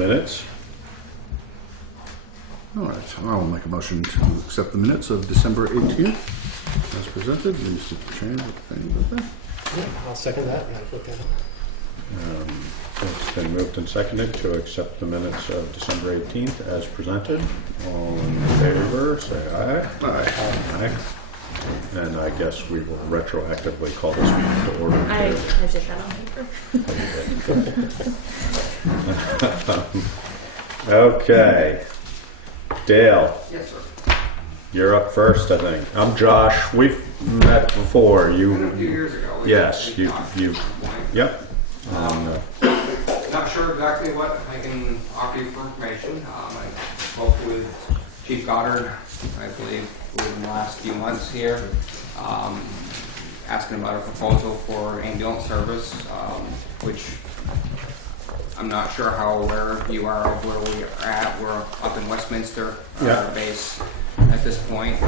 minutes. All right, I'll make a motion to accept the minutes of December 18th as presented. Mr. Chan, anything with that? Yeah, I'll second that. And I've looked at it. It's been moved and seconded to accept the minutes of December 18th as presented. All in favor, say aye. Aye. Aye. And I guess we will retroactively call this meeting to order. I did that on paper. Okay. Dale. Yes, sir. You're up first, I think. I'm Josh. We've met before. A few years ago. Yes, you. Yep. Not sure exactly what I can offer you for information. I spoke with Chief Goddard, I believe, within the last few months here, asking about a proposal for ambulance service, which I'm not sure how aware you are of where we are at. We're up in Westminster, our base at this point.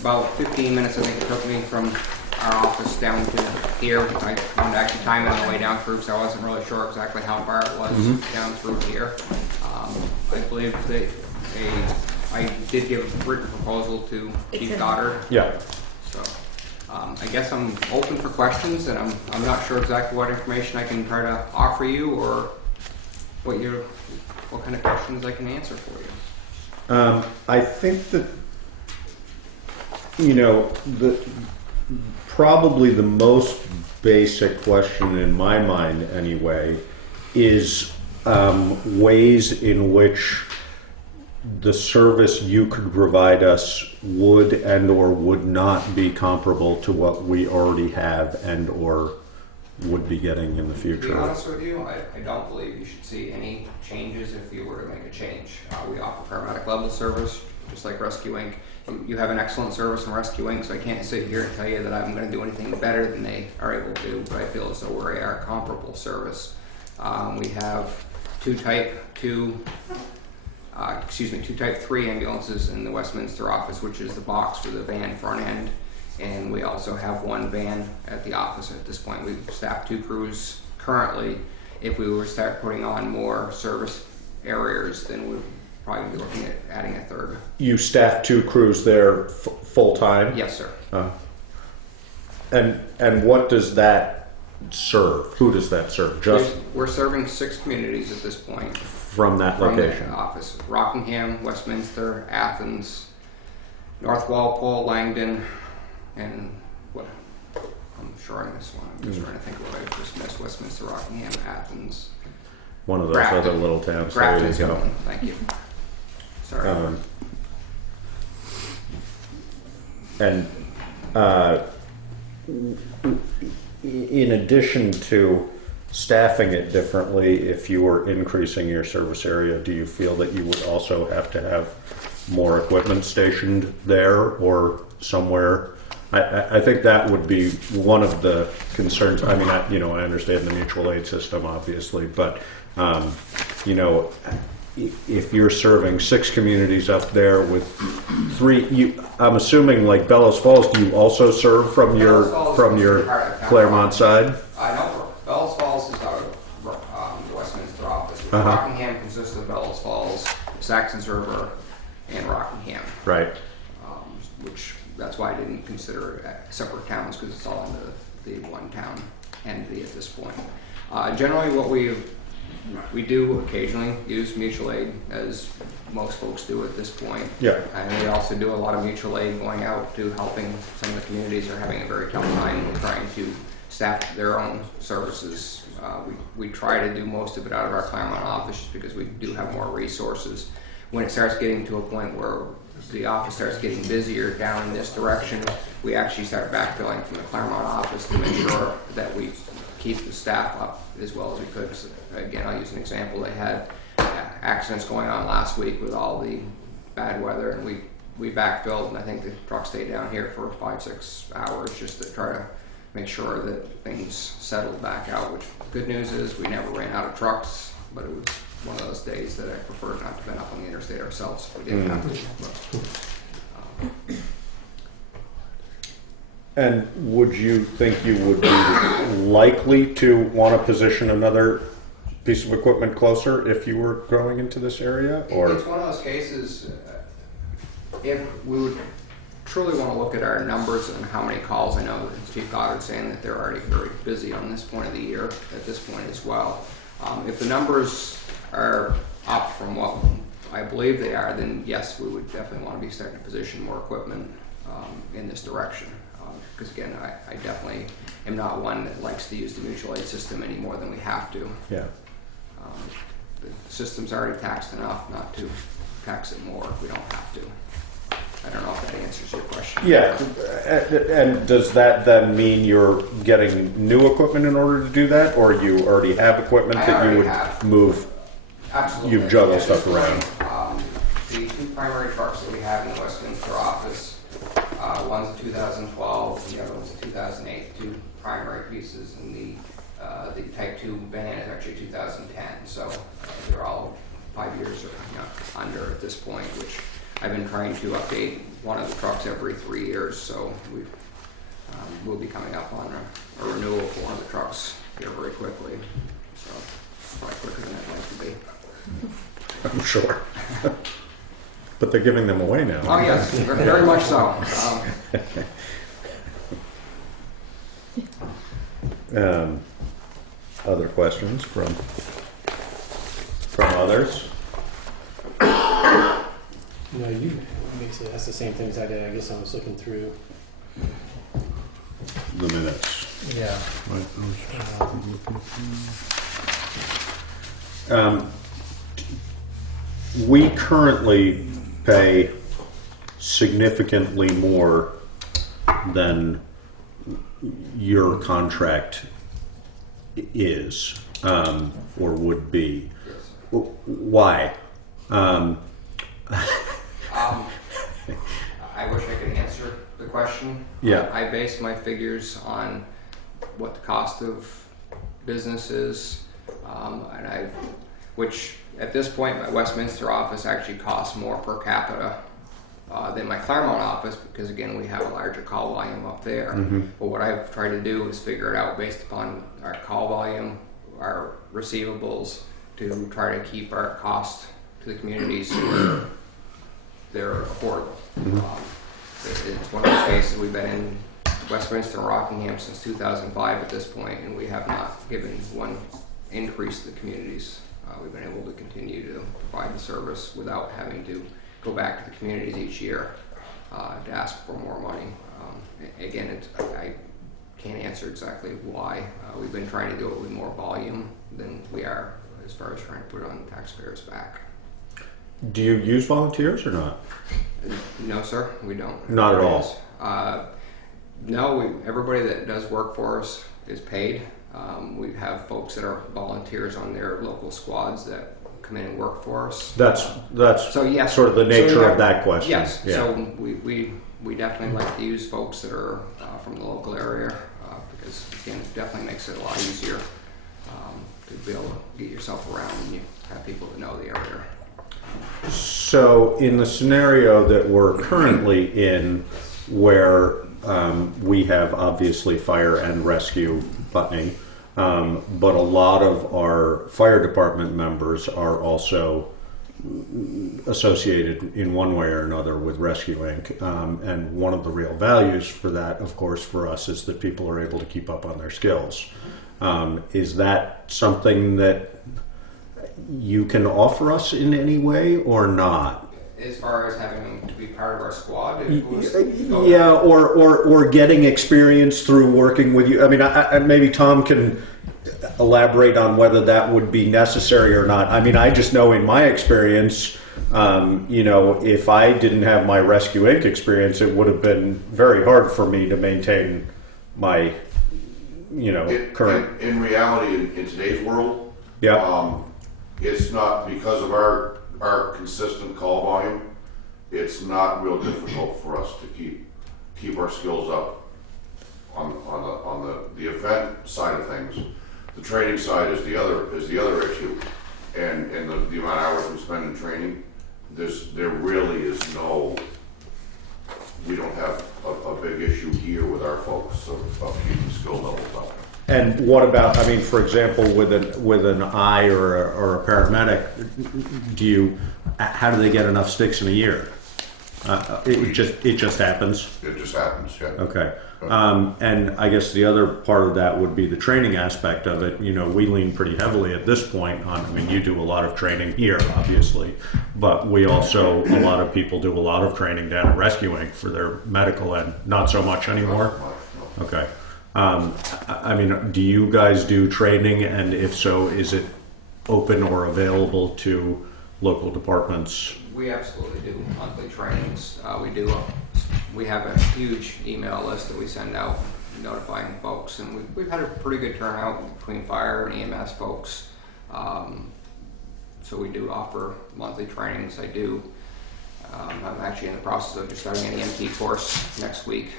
About 15 minutes, I think it took me from our office down to here. I wanted to actually time it on the way down through, so I wasn't really sure exactly how far it was down through here. I believe that I did give a written proposal to Chief Goddard. Yeah. So I guess I'm open for questions, and I'm not sure exactly what information I can try to offer you, or what kind of questions I can answer for you. I think that, you know, probably the most basic question in my mind anyway is ways in which the service you could provide us would and or would not be comparable to what we already have and or would be getting in the future. To be honest with you, I don't believe you should see any changes if you were to make a change. We offer paramedic level service, just like Rescue Inc. You have an excellent service in Rescue Inc., so I can't sit here and tell you that I'm going to do anything better than they are able to, but I feel as though we are a comparable service. We have two type 3 ambulances in the Westminster office, which is the box with the van front end, and we also have one van at the office at this point. We've staffed 2 crews currently. If we were to start putting on more service areas, then we'd probably be looking at adding a 3rd. You staff 2 crews there full time? Yes, sir. And what does that serve? Who does that serve? Just we're serving 6 communities at this point. from that location? From the office. Rockingham, Westminster, Athens, North Walpole, Langdon, and what? I'm sure I missed one. I'm just trying to think of what I just missed. Westminster, Rockingham, Athens. One of those Grafton. other little towns. Grafton's There you go. one. Thank you. Sorry. And in addition to staffing it differently, if you were increasing your service area, do you feel that you would also have to have more equipment stationed there or somewhere? I think that would be one of the concerns. I mean, I understand the mutual aid system, obviously, but if you're serving 6 communities up there with 3, I'm assuming like Bellows Falls. Do you also serve from your Claremont side? No, Bellows Falls is out of the Westminster office. Rockingham consists of Bellows Falls, Saxon's River, and Rockingham. Right. Which that's why I didn't consider separate towns, because it's all under the one town entity at this point. Generally, what we do occasionally use mutual aid, as most folks do at this point. Yeah. And we also do a lot of mutual aid going out to helping some of the communities that are having a very tough time with trying to staff their own services. We try to do most of it out of our Claremont office just because we do have more resources. When it starts getting to a point where the office starts getting busier down in this direction, we actually start backfilling from the Claremont office to make sure that we keep the staff up as well as we could. So again, I'll use an example. They had accidents going on last week with all the bad weather, and we backfilled, and I think the truck stayed down here for 5-6 hours just to try to make sure that things settled back out, which good news is we never ran out of trucks, but it was one of those days that I preferred not to have been up on the interstate ourselves if we didn't have to. But, And would you think you would be likely to want to position another piece of equipment closer if you were going into this area, or? It's one of those cases, if we would truly want to look at our numbers and how many calls. I know that Chief Goddard's saying that they're already very busy on this point of the year, at this point as well. If the numbers are up from what I believe they are, then yes, we would definitely want to be starting to position more equipment in this direction. Because again, I definitely am not one that likes to use the mutual aid system any more than we have to. Yeah. The system's already taxed enough not to tax it more if we don't have to. I don't know if that answers your question. Yeah, and does that then mean you're getting new equipment in order to do that, or you already have equipment I that you already would have. move? Absolutely. You juggle At stuff this around. point, the two primary trucks that we have in the Westminster office, one's a 2012, the other one's a 2008. Two primary pieces, and the Type 2 van is actually 2010. So they're all 5 years or under at this point, which I've been trying to update one of the trucks every 3 years. So we'll be coming up on a renewal for one of the trucks here very quickly. So probably quicker than I'd like to be. I'm sure. But they're giving them away now. Oh yes, very much so. Other questions from others? No, you basically that's the same things I did. I guess I was looking through. The minutes. Yeah. Right. We currently pay significantly more than your contract is, or would be. Why? I wish I could answer the question. Yeah. I base my figures on what the cost of business is, which at this point my Westminster office actually costs more per capita than my Claremont office, because again we have a larger call volume up there. Mm-hmm. But what I've tried to do is figure it out based upon our call volume, our receivables, to try to keep our cost to the communities where they're affordable. Mm-hmm. It's one of those cases. We've been in Westminster and Rockingham since 2005 at this point, and we have not given one increase to the communities. We've been able to continue to provide the service without having to go back to the communities each year to ask for more money. Again, I can't answer exactly why. We've been trying to do it with more volume than we are as far as trying to put it on the taxpayers' back. Do you use volunteers or not? No, sir, we don't. Not at all? No, everybody that does work for us is paid. We have folks that are volunteers on their local squads that come in and work for us. That's So yes, sort of the nature yeah, of that question. Yes, Yeah. so we definitely like to use folks that are from the local area because again, it definitely makes it a lot easier to be able to get yourself around when you have people that know the area. So in the scenario that we're currently in, where we have obviously fire and rescue Putney, but a lot of our fire department members are also associated in one way or another with Rescue Inc. And one of the real values for that, of course, for us is that people are able to keep up on their skills. Is that something that you can offer us in any way or not? As far as having them to be part of our squad, Yeah, or getting experience through working with you. I mean, maybe Tom can elaborate on whether that would be necessary or not. I mean, I just know in my experience, if I didn't have my Rescue Inc. experience, it would have been very hard for me to maintain my, current. In reality, in today's world, Yeah. It's not because of our consistent call volume. It's not real difficult for us to keep our skills up on the event side of things. The training side is the other issue, and the amount of hours we spend in training. There really is no. We don't have a big issue here with our folks of keeping skill levels up. And what about, I mean, for example, with an eye or a paramedic, how do they get enough sticks in a year? It just happens. It just happens, yeah. Okay. And I guess the other part of that would be the training aspect of it. You know, we lean pretty heavily at this point on, I mean, you do a lot of training here, obviously, but we also, a lot of people do a lot of training down at rescuing for their medical end. Not so much anymore? Okay. I mean, do you guys do training, and if so, is it open or available to local departments? We absolutely do monthly trainings. We have a huge email list that we send out notifying folks, and we've had a pretty good turnout between fire and EMS folks. So we do offer monthly trainings. I'm actually in the process of just starting an EMT course next week.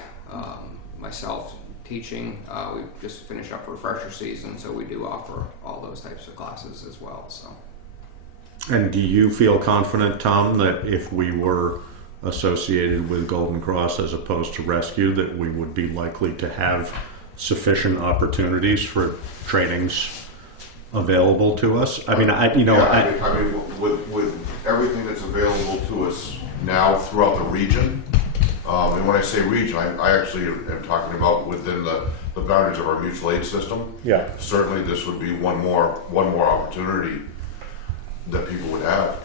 Myself teaching. We just finished up refresher season, so we do offer all those types of classes as well. So. And do you feel confident, Tom, that if we were associated with Golden Cross as opposed to rescue, that we would be likely to have sufficient opportunities for trainings available to us? I mean, I mean, with everything that's available to us now throughout the region, and when I say region, I actually am talking about within the boundaries of our mutual aid system. Yeah. Certainly, this would be one more opportunity that people would have.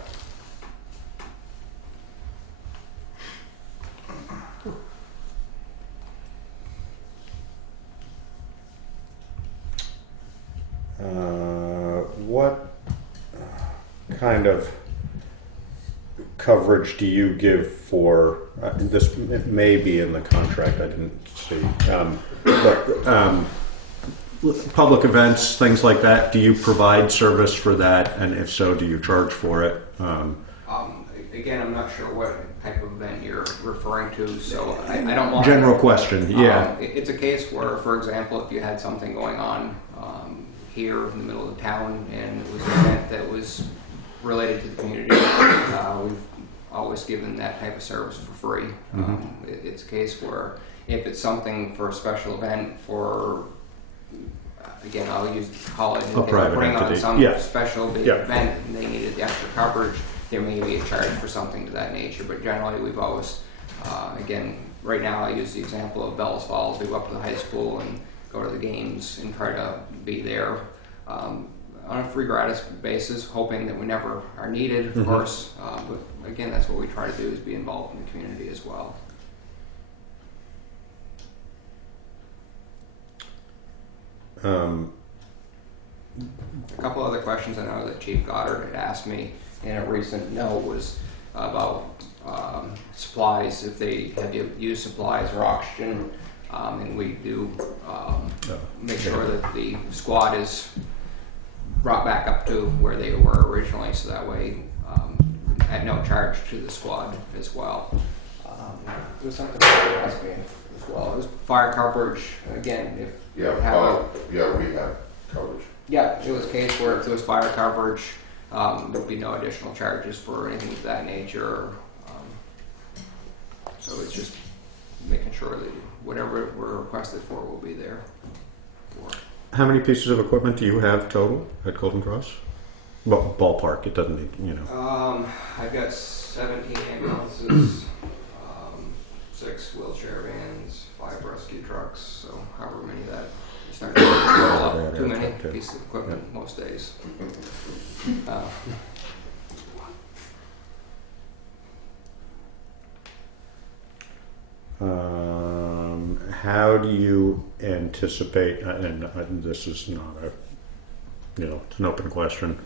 What kind of coverage do you give for this? May be in the contract, I didn't see, but public events, things like that. Do you provide service for that, and if so, do you charge for it? Again, I'm not sure what type of event you're referring to, so I don't want general question. Yeah, it's a case where, for example, if you had something going on here in the middle of the town and it was an event that was related to the community, we've always given that type of service for free. It's a case where if it's something for a special event for, again, I'll use college, and they're putting on some special big event and they needed the extra coverage, there may be a charge for something to that nature, but generally we've always, again, right now I use the example of Bells Falls. We go up to the high school and go to the games and try to be there on a free gratis basis, hoping that we never are needed, of course, but again, that's what we try to do, is be involved in the community as well. A couple other questions I know that Chief Goddard had asked me in a recent note was about supplies, if they had to use supplies or oxygen, and we do make sure that the squad is brought back up to where they were originally, so that way at no charge to the squad as well. There was something that they asked me as well. It was fire coverage, again, if we have coverage. Yeah, it was a case where if there was fire coverage, there'd be no additional charges for anything of that nature. So it's just making sure that whatever we're requested for will be there. How many pieces of equipment do you have total at Golden Cross? Well, ballpark, it doesn't need, you know. I've got 17 ambulances, 6 wheelchair vans, 5 rescue trucks, so however many that you start to roll up. Too many pieces of equipment most days. How do you anticipate, and this is not it's an open question,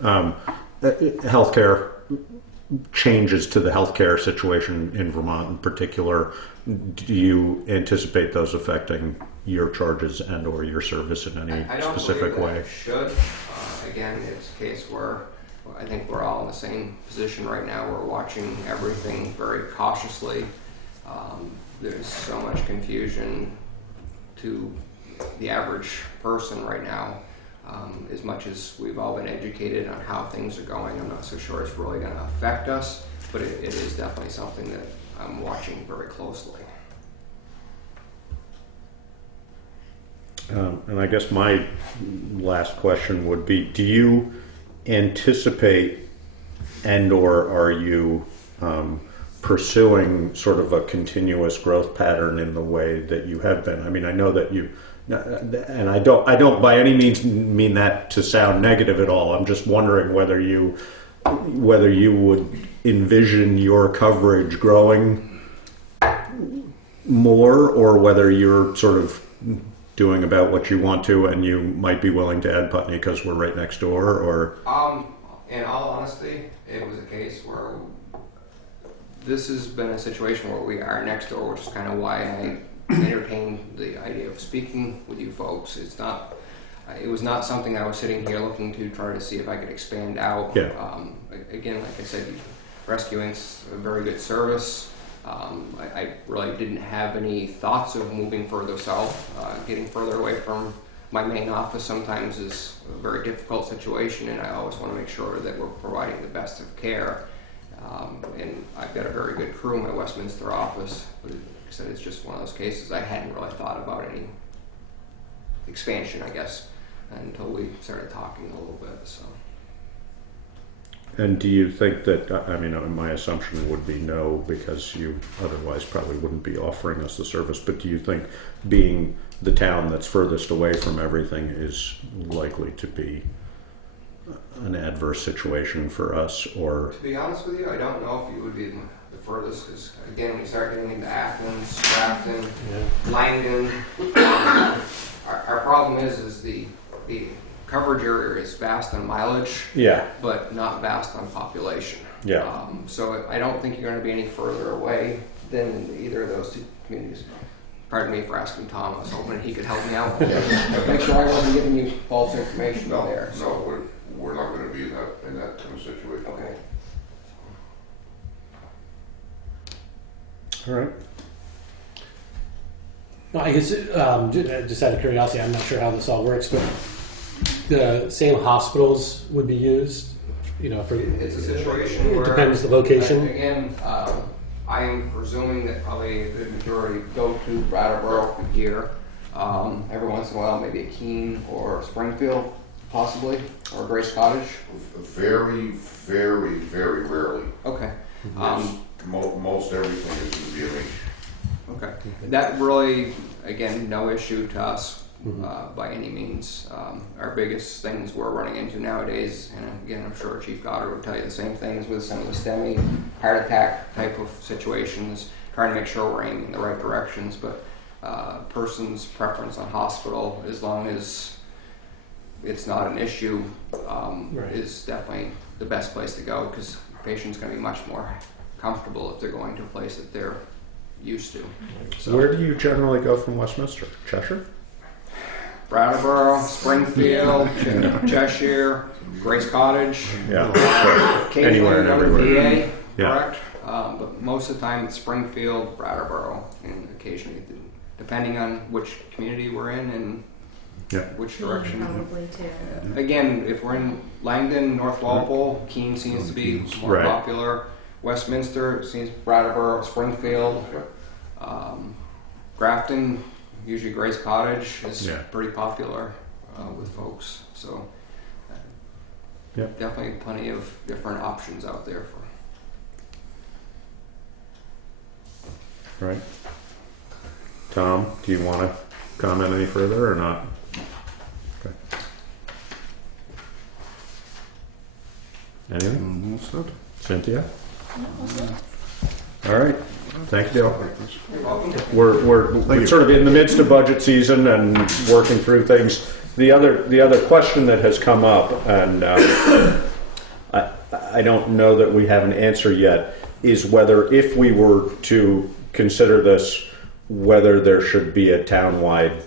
healthcare changes to the healthcare situation in Vermont in particular, do you anticipate those affecting your charges and or your service in any specific way? I should. Again, it's a case where I think we're all in the same position right now. We're watching everything very cautiously. There's so much confusion to the average person right now. As much as we've all been educated on how things are going, I'm not so sure it's really going to affect us, but it is definitely something that I'm watching very closely. And I guess my last question would be, do you anticipate and/or are you pursuing sort of a continuous growth pattern in the way that you have been? I mean, I know that you, and I don't by any means mean that to sound negative at all. I'm just wondering whether you would envision your coverage growing more, or whether you're sort of doing about what you want to, and you might be willing to add Putney because we're right next door, or? In all honesty, it was a case where this has been a situation where we are next door, which is kind of why I entertained the idea of speaking with you folks. It was not something I was sitting here looking to try to see if I could expand out. Yeah. Again, like I said, rescuing's a very good service. I really didn't have any thoughts of moving further south. Getting further away from my main office sometimes is a very difficult situation, and I always want to make sure that we're providing the best of care. And I've got a very good crew in my Westminster office, but like I said, it's just one of those cases I hadn't really thought about any expansion, I guess, until we started talking a little bit. So. And do you think that, I mean, my assumption would be no, because you otherwise probably wouldn't be offering us the service, but do you think being the town that's furthest away from everything is likely to be an adverse situation for us, or? To be honest with you, I don't know if you would be the furthest, because again, when you start getting into Athens, Grafton, Langdon, our problem is the coverage area is vast on mileage, Yeah. but not vast on population. Yeah. So I don't think you're going to be any further away than either of those two communities. Pardon me for asking Tom. I was hoping he could help me out. Make sure I wasn't giving you false information there. No, we're not going to be in that kind of situation. Okay. All right. No, I guess just out of curiosity, I'm not sure how this all works, but the same hospitals would be used, for It's a situation it where depends the location. Again, I am presuming that probably the majority go to Brattleboro from here. Every once in a while, maybe a Keene or Springfield, possibly, or Grace Cottage. Very, very, very rarely. Okay. Most everything is going to be a Okay. That really, again, no issue to us by any means. Our biggest things we're running into nowadays, and again, I'm sure Chief Goddard would tell you the same things with some of the STEMI heart attack type of situations, trying to make sure we're aiming in the right directions. But person's preference on hospital, as long as it's not an issue, is definitely the best place to go, because the patient's going to be much more comfortable if they're going to a place that they're used to. So, Where do you generally go from Westminster? Cheshire? Brattleboro, Springfield, Cheshire, Grace Cottage, Yeah. occasionally Anywhere and another everywhere. VA, Yeah. correct? But most of the time it's Springfield, Brattleboro, and occasionally, depending on which community we're in and Yeah. which direction. Probably too. Again, if we're in Langdon, North Walpole, Keene seems to be more Right. popular. Westminster seems Brattleboro, Springfield, Grafton, usually Grace Cottage is Yeah. pretty popular with folks. So Yeah. definitely plenty of different options out there for. Right. Tom, do you want to comment any further or not? Okay. Anything? All set. Cynthia? All right. Thank you, Dale. You're welcome. We're sort of in the midst of budget season and working through things. The other question that has come up, and I don't know that we have an answer yet, is whether if we were to consider this, whether there should be a townwide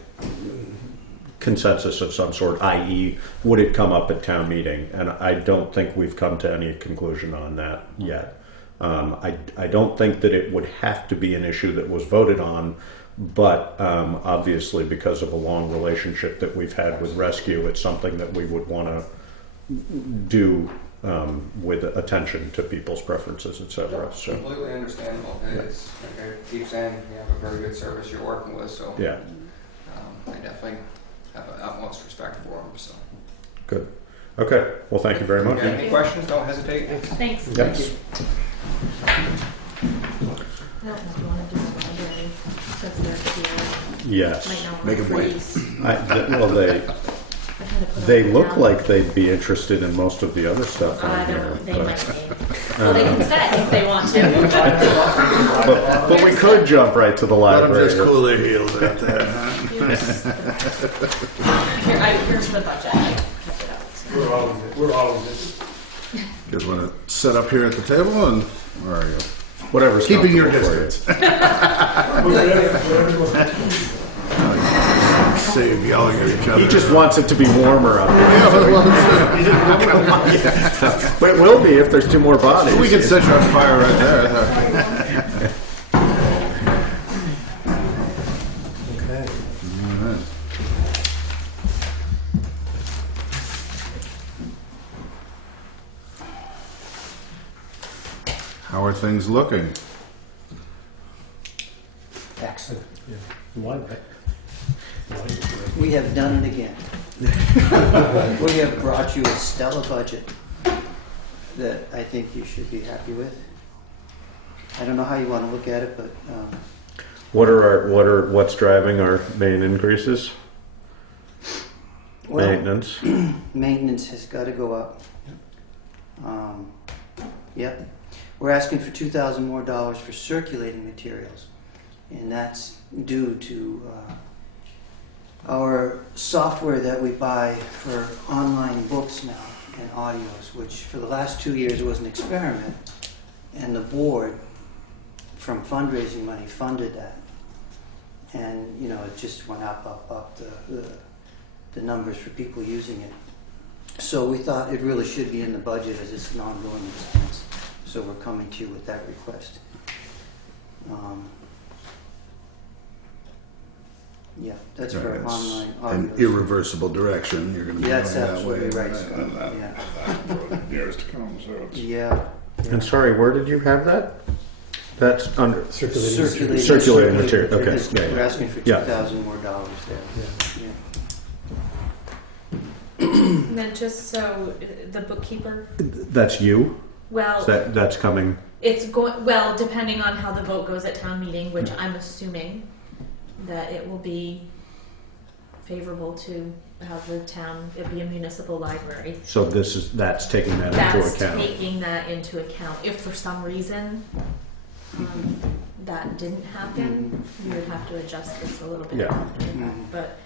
consensus of some sort, i.e., would it come up at town meeting? And I don't think we've come to any conclusion on that yet. I don't think that it would have to be an issue that was voted on, but obviously because of a long relationship that we've had with rescue, it's something that we would want to do with attention to people's preferences, etc. So, Completely understandable. It's like I keep saying, you have a very good service you're working with, so yeah. I definitely have the utmost respect for them. So, Good. Okay. Well, thank you very much. if you have any questions, don't hesitate. Thanks. Yes. I don't know if you want to do the library since they're here. Yes. Might not Make work 'em wait. for these. Well, they I had to put they them look down. like they'd be interested in most of the other stuff I on here. don't. They But, might be. Well, they can stay if they want to. but we could jump right to the Let them library. just cool their heels out there, huh? Here's the budget. I kept it out. So. We're always You guys want to sit up here at the table, and where are you? Whatever's Keeping your comfortable for you. distance. Save yelling at each other. He just wants it to be warmer up here. Yeah, well, But it will be if there's 2 more bodies. we can set you on fire right there. Okay. All right. How are things looking? Excellent. One, right? We have done it again. We have brought you a stellar budget that I think you should be happy with. I don't know how you want to look at it, but What's driving our main increases? well, Maintenance. maintenance has got to go up. Yep. We're asking for $2,000 more for circulating materials, and that's due to our software that we buy for online books now and audios, which for the last 2 years was an experiment, and the board, from fundraising money, funded that, and it just went up the numbers for people using it. So we thought it really should be in the budget as it's an ongoing expense. So we're coming to you with that request. Yeah, that's for It's online an audio. irreversible direction. You're going to be That's going that absolutely way. right, Scott. Yeah. For years to come. So it's Yeah. And sorry, where did you have that? That's under Circulating material. Okay. Because Yeah, we're yeah. asking for Yeah. $2,000 more there. Yeah. Yeah. And then just so the bookkeeper. That's you. Well, That's coming. it's going well depending on how the vote goes at town meeting, which I'm assuming that it will be favorable to have the town. It'll be a municipal library. So that's taking that into That's account. taking that into account. If for some reason that didn't happen, we would have to adjust this a little bit. Yeah. after the fact. But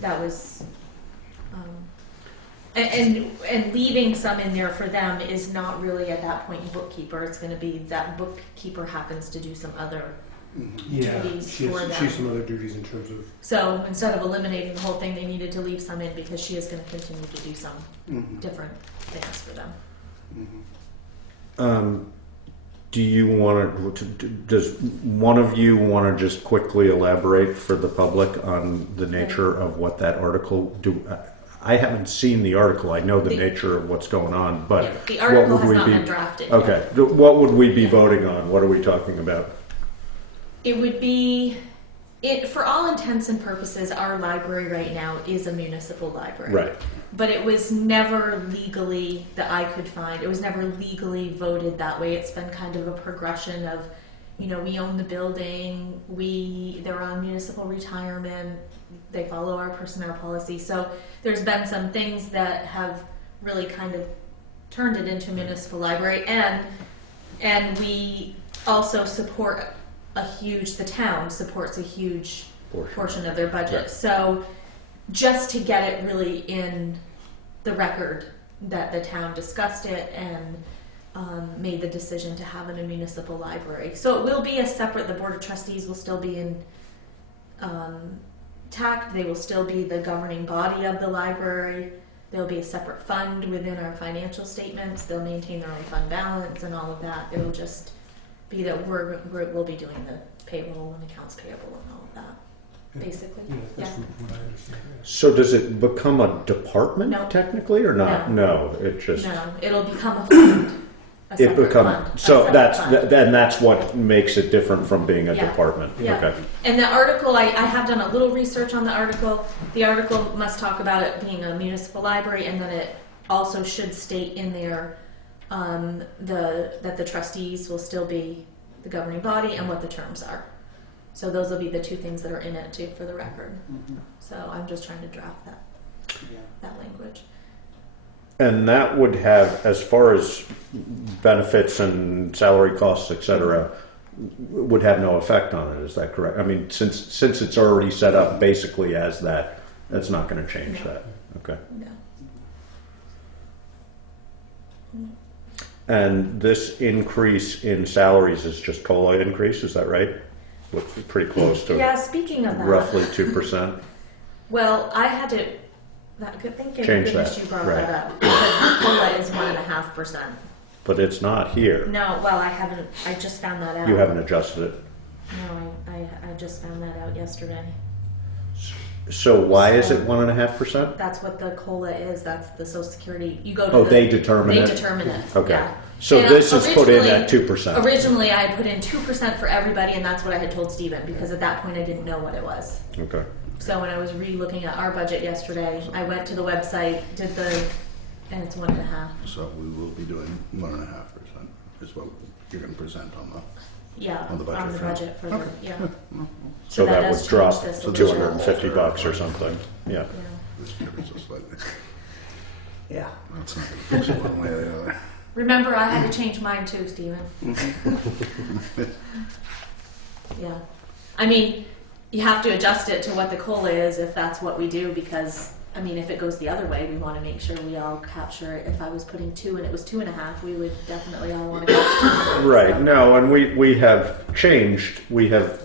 that was, and leaving some in there for them is not really at that point bookkeeper. It's going to be that bookkeeper happens to do some other. Yeah, Duties she for has them. some other duties in terms of. So instead of eliminating the whole thing, they needed to leave some in because she is going to continue to do some different things for them. Do you want to? Does one of you want to just quickly elaborate for the public on the nature of what that article do? I haven't seen the article. I know the nature of what's going on, but Yeah, the article what would has we not be? been drafted. Okay, what would we be voting on? What are we talking about? It would be, for all intents and purposes, our library right now is a municipal library. Right. But it was never legally, that I could find, it was never legally voted that way. It's been kind of a progression of, we own the building, they're on municipal retirement, they follow our personnel policy. So there's been some things that have really kind of turned it into a municipal library, and we also support the town supports a huge portion of their budget. Right. So just to get it really in the record that the town discussed it and made the decision to have it a municipal library. So it will be a separate, the Board of Trustees will still be in tact. They will still be the governing body of the library. There'll be a separate fund within our financial statements. They'll maintain their own fund balance and all of that. It'll just be that we'll be doing the payroll and accounts payable and all of that, basically. That's Yeah. from what I understand. So does it become a department No. technically, or not? No, it just No, it'll become a fund. a It separate become fund. A so separate that's fund. then that's what makes it different from being a Yeah. department. Yeah. Okay. And the article, I have done a little research on the article. The article must talk about it being a municipal library, and then it also should state in there that the trustees will still be the governing body and what the terms are. So those will be the two things that are in it too, for the record. So I'm just trying to draft that language. And that would have, as far as benefits and salary costs, et cetera, would have no effect on it. Is that correct? I mean, since it's already set up basically as that, that's not going to change No. that. Okay. No. And this increase in salaries is just COLA increase, is that right? Looks pretty close to Yeah, speaking of that. roughly 2%. Well, I had to. Thank Change goodness that, you brought right. that up. Because COLA is 1.5%. But it's not here. No, well, I haven't. I just found that out. You haven't adjusted it. No, I just found that out yesterday. So why is it 1.5%? That's what the COLA is. That's the Social Security. You go to Oh, the, they determine it? They determine it. Okay. Yeah. So And this is put in originally- at 2%. Originally, I had put in 2% for everybody, and that's what I had told Stephen because at that point I didn't know what it was. Okay. So when I was re-looking at our budget yesterday, I went to the website, and it's 1.5. So we will be doing 1.5% is what you're going to present on the. Yeah, On the budget for front. the yeah. So that does would drop change this a to little. $250 or something. Yeah. Yeah. This ever so slightly. Yeah. That's not going to fix it one way or the other. Remember, I had to change mine too, Stephen. Yeah. I mean, you have to adjust it to what the COLA is if that's what we do because, I mean, if it goes the other way, we want to make sure we all capture it. If I was putting 2 and it was 2.5, we would definitely all want to capture it. Right. No, and we have changed. We have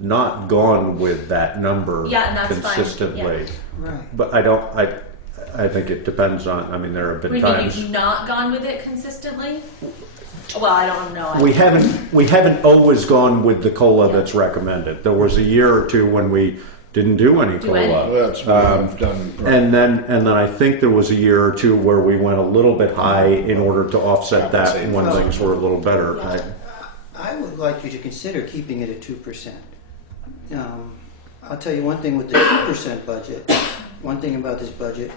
not gone with that number Yeah, and that's fine. consistently. Right. But I think it depends on, I mean, there have been We mean times. you've not gone with it consistently? Well, I don't know. We haven't always gone with the COLA Yeah. that's recommended. There was a year or two when we didn't do any Do COLA. any. That's what I've done. And then I think there was a year or two where we went a little bit high in order to offset that Compensate. when things were a little better. Yeah. I would like you to consider keeping it at 2%. I'll tell you one thing with the 2% budget, one thing about this budget,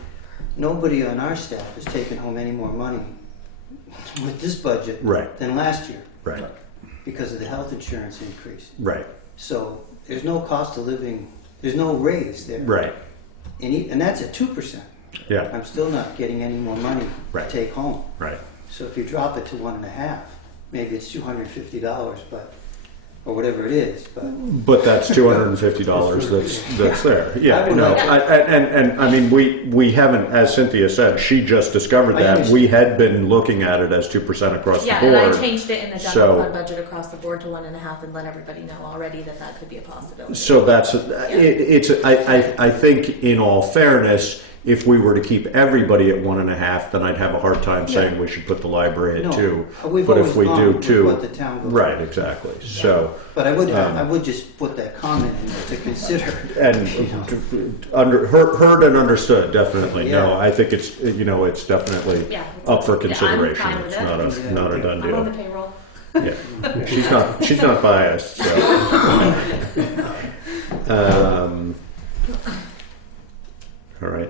nobody on our staff has taken home any more money with this budget Right. than last year Right, because of the health insurance increase. right, So there's no cost of living, there's no raise there. right. And that's at 2%. Yeah, I'm still not getting any more money Right. to take home. right. So if you drop it to 1.5, maybe it's $250, or whatever it is, but But that's $250 that's there. Yeah, I would no, like- and I mean, we haven't, as Cynthia said, she just discovered I that. understand. We had been looking at it as 2% across Yeah, the and I board. changed it in the So- general fund budget across the board to 1.5 and let everybody know already that could be a possibility. So that's, I think in all fairness, if we were to keep everybody at 1.5, then I'd have a hard time saying Yeah. we should put the library at No, 2. we've But always if we gone do with 2, what the town goes right, with. exactly. So, I would just put that comment in there to consider. and heard and understood, definitely. No, Yeah. I think it's, it's definitely Yeah, up for yeah, I'm consideration. fine with It's it. not a done I'm on the deal. payroll. Yeah, she's not biased. So. All right.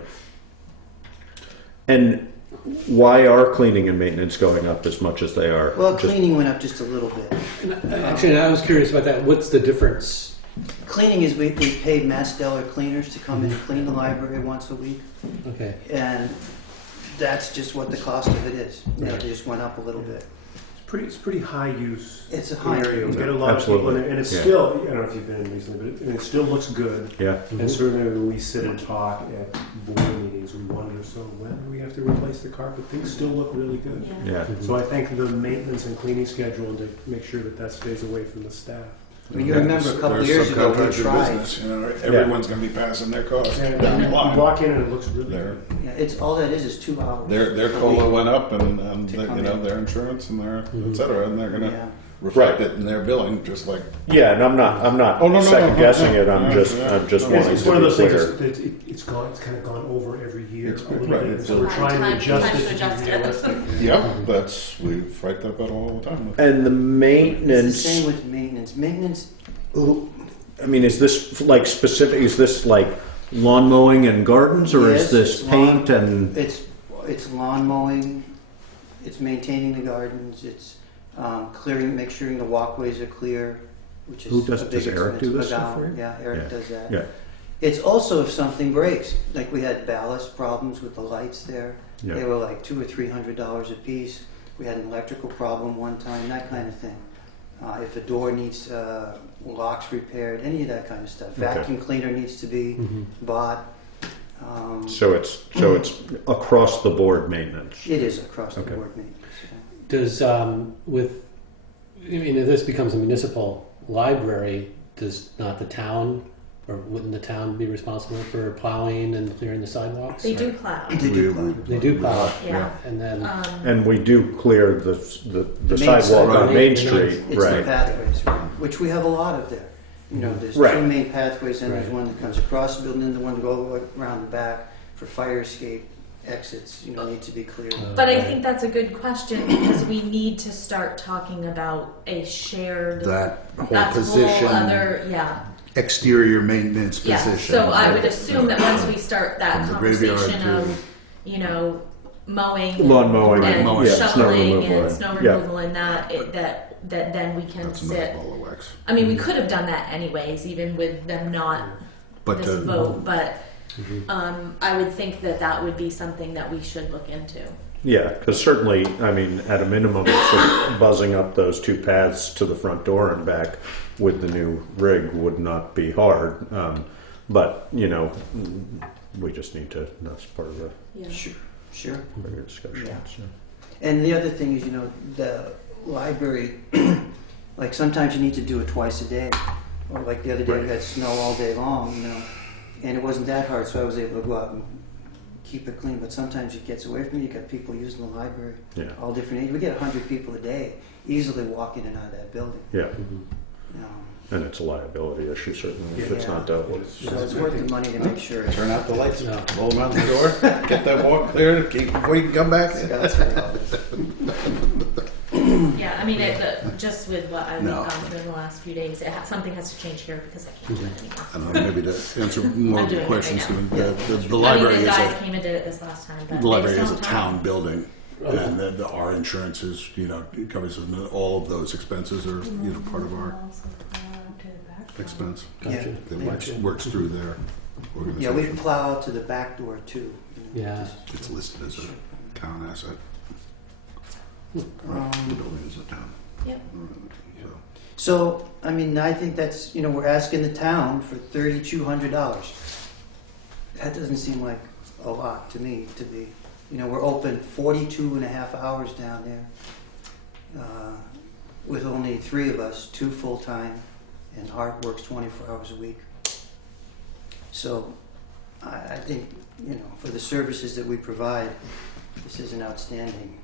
And why are cleaning and maintenance going up as much as they are? Well, Just- cleaning went up just a little bit. Actually, I was curious about that. What's the difference? Cleaning is we paid Mass Stellar cleaners to come in and clean the library once a week, Okay. and that's just what the cost of it is. It just went up a little bit. It's pretty high use. It's a high area. We use. get a lot of people in Absolutely. there, and it's Yeah. still. I don't know if you've been in recently, but it still looks good. Yeah. And certainly when we sit and talk at board meetings, we wonder, so when do we have to replace the carpet? Things still look really good. Yeah. Yeah. So I think the maintenance and cleaning schedule to make sure that stays away from the staff. I mean, you remember a couple They're of years ago, we subcontractor tried. business, you know, everyone's going to be passing their cost. And down the you line. walk in and it looks really Their, good. Yeah, it's, all that is 2 hours. their a COLA week. went up and To come you know, in. their insurance and their et cetera, and they're going to Yeah. reflect it in their billing, just like. Yeah, and I'm not Oh, no, second guessing no. it. I'm just wanting It's to one of be those things clear. that it's kind of gone over every year It's a little right, bit. it's So we're trying to adjust Time to it to adjust be it. realistic. Yeah, we fight that battle all the time. And the It's the maintenance. same with maintenance. Maintenance, I mean, is this like specific? Is this like lawn mowing and gardens, or Yes, is this it's paint lawn- and? it's lawn mowing, it's maintaining the gardens, it's clearing, make sure the walkways are clear, which is Who a does big Eric do expense. this stuff McGowan, for you? Yeah, Eric Yeah. does that. Yeah, It's also if something breaks, like we had ballast problems with the lights there. Yeah. They were like $200 or $300 a piece. We had an electrical problem one time, that kind of thing. If a door needs locks repaired, any of that kind of stuff. Okay. Vacuum cleaner needs to be bought. so it's across the board maintenance. It is across the Okay. board maintenance. Yeah. Does if this becomes a municipal library, does not the town, or wouldn't the town be responsible for plowing and clearing the sidewalks? They Or- do plow. They do plow. They do plow, Yeah. and then And we do clear the main sidewalk sidewalk. on Main Right. Street, It's the right? pathways, right, which we have a lot of there. You know, there's Right. two main pathways, and there's Right. one that comes across the building, and the one to go all the way around the back for fire escape exits, need to be cleared. But I think that's a good question because we need to start talking about a shared. That whole That's a position, whole other, yeah. exterior maintenance Yeah, position. so I would assume that once we start that From the graveyard conversation to- of, mowing, Lawn mowing and and mowing, yeah, snow shoveling removal, and snow yeah. removal and that then we can That's another sit. ball of wax. I mean, we could have done that anyways, even with them not But this vote, but I would think that would be something that we should look into. Yeah, because certainly, I mean, at a minimum, for buzzing up those two paths to the front door and back with the new rig would not be hard. But we just need to. That's part of the Yeah. Sure. bigger discussion. Yeah. So. And the other thing is, the library, like sometimes you need to do it twice a day. Or like the other day, we had snow all day long, and it wasn't that hard, so I was able to go out and keep it clean. But sometimes it gets away from you. You got people using the library, Yeah. all different ages. We get 100 people a day easily walk in and out of that building. Yeah, You know. and it's a liability issue certainly if it's Yeah. not dealt with. So it's worth the money to make sure. Turn out the lights, No. roll them out the door, get that walk cleared, keep before you can come back. Scott's right out. Yeah, I mean, just with what I've No. gone through in the last few days, something has to change here because I can't do it anymore. I don't know, maybe to answer more I'm of doing the it questions, right now. the library I mean, the is guys a, came and did it this last time, but the library they is still a have town time. building, and our insurance is, it covers all of those expenses are, part of our expense. Gotcha. That works through their Yeah, we organization. plow out to the back door too. Yeah. It's listed as a town asset. The building is a town. Yep. So, So, I mean, I think that's, we're asking the town for $3,200. That doesn't seem like a lot to me to be, we're open 42 and a half hours down there with only 3 of us, 2 full-time, and Art works 24 hours a week. So, I think, for the services that we provide, this is an outstanding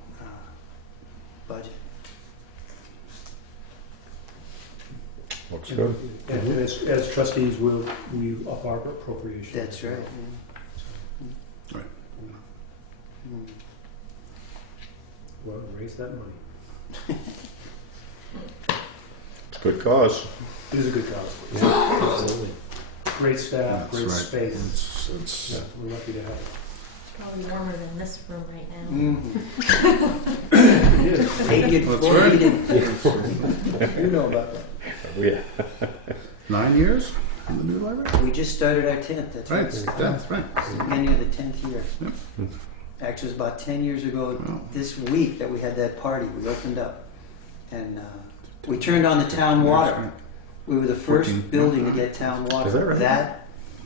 budget. Looks good. And as trustees, we up our appropriation. That's right. right. Mm. Well, raise that money. It's a good cause. It is a good cause. Yeah, absolutely. Great staff, That's great right. space. It's We're lucky to have it. Probably warmer than this room right now. Mhm. It is. They get That's full right. heating. You know about that. Yeah. 9 years in the new library? We just started our 10th. That's Right, right. that's right. Beginning of the 10th year. Yep. Actually, it was about 10 years ago Wow. this week that we had that party. We opened up. And we turned on the town water. We were the first 14. building to get town water. Is that right?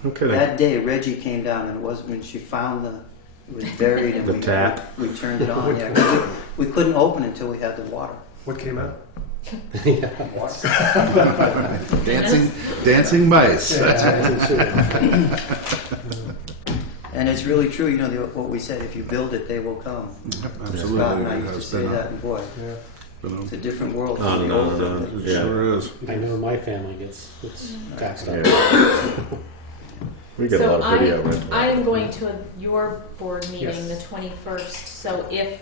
No kidding. That day, Reggie came down, and it wasn't when she found it was buried, and The tap. we turned it on. Yeah, 'cause we couldn't open until we had the water. What came out? Dancing mice. And it's really true, what we said, if you build it, they will come. Yep, Scott absolutely. and I used to That's say been that, and boy, Yeah. It's a different world On from and the old on and days. on. It Yeah. sure is. I know my family gets taxed on. We get a So lot of video. right? I am going to your board meeting Yes. the 21st, so if,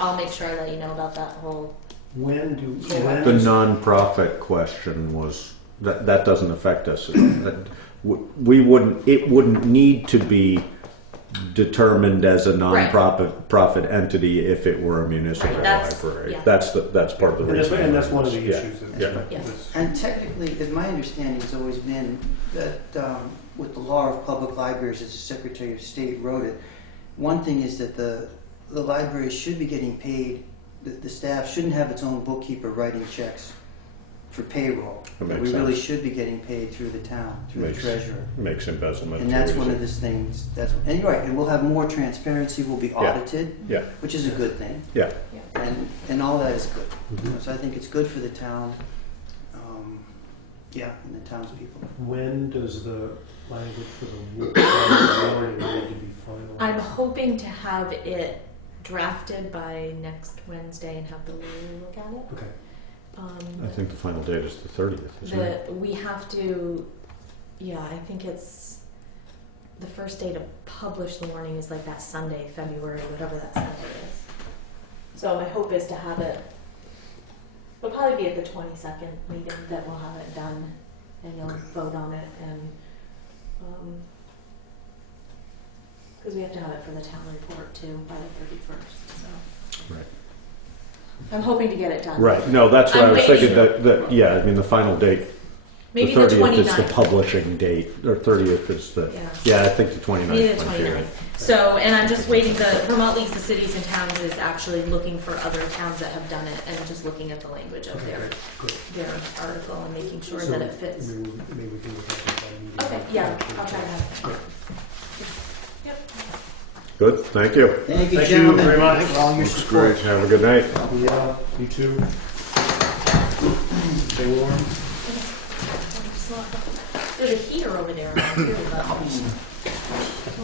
I'll make sure I let you know about that whole, When The when nonprofit question was, that doesn't affect us. We wouldn't, it wouldn't need to be determined as a profit entity if it were a municipal Right, that's- library. yeah. that's part of the reason. and that's one of the Yeah. issues. That Yeah. Yeah. was- And technically, my understanding has always been that with the law of public libraries, as the Secretary of State wrote it, one thing is that the library should be getting paid, the staff shouldn't have its own bookkeeper writing checks for payroll. That makes We really sense. should be getting paid through the town, through Makes- the treasurer. Makes embezzlement. And that's too one easy. of those things, and you're right, and we'll have more transparency, we'll be audited, Yeah, which is a good thing. yeah. And all that is good. So I think it's good for the town, and the townspeople. When does the language for the warning need to be finalized? I'm hoping to have it drafted by next Wednesday and have the lawyer look at it. Okay. I think the final date is the 30th, isn't it? We have to, I think it's, the first day to publish the warning is like that Sunday, February, whatever that Sunday is. So my hope is to have it, it'll probably be at the 22nd meeting that we'll have it done and you'll vote on it and, because we have to have it for the town report too by the 31st, so. Right. I'm hoping to get it done. Right, no, that's what I'm I was waiting. thinking, I mean, the final date, Maybe the the 30th is the 29th. publishing date, or 30th is the, Yeah. I think the 29th. Maybe the might be 29th. right. So, and I'm just waiting, the Vermont Leagues of Cities and Towns is actually looking for other towns that have done it and just looking at the language of their article and making sure So that it fits. Maybe we can look at that meeting. Okay, yeah, I'll try to have it. Yep. Good, thank you. Thank you, Thank you gentlemen, very much. for all your Looks support. great. Have a good night. Yeah, you too. Stay warm. There's a heater over there. Too, but oh, the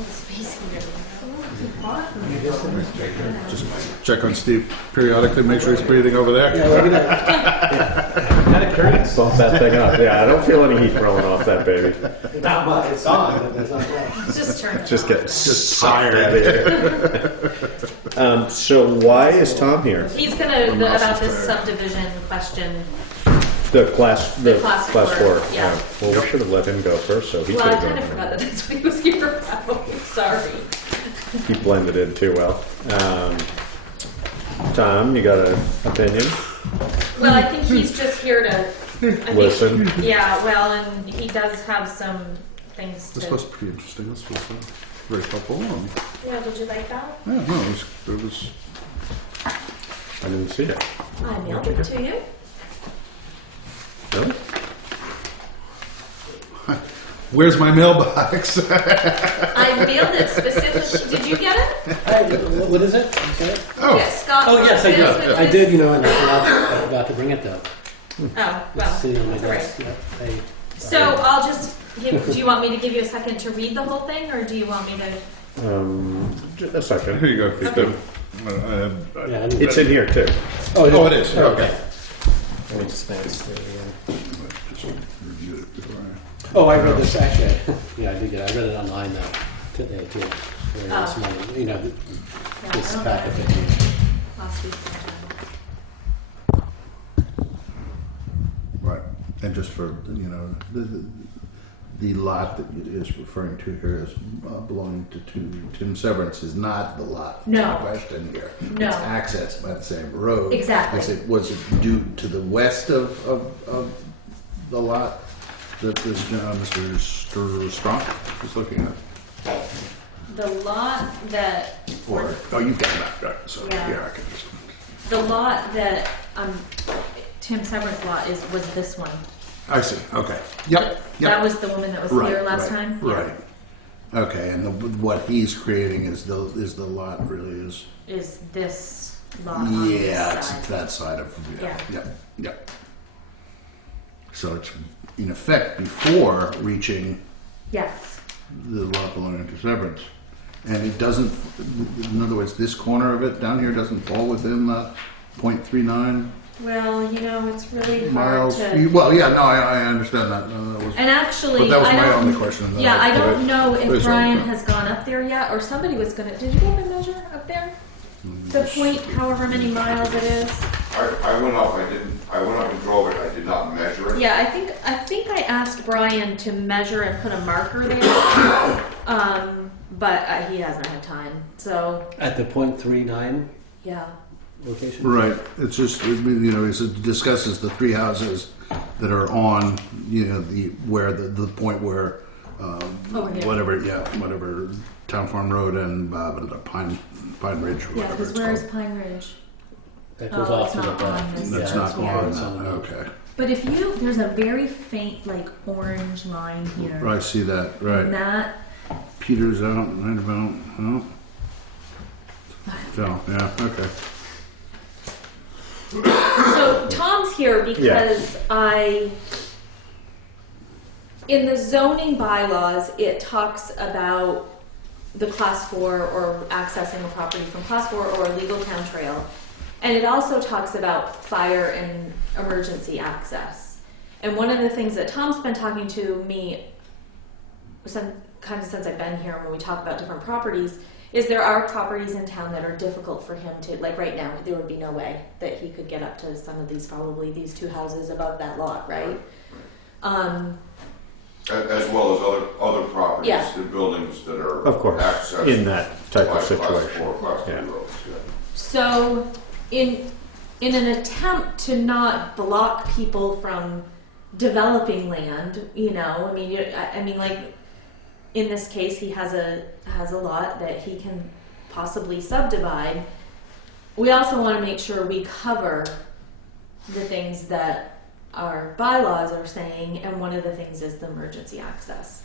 space heater. Just check on Steve periodically, make sure he's breathing over there. Kind of curious. Bump that thing up. Yeah, I don't feel any heat rolling off that baby. Not much. It's on. But it's not bad. Just turn it Just off. getting tired out of here. So why is Tom here? He's gonna, about this subdivision question. The class class 4. four, yeah. Well, we should have let him go first, so he Well, could I have kind of forgot that that's what he was here about. Sorry. He blended in too well. Tom, you got an opinion? Well, I think he's just here to I think- Listen. Yeah, well, and he does have some things This to. was pretty interesting. This was very helpful. Yeah, did you like that? Yeah, no, it was I didn't see it. I mailed it to you. Really? Where's my mailbox? I mailed it specifically. Did you get it? What is it? You said it? Oh, Yes, Scott. Oh, yes, I Mailed did. it I to- did, and I forgot to bring it though. Oh, It's well, sitting on my that's all right. desk. Yeah, So I'll just give, do you want me to give you a second to read the whole thing, or do you want me to? A second. here you go. Okay. yeah, I didn't- It's in here too. Oh, it is. Okay. Let me just glance through it again. Just reviewed it before Oh, I read this actually. Yeah, I did get it. I read it online though today too. Early Oh. this morning. You know, Yeah, this I don't packet know. that you. Last week sometime. Right, and just for, the lot that it is referring to here is belonging to Tim Severance is not the lot No. in question here. No. It's accessed by the same road. Exactly. Was it due to the west of the lot that this Mr. Strong is looking at? The lot that, Or, oh, you've got that, right, so, Yeah. yeah, I can just. the lot that, Tim Severance lot was this one. I see, okay, yep, yep. That was the woman that was Right, here last right, time? Yeah. Right. Okay, and what he's creating is the lot really is. Is this lot on this Yeah, it's side? that side of Yeah. yeah. So it's in effect before reaching Yes. the lot belonging to Severance, and it doesn't. In other words, this corner of it down here doesn't fall within .39 Well, you know, it's really hard miles. to. Well, yeah, no, I understand that. No, that was, And actually, but that was I my don't, only question. That Yeah, I put don't it- know put if it Brian on. has gone up there yet, or somebody was gonna. Did you go and measure up there? The point, however many miles it is. I went up, I went up and drove it, I did not measure it. Yeah, I think I asked Brian to measure and put a marker there, but he hasn't had time. So At the .39 yeah. location? Right. It's just, you know, it discusses the three houses that are on, you know, the point where, Over here. whatever, Town Farm Road and Pine Ridge. Or Yeah, whatever because it's where's called. Pine Ridge? That goes Oh, off it's to the not back. on this. That's Yeah, not it's on. it's on the- Okay. But if there's a very faint, like, orange line here. I see that. And Right. that, Peter's out, right about. Oh. So, yeah. Okay. so Tom's here because in the zoning bylaws, it talks about the class 4 or accessing a property from class 4 or a legal town trail. And it also talks about fire and emergency access. And one of the things that Tom's been talking to me since I've been here when we talk about different properties is there are properties in town that are difficult for him to, like right now, there would be no way that he could get up to some of these, probably these two houses above that lot, right? As well as other properties Yeah. and buildings that are Of course, accessed in that type by of class situation. 4, class 3 Yeah. roads. Yeah. So in an attempt to not block people from developing land, you know, I mean, like in this case, he has a lot that he can possibly subdivide. We also want to make sure we cover the things that our bylaws are saying, and one of the things is the emergency access.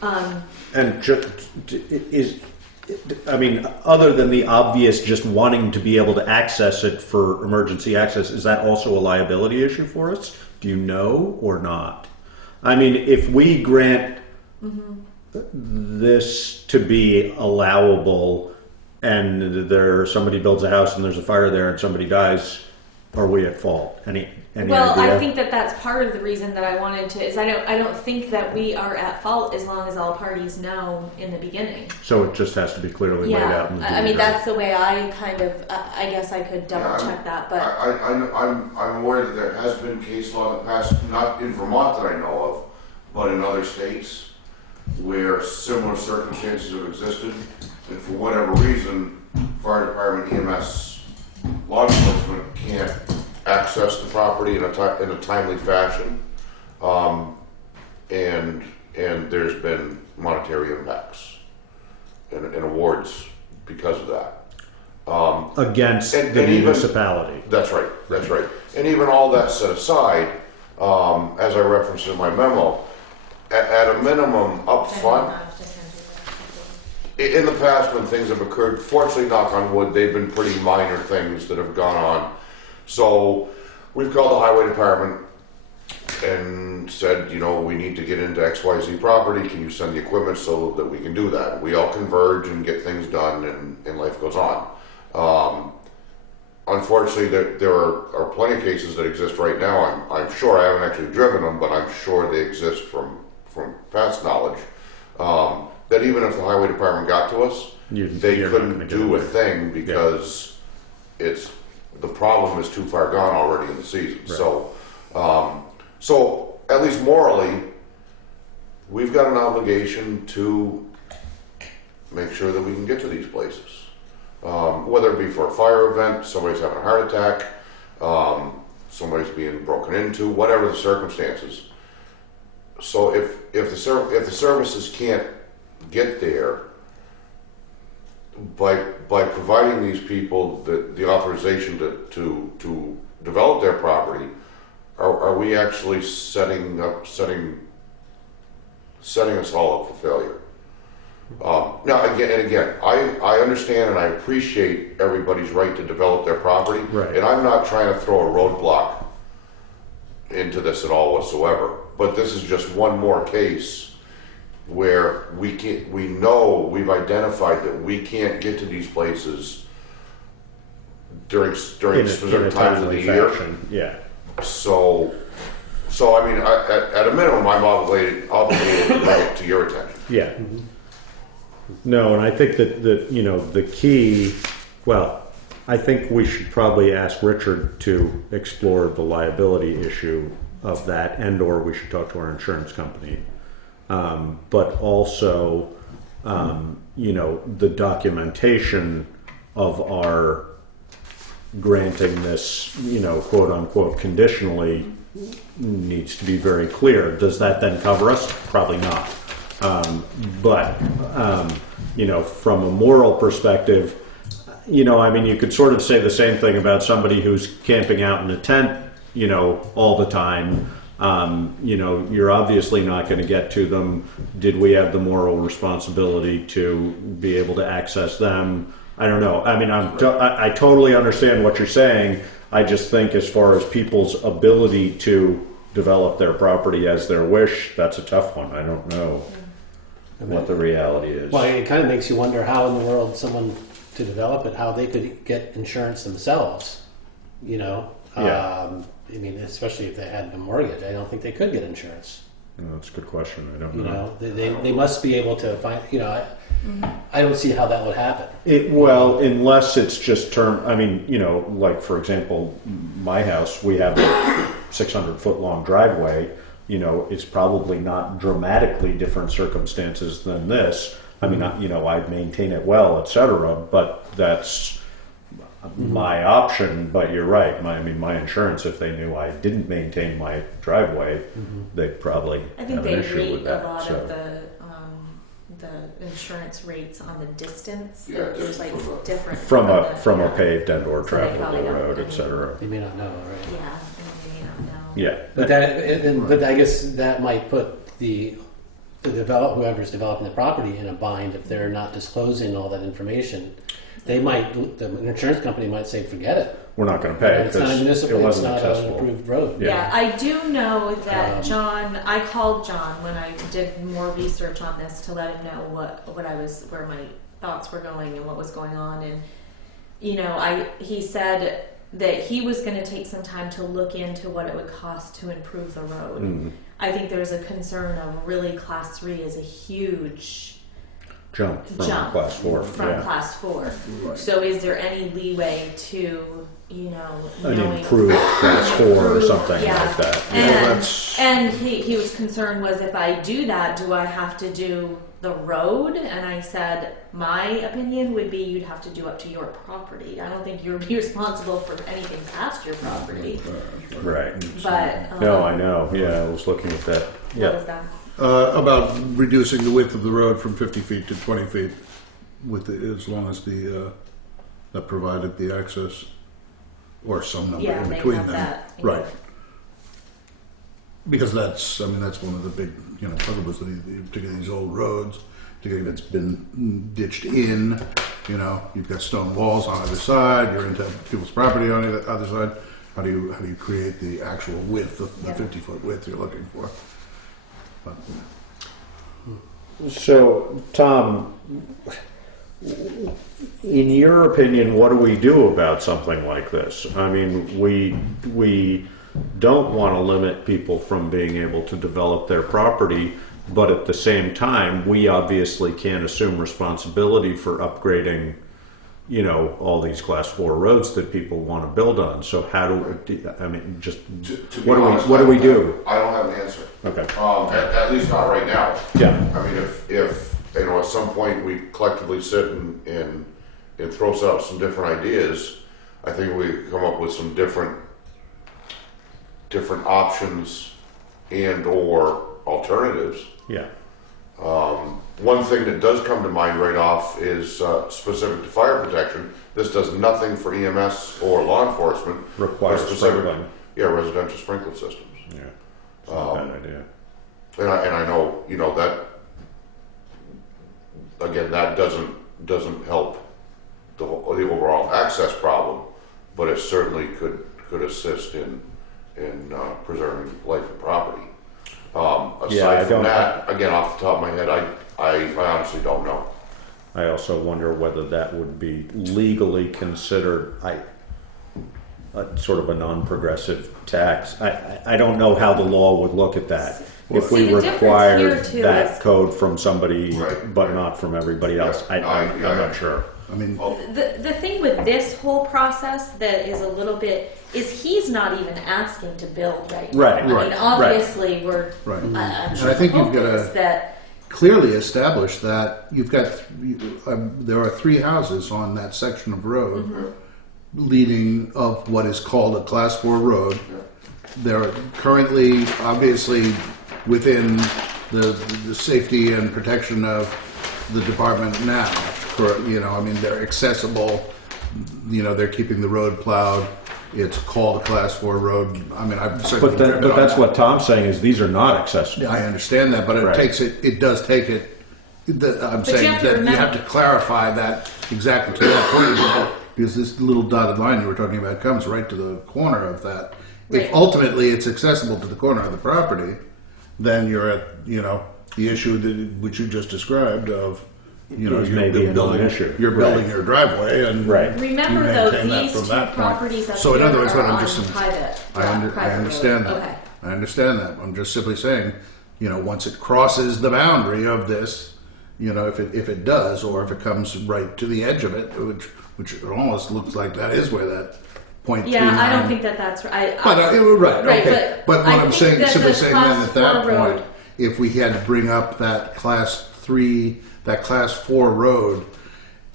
And other than the obvious just wanting to be able to access it for emergency access, is that also a liability issue for us? Do you know or not? I mean, if we grant this to be allowable and somebody builds a house and there's a fire there and somebody dies, are we at fault? Any Well, idea? I think that's part of the reason that I wanted to, is I don't think that we are at fault as long as all parties know in the beginning. So it just has to be clearly laid out in the I mean, deed, that's the way I kind of, I guess I could double check that, but I'm aware that there has been case law in the past, not in Vermont that I know of, but in other states where similar circumstances have existed, and for whatever reason, fire department, EMS, law enforcement can't access the property in a timely fashion, and there's been monetary impacts and awards because of that. against and the even- municipality. That's right. And even all that set aside, as I referenced in my memo, at a minimum up front, in the past when things have occurred, fortunately, knock on wood, they've been pretty minor things that have gone on. So we've called the highway department and said, you know, we need to get into XYZ property. Can you send the equipment so that we can do that? We all converge and get things done, and life goes on. Unfortunately, there are plenty of cases that exist right now. I'm sure, I haven't actually driven them, but I'm sure they exist from past knowledge. That even if the highway department got to us, they you're not gonna couldn't get do a it. thing because the problem is too far gone already in the season. Right. So at least morally, we've got an obligation to make sure that we can get to these places. Whether it be for a fire event, somebody's having a heart attack, somebody's being broken into, whatever the circumstances. So if the services can't get there, by providing these people the authorization to develop their property, are we actually setting us all up for failure? Now again, I understand and I appreciate everybody's right to develop their property, Right. and I'm not trying to throw a roadblock into this at all whatsoever. But this is just one more case where we've identified that we can't get to these places during in specific a times of the timely year. fashion. Yeah. So I mean, at a minimum, I'm obligated to bring it to your attention. Yeah. No, and I think that the key. Well, I think we should probably ask Richard to explore the liability issue of that, and/or we should talk to our insurance company. But also, the documentation of our granting this, quote unquote, conditionally needs to be very clear. Does that then cover us? Probably not. But from a moral perspective, I mean, you could sort of say the same thing about somebody who's camping out in a tent, all the time. You're obviously not going to get to them. Did we have the moral responsibility to be able to access them? I don't know. I mean, I totally understand what you're saying. I just think as far as people's ability to develop their property as their wish, that's a tough one. I don't know what the reality is. Well, it kind of makes you wonder how in the world someone to develop it, how they could get insurance themselves. Yeah. I mean, especially if they had a mortgage, I don't think they could get insurance. No, that's a good question. I don't know. They must be able to find. I don't see how that would happen. Unless it's just term. I mean, like for example, my house, we have a 600-foot long driveway. It's probably not dramatically different circumstances than this. I mean, I maintain it well, etc. But that's my option. But you're right. My insurance, if they knew I didn't maintain my driveway, they'd probably I think have they an issue rate with that. a lot of the insurance rates on the distance. Yeah, There's like different from a yeah. paved and/or So they travelable probably don't- road, I mean, etc. They may not know, right? Yeah, and they may not know. Yeah. But I guess that might put the whoever's developing the property in a bind if they're not disclosing all that information. The insurance company might say, forget it. We're not going to pay It's not because it municipal, it's wasn't not an accessible. approved road. Yeah, I do know that Um, I called John when I did more research on this to let him know where my thoughts were going and what was going on. And, he said that he was going to take some time to look into what it would cost to improve the road. Mm. I think there's a concern of really class 3 is a huge Jump from jump class 4. from Yeah. class 4. Right. So is there any leeway to, An knowing improved class 4 or Improved, something yeah. like that. And he was concerned was if I do that, do I have to do the road? And I said, my opinion would be you'd have to do up to your property. I don't think you're responsible for anything past your property. Right. But No, I know. Yeah, I was looking at that. What Yeah. was that? About reducing the width of the road from 50 feet to 20 feet, as long as that provided the access, or some number Yeah, in they between have them. that. Right. Because that's one of the big, problems with particularly these old roads, particularly if it's been ditched in, you've got stone walls on either side, you're into people's property on the other side. How do you create the actual width, the Yeah. 50-foot width you're looking for? But, So, Tom, in your opinion, what do we do about something like this? I mean, we don't want to limit people from being able to develop their property, but at the same time, we obviously can't assume responsibility for upgrading, all these class 4 roads that people want to build on. So how To be what honest, do we do? I don't have an answer. Okay. At least not right now. Yeah. I mean, if at some point we collectively sit and throw out some different ideas, I think we come up with some different options and or alternatives. Yeah. One thing that does come to mind right off is specific to fire protection. This does nothing for EMS or law enforcement. Requires sprinkling. Yeah, residential sprinkler systems. Yeah. It's not a bad idea. And I know, that again, that doesn't help the overall access problem, but it certainly could assist in preserving life and property. Aside from that, again, off the top of my head, I honestly don't know. I also wonder whether that would be legally considered. sort of a non-progressive tax. I don't know how the law would look at that. If See, we the difference required here, too, that is- code from somebody, Right, but right. not from everybody else, I'm not sure. I mean, The thing with this whole process that is a little bit is he's not even asking to build right now. Right, I right, mean, obviously we're. Right. I'm And sure I think the you've hope got is a- that. clearly establish that you've got, there are 3 houses on that section of road leading of what is called a Class 4 road. They're currently, obviously, within the safety and protection of the department now. I mean, they're accessible. They're keeping the road plowed. It's called a Class 4 road. I mean, I've certainly driven But on that's that. what Tom's saying is these are not accessible. I understand that, but it Right. takes it. It does take it. I'm you saying have to that you remember- have to clarify that exactly to that point, because this little dotted line you were talking about comes right to the corner of that. Right. If ultimately it's accessible to the corner of the property, then you're at the issue which you just described of Which you're may be a building non-issue. you're building Right. your driveway and Right. Remember you though, maintain that these from two that point. properties up So in here other words, are what I'm on just private. I private understand road. that. Okay. I understand that. I'm just simply saying, once it crosses the boundary of this, if it does, or if it comes right to the edge of it, which it almost looks like that is where that point. Yeah, I don't think that's right. But right, Right, okay. But what I I'm think saying, that simply the saying then Class at that 4 road- point, if we had to bring up that Class 4 road,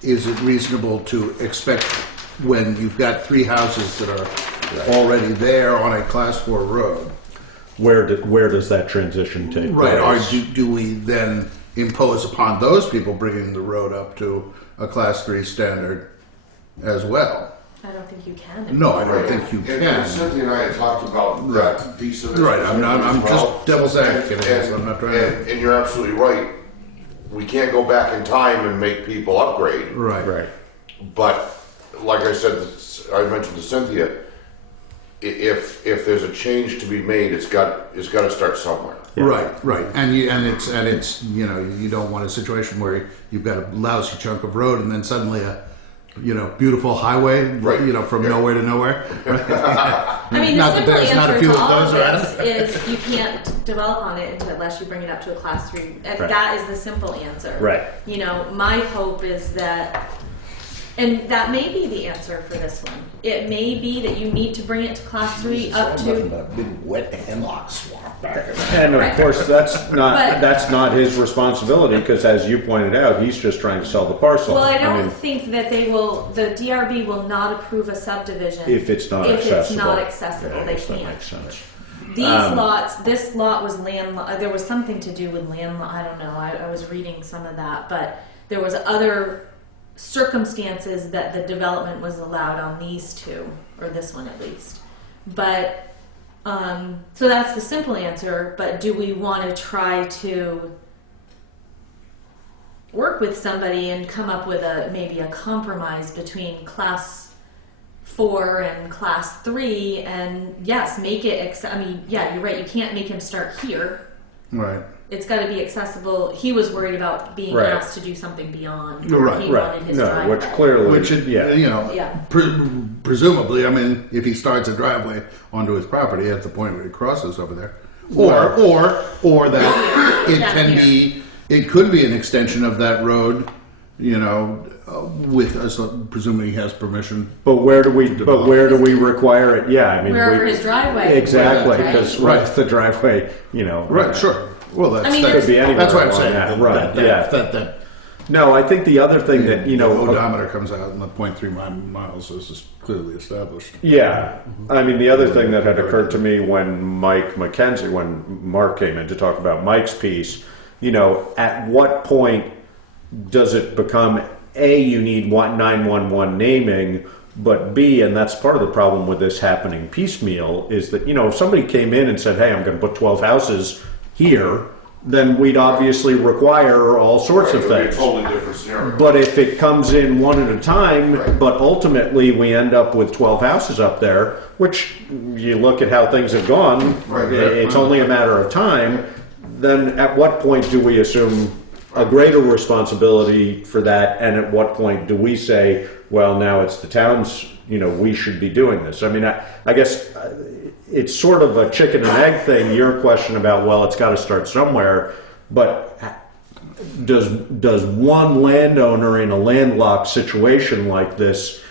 is it reasonable to expect when you've got 3 houses that are already there on a Class 4 road? Where does that transition take Right, or place? do we then impose upon those people bringing the road up to a Class 3 standard as well? I don't think you can. No, I don't think you And can. Cynthia and I had talked about that piece of it. Right, I'm as well. just devil's advocate, And- I'm not trying to. And you're absolutely right. We can't go back in time and make people upgrade. Right. Right. But like I said, I mentioned to Cynthia, if there's a change to be made, it's got to start somewhere. Right, and it's you don't want a situation where you've got a lousy chunk of road and then suddenly a beautiful highway, Right. From nowhere to nowhere. I mean, Not the that simple there's not a answer few to of all of those this is you can't develop on it unless you bring it up to a Class 3. Right. That is the simple answer. Right. My hope is that, and that may be the answer for this one. It may be that you need to bring it to Class 3 up to. a big wet hemlock swamp back there. And of Right. course, that's But- not his responsibility because, as you pointed out, he's just trying to sell the parcel. Well, I don't mean, think that the DRB will not approve a subdivision if it's not if accessible. it's not accessible. Yeah, I They guess that can't. makes sense. These lots, this lot was there was something to do with I don't know. I was reading some of that, but there was other circumstances that the development was allowed on these two, or this one at least. But so that's the simple answer. But do we want to try to work with somebody and come up with maybe a compromise between Class 4 and Class 3, and yes, make it. Yeah, you're right. You can't make him start here. Right. It's got to be accessible. He was worried about being Right. asked to do something beyond. Right, He Right. wanted his No, driveway. which clearly, Which yeah. Yeah. Presumably, I mean, if he starts a driveway onto his property at the point where he crosses over there, Or- or that it Down can here. be, it could be an extension of that road, with us, presumably he has permission. But where do we require it? Yeah, I mean, Wherever his driveway. exactly, is, because Right. the driveway, Right, sure. Well, that's I mean, that could be anywhere that's what I'm along saying. that run, yeah. That No, I think the other thing that the odometer comes out and the 0.3 miles is clearly established. Yeah, I mean, the other thing that had occurred to me when Mark came in to talk about Mike's piece, at what point does it become A, you need 911 naming, but B, and that's part of the problem with this happening piecemeal, is that, if somebody came in and said, hey, I'm going to put 12 houses here, then we'd obviously require all sorts of It would be a things. totally different scenario. But if it comes in one at a time, Right. but ultimately we end up with 12 houses up there, which you look at how things have gone, Right. it's only a matter of time, then at what point do we assume a greater responsibility for that? And at what point do we say, well, now it's the town's we should be doing this. I mean, I guess it's sort of a chicken and egg thing. Your question about, well, it's got to start somewhere, but does one landowner in a landlocked situation like this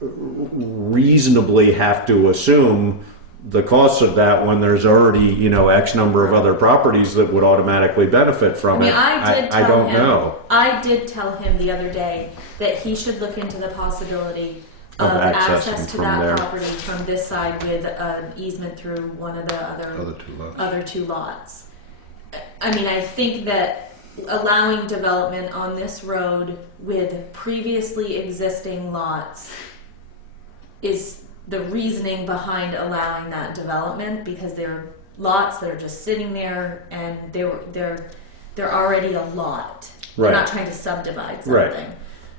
reasonably have to assume the costs of that when there's already, X number of other properties that would automatically benefit from it? I don't know. I did tell him the other day that he should look into the possibility of access to that property from this side with an easement through one of the other two lots. I mean, I think that allowing development on this road with previously existing lots is the reasoning behind allowing that development, because there are lots that are just sitting there and they're already a lot. Right. They're not trying to subdivide something. Right.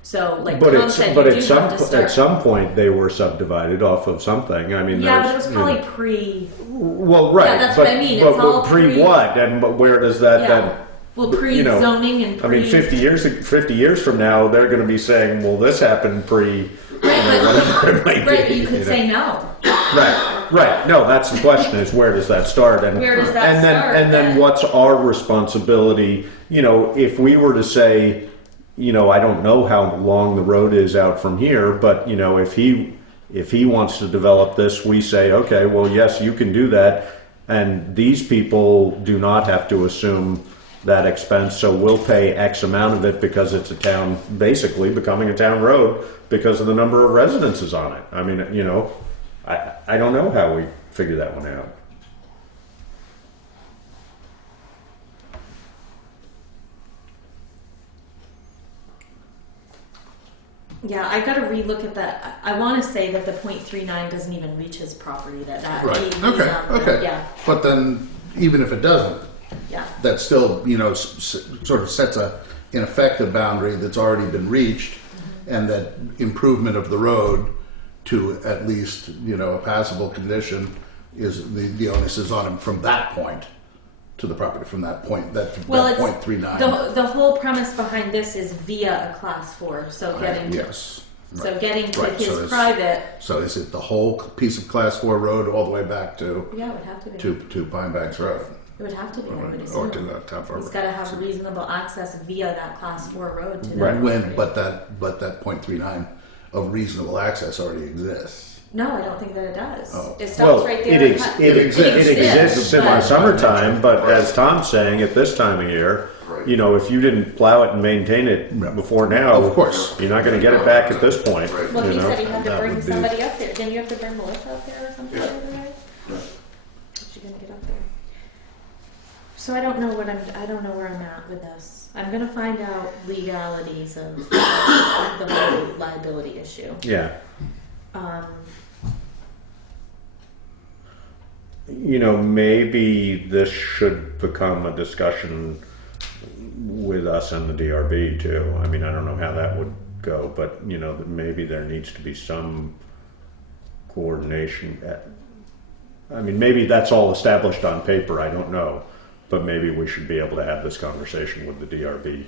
So, like Tom said, at some point they were subdivided off of something. I mean, yeah, but it was probably pre. Well, right. Yeah, that's what I mean. It's all pre what, and where does that then? Well, pre-zoning and pre. I mean, 50 years from now, they're going to be saying, "Well, this happened pre." Right, but you could say no. Right. No, that's the question: is where does that start? And where does that start? And then what's our responsibility? If we were to say, I don't know how long the road is out from here, but if he wants to develop this, we say, okay, well, yes, you can do that, and these people do not have to assume that expense, so we'll pay X amount of it because it's a town, basically becoming a town road because of the number of residences on it. I mean, I don't know how we figure that one out. Yeah, I got to relook at that. I want to say that the .39 doesn't even reach his property. Right. Okay. Yeah. But then, even if it doesn't, yeah, that still, sort of sets in effect a boundary that's already been reached, and that improvement of the road to at least, a passable condition is the onus is on him from that point to the property, from that point, that .39. The whole premise behind this is via a class 4, so getting to, yes. Right. So getting to his private. So is it the whole piece of class 4 road all the way back to? Yeah, it would have to be. To Pine Banks Road. It would have to be. Or to the top of. He's got to have reasonable access via that class 4 road to that. But that .39 of reasonable access already exists. No, I don't think that it does. Oh. It stops right there. It exists in the summertime, but as Tom's saying, at this time of year, if you didn't plow it and maintain it before now, of course, you're not going to get it back at this point. Well, he said he had to bring somebody up there. Didn't you have to bring Melissa up there or something? Right? She's going to get up there. So I don't know where I'm at with this. I'm going to find out legalities of the whole liability issue. Yeah. Maybe this should become a discussion with us and the DRB too. I mean, I don't know how that would go, but maybe there needs to be some coordination. Maybe that's all established on paper. I don't know, but maybe we should be able to have this conversation with the DRB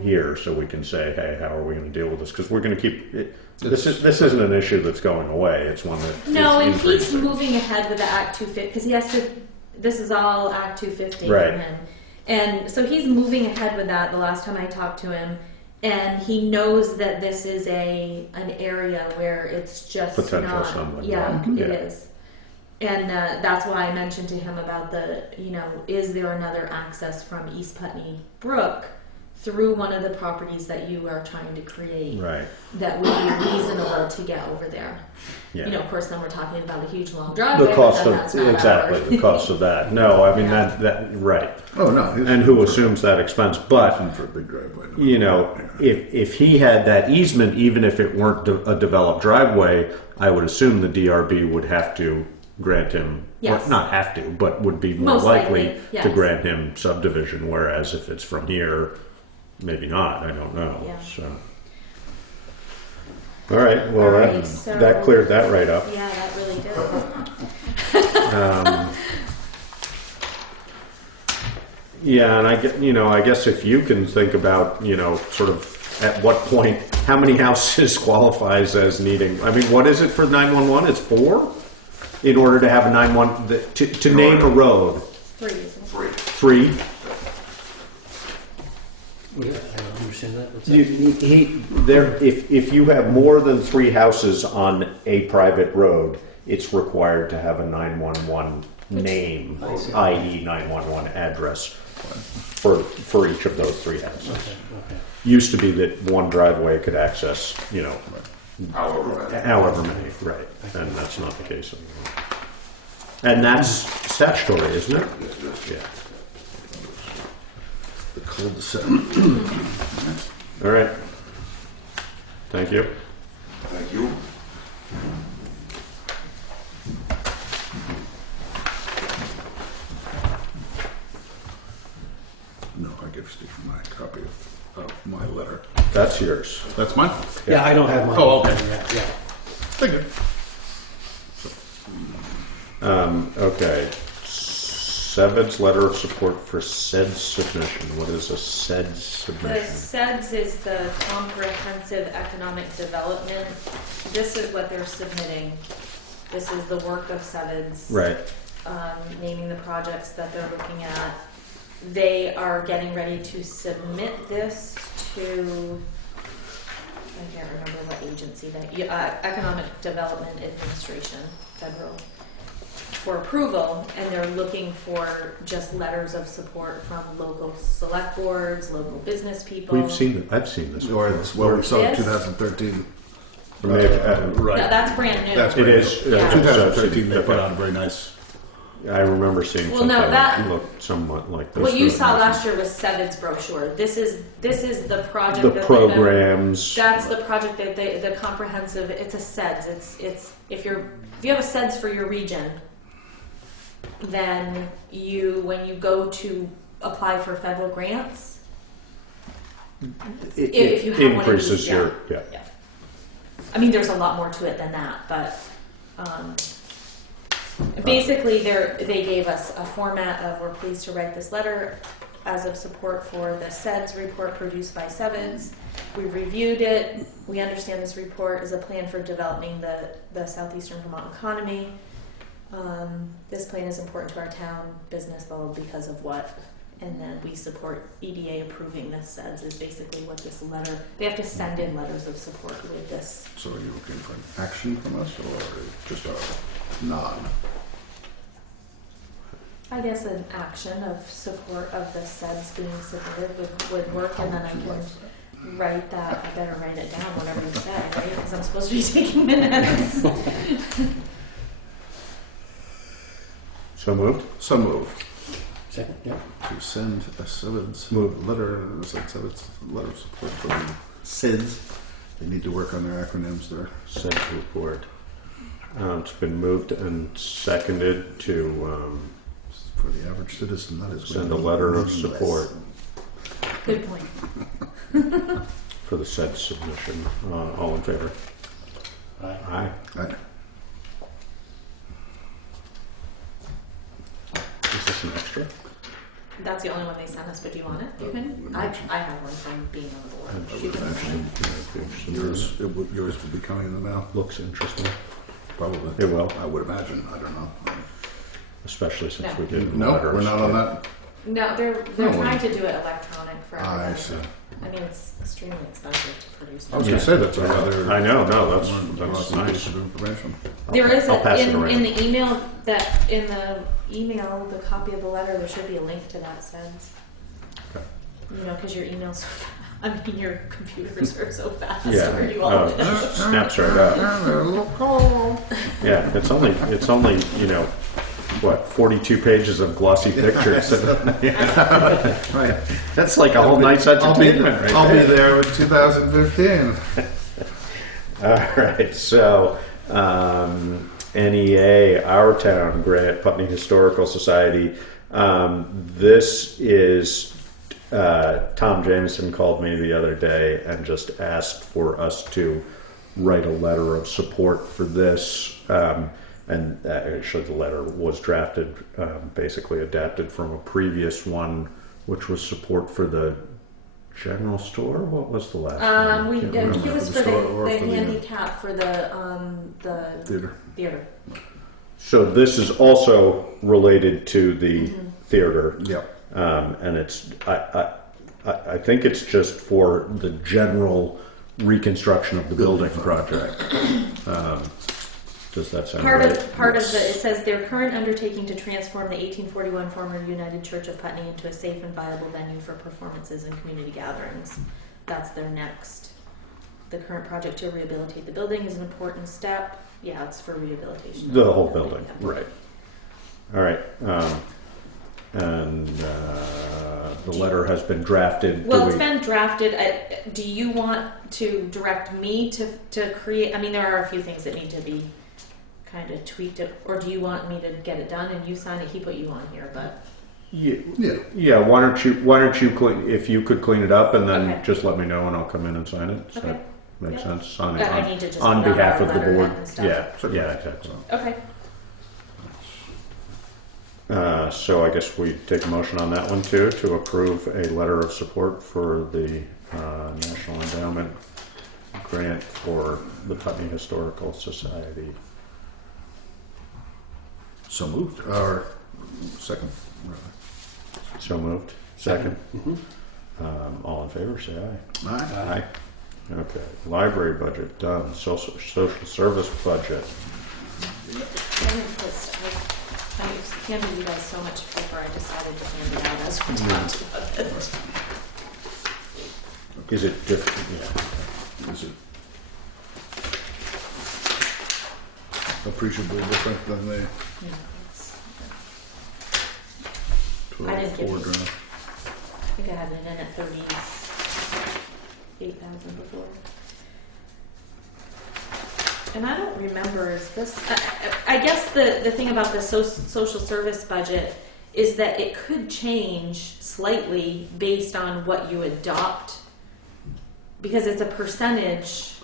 here, so we can say, hey, how are we going to deal with this? Because we're going to keep it. This isn't an issue that's going away. It's one that and he's moving ahead with the Act 250 because he has to. This is all Act 250 for him, and so he's moving ahead with that. The last time I talked to him, and he knows that this is an area where it's just potential not. stumbling Yeah, block. it is, and that's why I mentioned to him about the. Is there another access from East Putney Brook through one of the properties that you are trying to create that would be reasonable to get over there? Yeah. Of course, then we're talking about a huge long driveway. The cost of the cost of that. No, I mean that right. Oh no. And who assumes that expense? But for a big driveway. if he had that easement, even if it weren't a developed driveway, I would assume the DRB would have to grant him. Yes. Well, not have to, but would be more Most likely, to grant him subdivision. Whereas if it's from here, maybe not. I don't know. Yeah. So. All right. Well, that cleared that right up. Yeah, that really did. Yeah, and I guess if you can think about, sort of at what point, how many houses qualifies as needing, I mean, what is it for 911? It's 4? In order to have a 911, to name a road? 3, isn't it? 3? I don't understand that. What's that? If you have more than 3 houses on a private road, it's required to have a 911 name, i.e. 911 address for each of those 3 houses. Okay. Used to be that one driveway could access, you know, however many, right, and that's not the case anymore. And that's statutory, isn't it? Yeah. The cul-de-sac. All right. Thank you. Thank you. No, I give Steve my copy of my letter. That's yours. That's mine? Yeah, I don't have mine. Oh, okay. Yeah. Thank you. Okay. SEVID's letter of support for SED submission. What is a SED The submission? SEDS is the Comprehensive Economic Development. This is what they're submitting. This is the work of SEVIDS. Right. Naming the projects that they're looking at. They are getting ready to submit this to, I can't remember what agency that, Economic Development Administration, federal, for approval, and they're looking for just letters of support from local select boards, local business people. I've seen this. Or it's what we saw in Yes. 2013. Right. Right. That's brand new. That's It brand is. new. Yeah. 2013, they put on a very nice. I remember seeing Well, something no, that- that looked somewhat like this. What you but- saw last year was SEVID's brochure. This is the project. The that they've been- programs. That's the project that the comprehensive. It's a SEDS. It's if you have a SEDS for your region, then when you go to apply for federal grants, if you have one of increases these, your yeah. I mean, there's a lot more to it than that, but basically, they gave us a format of we're pleased to write this letter as of support for the SEDS report produced by SEVIDS. We reviewed it. We understand this report is a plan for developing the southeastern Vermont economy. This plan is important to our town business, though, because of what, and then we support EDA approving this SEDS is basically what this letter, they have to send in letters of support with this. So are you looking for an action from us or just a nod? I guess an action of support of the SEDS being submitted would work, and then I can write that. I better write it down, whatever you say, right? Because I'm supposed to be taking minutes. So moved. So moved. Second, yeah. To send a SEVID's Move. letter of support for the SIDS. They need to work on their acronyms there. SED report. It's been moved and seconded to For the average citizen, that is send a letter of meaningless. support Good point. for the SED submission. All in favor? Aye. Aye. Is this an extra? That's the only one they sent us, but do you want it? You can. I have one from being on the board. I You would can imagine yours will be coming in the mail. Looks interesting. Probably. It will, I would imagine. I don't know. especially since No. we did No, letters. we're not on that. No, they're No. trying to do it electronic for I everybody. see. I mean, it's extremely expensive to produce. I was going to say that's a rather. I know, no, that's awesome nice. piece of information. There is I'll pass it in around. the email the copy of the letter, there should be a link to that SEDS. Okay. You know, because your emails, I mean, your computers are so fast. Yeah. Where you all Snaps right up. Yeah, it's only, you know, what, 42 pages of glossy pictures. Right. That's like a whole night's entertainment right I'll there. be there with 2015. All right, so NEA, Our Town grant, Putney Historical Society. This is, Tom Jameson called me the other day and just asked for us to write a letter of support for this. And actually the letter was drafted, basically adapted from a previous one, which was support for the General store? What was the last one? We Can't I think remember. it was For for the store or the for the, handicap for the Theater. theater. So this is also related to the theater. Yep. And it's, I think it's just for the general reconstruction of the building project. Does that sound right? Part of the, it says their current undertaking to transform the 1841 former United Church of Putney into a safe and viable venue for performances and community gatherings. That's their next. The current project to rehabilitate the building is an important step. Yeah, it's for rehabilitation. of The whole building, Yeah. right. All right. And the letter has been drafted. Well, it's been drafted. Do you want to direct me to create? I mean, there are a few things that need to be kind of tweaked, or do you want me to get it done and you sign it? He put you on here, but Yeah. Why don't you clean, if you could clean it up and then Okay. just let me know and I'll come in and sign it. Does Okay. that make Yep. sense? I need to just on put out behalf our of the letterhead board. and stuff. Yeah, exactly. okay. So I guess we take a motion on that one too, to approve a letter of support for the National Endowment grant for the Putney Historical Society. So moved. Or second. So moved. Second. All in favor, say aye. Aye. Aye. Okay. Library budget done. Social service budget. I handed you guys so much paper, I decided to hand it out as we talked about it. Is it different? Yeah. Is it appreciably different than the Yeah, I didn't give 12.4 you- draft? I think I had it in at 38,000 before. And I don't remember, is this, I guess the thing about the social service budget is that it could change slightly based on what you adopt, because it's a percentage,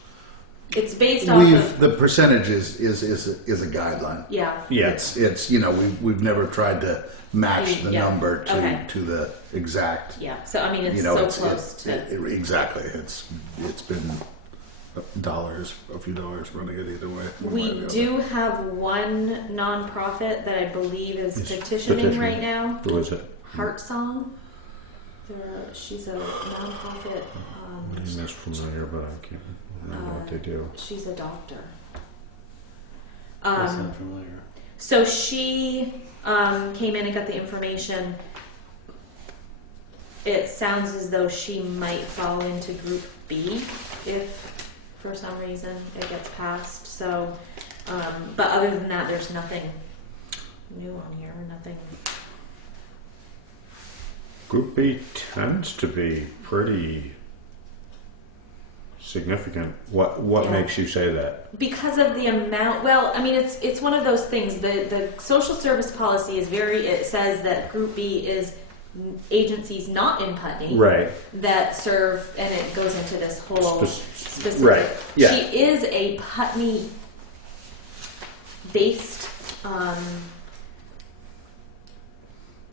it's based off of, The percentage is a guideline. yeah. Yeah. It's we've never tried to match the Yeah. number Okay. to the exact. Yeah, so I mean, it's You know, so close to. exactly. It's been dollars, a few dollars running it either way. one way or We the other. do have one nonprofit that I believe is Is petitioning petitioning. right now. Who is it? Heart Song. She's a nonprofit. Name is familiar, but I can't remember what they do. She's a doctor. That sounds familiar. So she came in and got the information. It sounds as though she might fall into Group B if, for some reason, it gets passed. So, but other than that, there's nothing new on here. Nothing. Group B tends to be pretty significant. What Yeah. makes you say that? Because of the amount, well, I mean, it's one of those things. The social service policy is it says that Group B is agencies not in Putney Right. that serve, and it goes into this whole specific. Right, yeah. She is a Putney based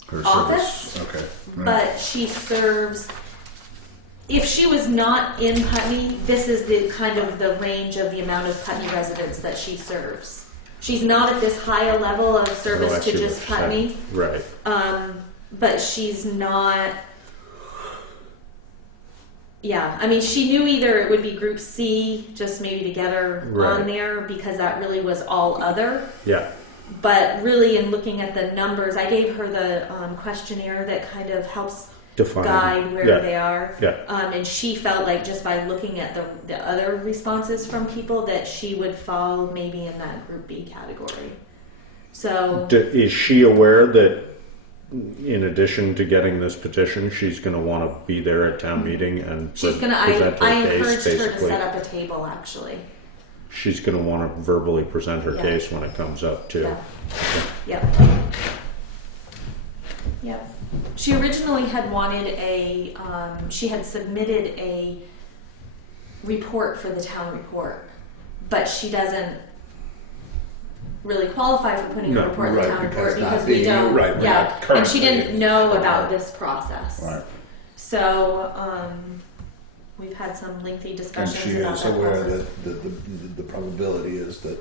Her office, service. Okay. Right. but she serves. If she was not in Putney, this is the kind of the range of the amount of Putney residents that she serves. She's not at this high a level of service Oh, I to see just what you're saying. Putney, Right. but she's not. Yeah, I mean, she knew either it would be Group C, just maybe to get her Right. on there, because that really was all other. Yeah. But really, in looking at the numbers, I gave her the questionnaire that kind of helps Define. guide where Yeah. they are. Yeah. And she felt like just by looking at the other responses from people that she would fall maybe in that Group B category. So Is she aware that in addition to getting this petition, she's going to want to be there at town meeting and she's gonna. present her I case, encouraged her to basically? set up a table. Actually. She's going to want to verbally present her Yeah. case when it comes up too. Yeah. Yep. Yep. She originally had wanted she had submitted a report for the town report, but she doesn't really qualify for putting No, a report in right, the town because report not because we being- don't. right, we're yeah, not and she currently- didn't know about this process. Right. So we've had some lengthy And discussions she about is that aware process. that the probability is that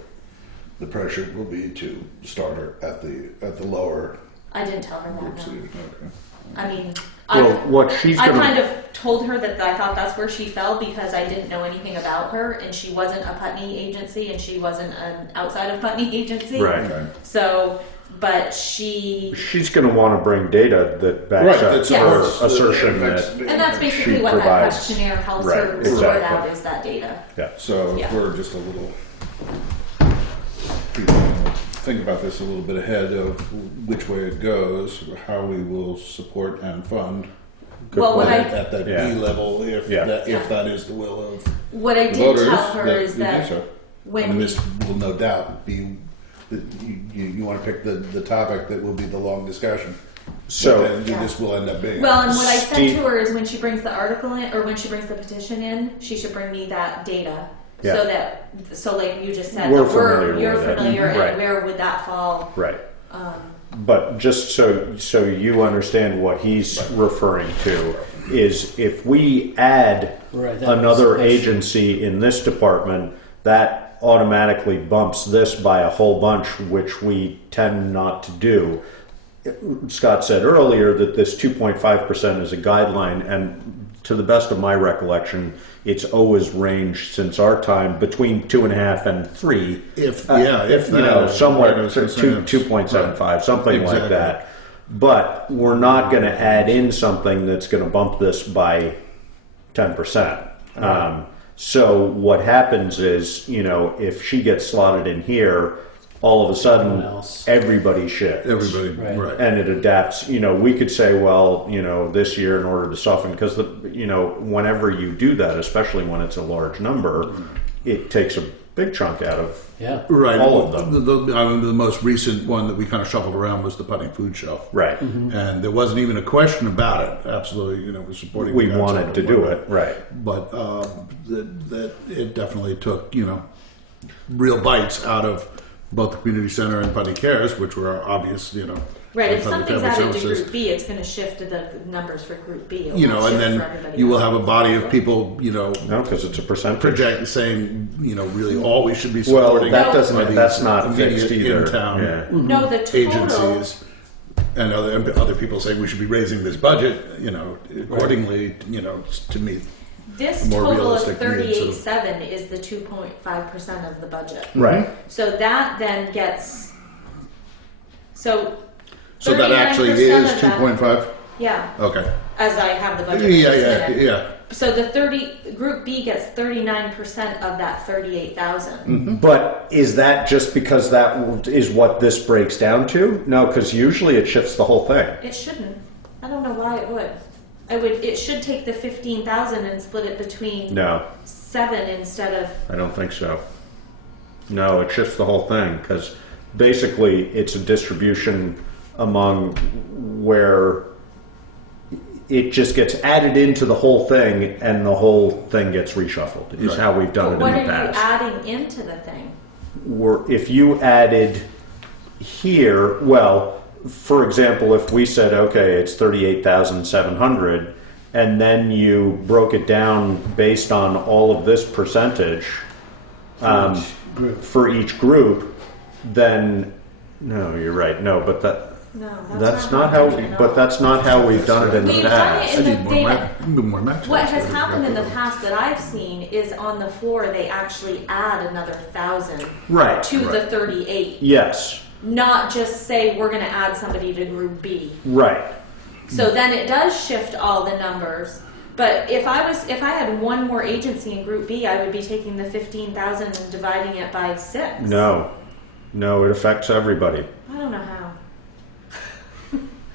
the pressure will be to start her at the lower I didn't tell her group that. seat. No. Okay. I mean, Well, what she's I gonna kind of told her that I thought that's where she fell because I didn't know anything about her, and she wasn't a Putney agency, and she wasn't an outside of Putney agency. right. Okay. So, but she's She's going to want to bring data that backs up that's her Yes. assertion that that and that's basically she what provides. that questionnaire helps Right, her sort exactly. out is that data. yeah. So Yeah. if we're just a little, think about this a little bit ahead of which way it goes, how we will support and fund Well, what at that Yeah. B level, if Yeah. that is the will of what I the did voters, tell her that is we do that so. when And we this will no doubt be, that you want to pick the topic that will be the long discussion. So- But then Yeah. this will end up being. Well, and what I said Steve- to her is when she brings the article in, or when she brings the petition in, she should bring me that data. Yeah. So like you just said, We're that familiar you're with it. familiar, Right. and where would that fall? Right. But just so you understand what he's referring to is if we add Right, that another was- agency in this department, that automatically bumps this by a whole bunch, which we tend not to do. Scott said earlier that this 2.5% is a guideline, and to the best of my recollection, it's always ranged since our time between 2.5 and 3. If You know, somewhere I was to gonna say 2.75, something like Exactly. that. But we're not going to add in something that's going to bump this by 10%. So what happens is, you know, if she gets slotted in here, all of a sudden Everyone else. everybody shifts. Everybody, Right. right. And it adapts. You know, we could say, well, you know, this year in order to soften, because you know, whenever you do that, especially when it's a large number, it takes a big chunk out of Yeah. Right. all of them. I mean, the most recent one that we kind of shuffled around was the Putney Food Shelf. Right. And there wasn't even a question about it. Absolutely, you know, we're supporting. We the wanted concept to of do what- it. Right. But that it definitely took, you know, real bites out of both the community center and Putney Cares, which were obvious, you know. Right, if Putney something's Family added to Services. Group B, it's going to shift to the numbers for Group B. It You won't know, and shift then for everybody you will else. have a body of people, you know, No, because it's a percentage. project saying, you know, really all we should be Well, supporting. that are doesn't. these That's not fixed immediate either. in-town Yeah. No, the total. agencies, and other people saying we should be raising this budget, you know, accordingly, you know, to meet. This more total of realistic needs of- 38.7 is the 2.5% of the budget. Right. So that then gets so. So that actually 39% is of that- 2.5? Yeah, Okay. as I have the budget. Yeah, listed. yeah. So the Group B gets 39% of that 38,000. But is that just because that is what this breaks down to? No, because usually it shifts the whole thing. It shouldn't. I don't know why it would. It should take the 15,000 and split it between No, 7 instead of. I don't think so. No, it shifts the whole thing because basically it's a distribution among where it just gets added into the whole thing and the whole thing gets reshuffled is Right. how we've done But it what in are the you past. adding into the thing? If you added here, well, for example, if we said, okay, it's 38,700, and then you broke it down based on all of this percentage for each group, then no, you're right. No, but No, that's not how. But that's not how we've done it in the We've done past. it in the Need more data. more matches. What has happened in the past that I've seen is on the floor they actually add another 1,000 Right. to the 38, Yes. not just say we're going to add somebody to Group B. Right. So then it does shift all the numbers. But if I had one more agency in Group B, I would be taking the 15,000 and dividing it by 6. No. No, it affects everybody. I don't know how.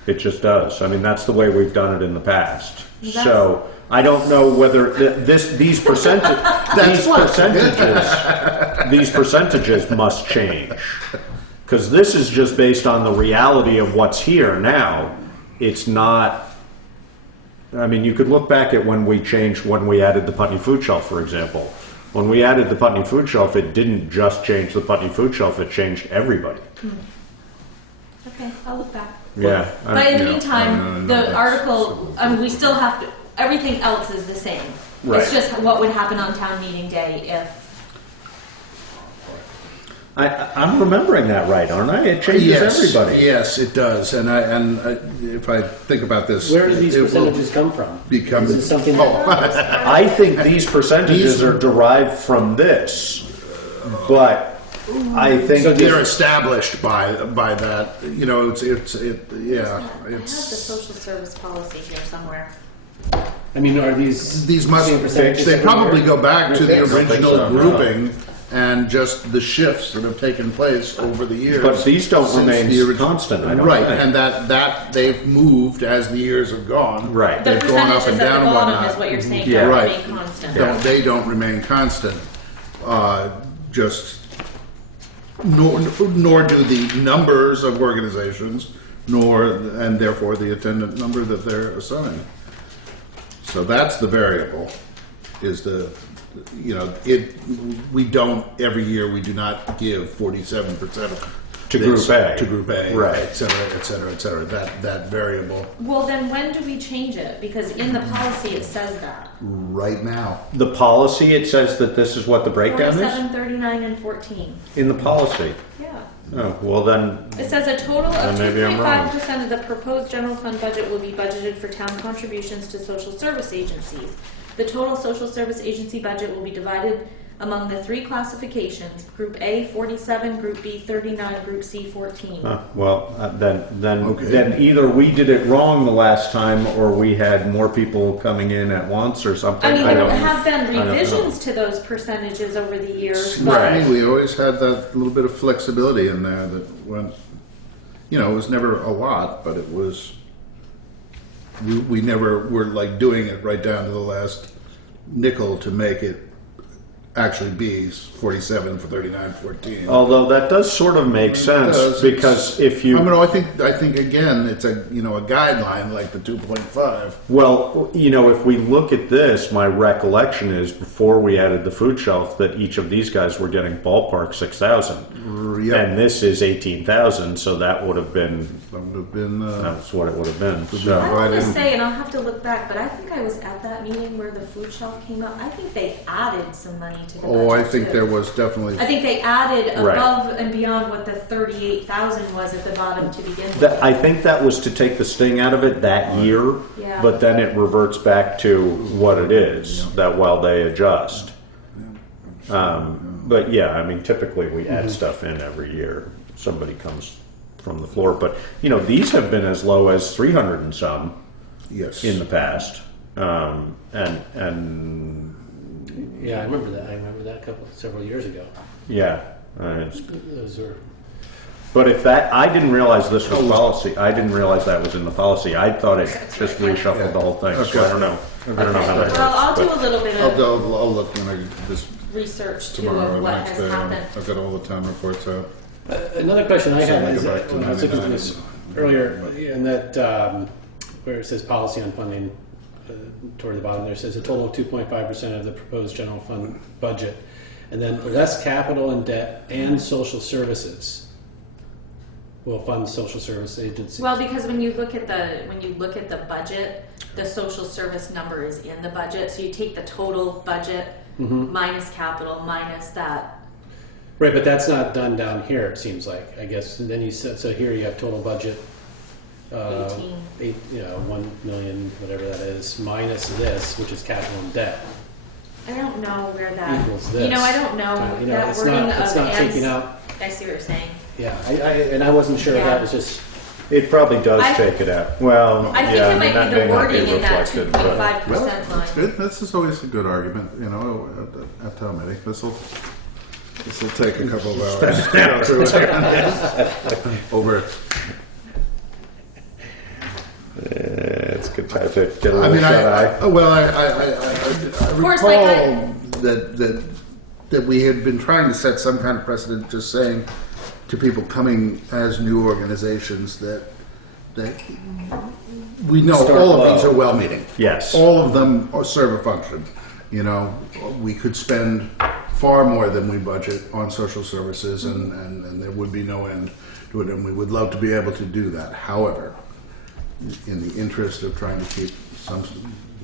It just does. I mean, that's the way we've done it in the past. So I don't know whether these percentages must change because this is just based on the reality of what's here now. It's not. I mean, you could look back at when we added the Putney Food Shelf, for example. When we added the Putney Food Shelf, it didn't just change the Putney Food Shelf; it changed everybody. Okay, I'll look back. Yeah. But in the yeah, meantime, no, the that's- article, we still have to, everything else is the same. Right. It's just what would happen on town meeting day if. I'm remembering that right, aren't I? It changes everybody. Yes, it does. And if I think about this, Where do these it will percentages come from? become Is it something that I think these percentages are derived from this, but I think So they're established by that. You know, I have the social service policy here somewhere. I mean, are these must same percentages they every probably year? go back to the They're fixed. original so, no. grouping and just the shifts that have taken place over the years. But these don't since remain the original- constant, I don't right, think. and that they've moved as the years have gone. Right. The They've gone up percentages and at down the and bottom whatnot. is what you're saying Yeah. don't Right. remain constant. They don't remain constant. Nor do the numbers of organizations, and therefore the attendant number that they're assigned. So that's the variable. We don't every year. We do not give 47% To Group A. to Group A, Right. et cetera, et cetera, et cetera. That variable Well, then when do we change it? Because in the policy it says that. right now. The policy, it says that this is what the breakdown 47, 39, and 14. is? In the policy. Yeah. Oh, well then, It says a total Then of maybe I'm wrong. 2.5% of the proposed general fund budget will be budgeted for town contributions to social service agencies. The total social service agency budget will be divided among the three classifications: Group A 47, Group B 39, Group C 14. then either we did it wrong the last time, or we had more people coming in at once, or something. I mean, there don't- have been I don't know. revisions to those percentages over the years, I but mean, we always had that little bit of flexibility in there that went, it was never a lot, but it was, we never were like doing it right down to the last nickel to make it actually be 47 for 39, 14. Although that does sort of make sense, does. because if you... I think again, it's a guideline like the 2.5. Well, if we look at this, my recollection is before we added the food shelf that each of these guys were getting ballpark 6,000. Yep. And this is 18,000, so that would have been, That would have been, that's what it would have been. I So, want to say, and I'll have to look back, but I think I was at that meeting where the food shelf came up. I think they added some money to the budget. I think too. there was definitely. I think they added Right. above and beyond what the 38,000 was at the bottom to begin with. I think that was to take the sting out of it that year, Yeah. but then it reverts back to what it is, that while they adjust. But yeah, I mean, typically we add stuff in every year. Somebody comes from the floor, but these have been as low as 300 and some Yes. in the past, and Yeah, I remember that. I remember that several years ago. yeah. Those are. But if that, I didn't realize this was policy. I didn't realize that was in the policy. I thought it just reshuffled the whole thing. So Okay. I don't know. I don't know how that works. Well, I'll do but- a little bit I'll of look when I this research too tomorrow or of the what next has day. happened. I've got all the town reports out. Another question I had So is go back that to when I was looking at 99. this earlier, and that where it says policy on funding toward the bottom there, it says a total of 2.5% of the proposed general fund budget, and then less capital and debt and social services will fund social service agencies. Well, because when you look at the budget, the social service number is in the budget. So you take the total budget minus capital minus that. Right, but that's not done down here. It seems like, I guess. And then you said, so here you have total budget. 18. 1 million, whatever that is, minus this, which is capital and debt. I don't know where that Equals this. I don't know that it's wording not, it's of not Ann's- taking out. I see what you're saying. Yeah, and I wasn't sure if Yeah. that was just. It probably does I- take it out. Well, I think yeah, it might that be may the not be wording in that reflected, but- 2.5% line. That's good. This is always a good argument, at town meeting. This will take a couple of hours to go through it. Over. It's a good time to get a I little mean, shut-eye. I course, like, recall that we had been trying to set some kind of precedent, just saying to people coming as new organizations that we know Start all of low. these are well-meaning. Yes. All of them serve a function. We could spend far more than we budget on social services, and there would be no end to it, and we would love to be able to do that. However, in the interest of trying to keep some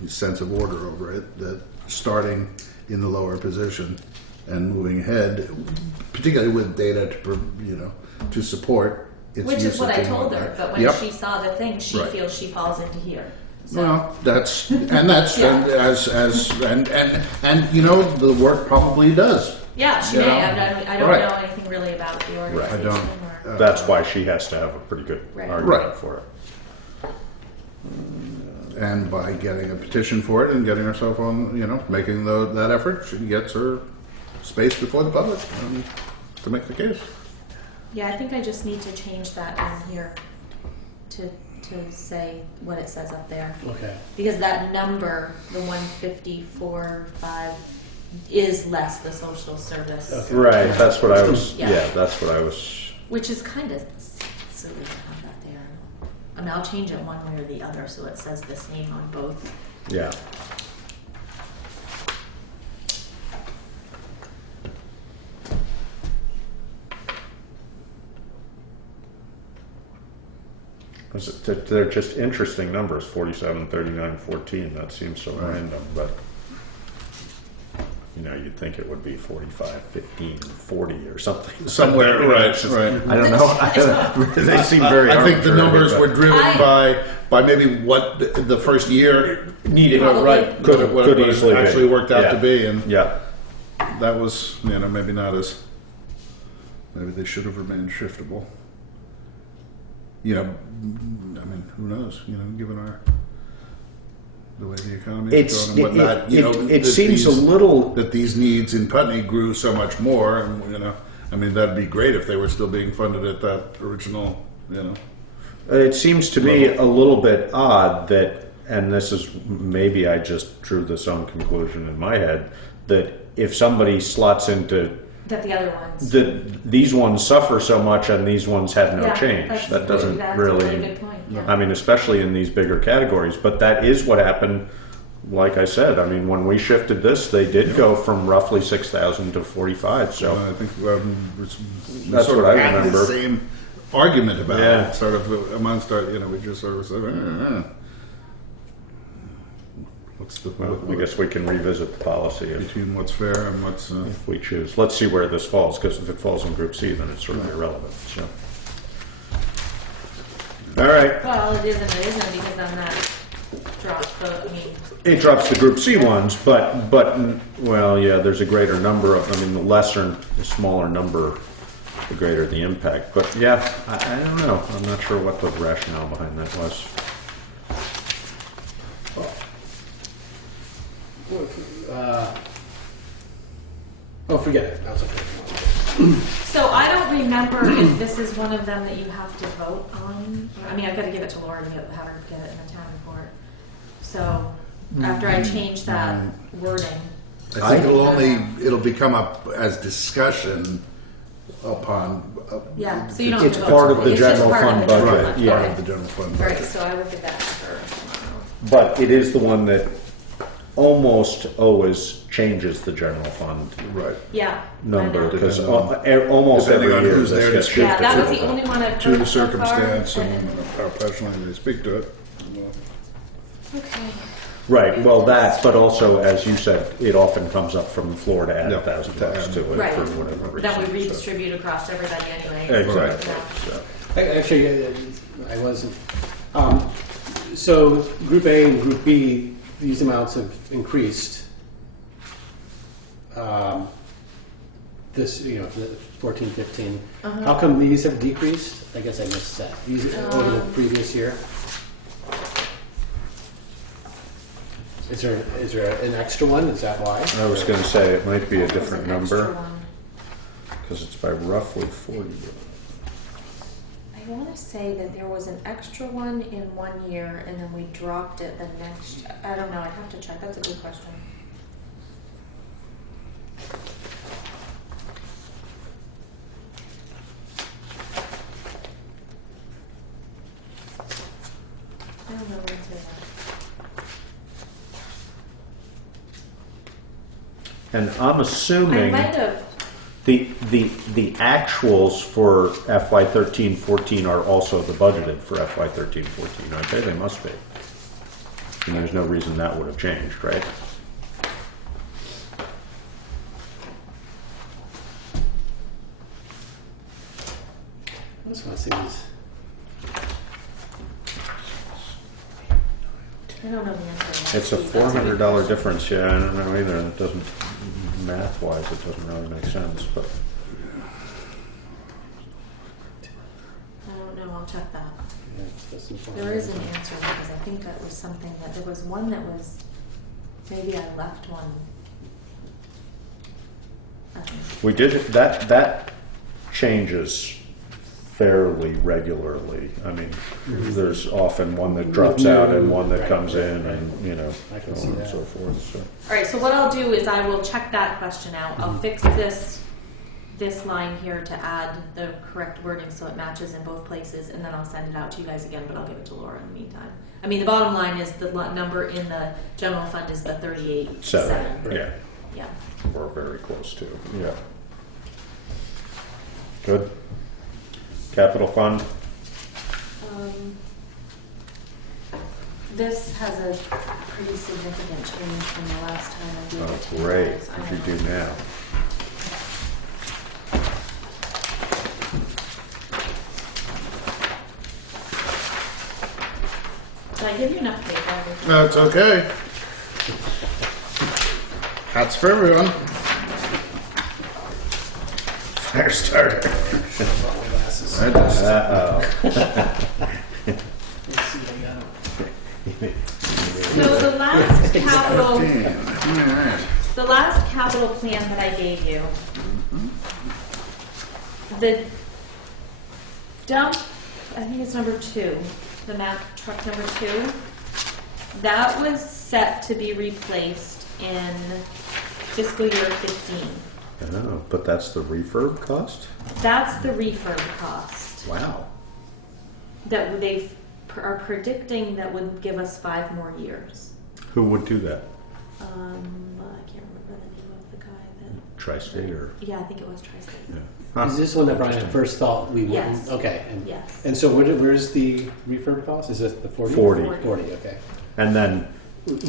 sense of order over it, that starting in the lower position and moving ahead, particularly with data to support its Which is what I usage and told her, whatnot. but when Yep. she saw the thing, she Right. feels she falls into here. So, Well, that's Yeah. and the work probably does. yeah, she You may. know? I don't Right. know anything really about the organization. I don't. Or, That's why she has to have a pretty good Right. argument Right. for it. And by getting a petition for it and getting herself on, making that effort, she gets her space before the public to make the case. yeah, I think I just need to change that in here to say what it says up there. Okay. Because that number, the 154.5, is less the social service. Okay. Right, that's what I was, Yeah. yeah, that's what I was, Which is kind of silly to have that there. I mean, I'll change it one way or the other so it says the same on both. yeah. They're just interesting numbers, 47, 39, 14. That seems so random, but you'd think it would be 45, 15, 40 or something. Somewhere, right, right. I don't know. They seem very I think the arbitrary, numbers but were driven by maybe what the first year needed. Probably. Could easily be. actually worked out Yeah. to be, and Yeah. that was maybe not as maybe they should have remained shiftable. I mean, who knows? Given the way the economy is going and whatnot, it that seems a these- little. that these needs in Putney grew so much more, and I mean, that'd be great if they were still being funded at that original, It seems to me a little bit odd that, and this is maybe I just drew this own conclusion in my head, that if somebody slots into That the other ones. these ones suffer so much and these ones have no Yeah, change. that's That doesn't that's really. a really good point. Yeah. I mean, especially in these bigger categories. But that is what happened. Like I said, I mean, when we shifted this, they did go from roughly 6,000 to 45. So I think we That's sort what of I had remember. the same argument about Yeah. it, sort of amongst our, we just sort of said, what's the well, I guess we can revisit the policy between what's fair and what's if we choose. Let's see where this falls, because if it falls in Group C, then it's sort of irrelevant. So, all right, Well, it is and it isn't because then that drops the. I mean, it drops the Group C ones, but well, yeah, there's a greater number of. I mean, the smaller number, the greater the impact. But yeah, I don't know. I'm not sure what the rationale behind that was. Forget it. That's okay. so I don't remember if this is one of them that you have to vote on. I mean, I've got to give it to Laura to have her get it in the town report. So after I change that wording. I think it'll become up as discussion upon. Yeah, so you don't have It's to vote. part of the It's just general part of fund the general budget, fund. yeah. Part Okay. of the general fund. Right, budget. so I will give that to her tomorrow. But it is the one that almost always changes the general fund Right. Yeah. I number, know. because Depending almost depending every on year who's this there gets to shifted. Yeah, that was the to only one I've To heard the so far. circumstance and how passionately they speak to it. Okay. Right, well that, but also, as you said, it often comes up from the floor to add Yeah, $1,000 to add. to it Right. for whatever reason. That we so. redistribute across everybody anyway. Exactly. Yeah. So. Actually, I wasn't. So Group A and Group B, these amounts have increased. This, for the 14, 15. How come these have decreased? I guess I missed that. These over the previous year. Is there an extra one? Is that why? I was going to say it might be a different There's an extra number one. because it's by roughly 40. I want to say that there was an extra one in 1 year and then we dropped it the next. I don't know. I'd have to check. That's a good question. I don't know what to say. And I'm I assuming might have. The actuals for FY 13-14 are also the budgeted for FY 13-14, aren't they? They must be. And there's no reason that would have changed, right? I just want to see these. I don't know the answer. to that. It's a $400 difference. Yeah, I don't know either. It doesn't, math-wise, it doesn't really make sense. But I don't know. I'll check that. Yeah, that's important. There is an answer because I think that was something that there was one that was maybe I left one. we did that changes fairly regularly. I mean, there's often one that drops out and one that comes in, and you know, I can so see on and that. so forth. So. All right. So what I'll do is I will check that question out. I'll fix this line here to add the correct wording so it matches in both places, and then I'll send it out to you guys again. But I'll give it to Laura in the meantime. I mean, the bottom line is the number in the general fund is the 38.7. Yeah, Yeah. we're very close to. Yeah. Good. Capital fund. This has a pretty significant change from the last time I did Oh, it. to you great. guys. I What do know. you do now? Did I give you enough paper? No, it's okay. Hats for everyone. Fire starter. Glasses. I just, Let's see what I got. So the last capital, damn. All right. the last capital plan that I gave you, the dump, I think it's number 2, the Mack truck number 2, that was set to be replaced in fiscal year 15. Oh, but that's the refurb cost? That's the refurb cost Wow. that they are predicting that would give us 5 more years. Who would do that? Well, I can't remember the name of the guy that. Tri-State or? Yeah, I think it was Tri-State. Yeah. Huh. Is this one that Brian first thought we Yes. wouldn't? Okay. Yes. And so where's the refurb cost? Is it the 40? 40. 40, okay. And then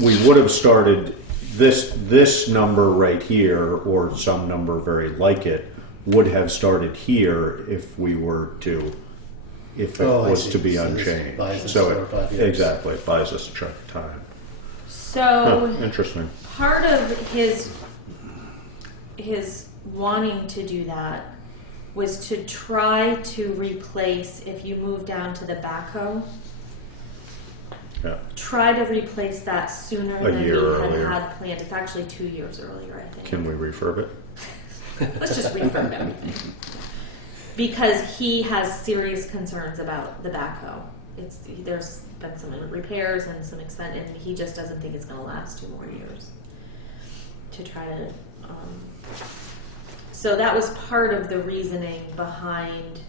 we would have started this number right here, or some number very like it, would have started here if we were to, if it Oh, I was see. to be So this unchanged. buys us So 4 or 5 years. exactly, it buys us a chunk of time. So Huh, interesting. part of his wanting to do that was to try to replace, if you move down to the backhoe, Yeah. try to replace that sooner A than we year earlier. had planned. It's actually 2 years earlier, I think. Can we refurb it? Let's just refurb everything. Because he has serious concerns about the backhoe. There's been some repairs and some expense, and he just doesn't think it's going to last 2 more years. To try to, so that was part of the reasoning behind.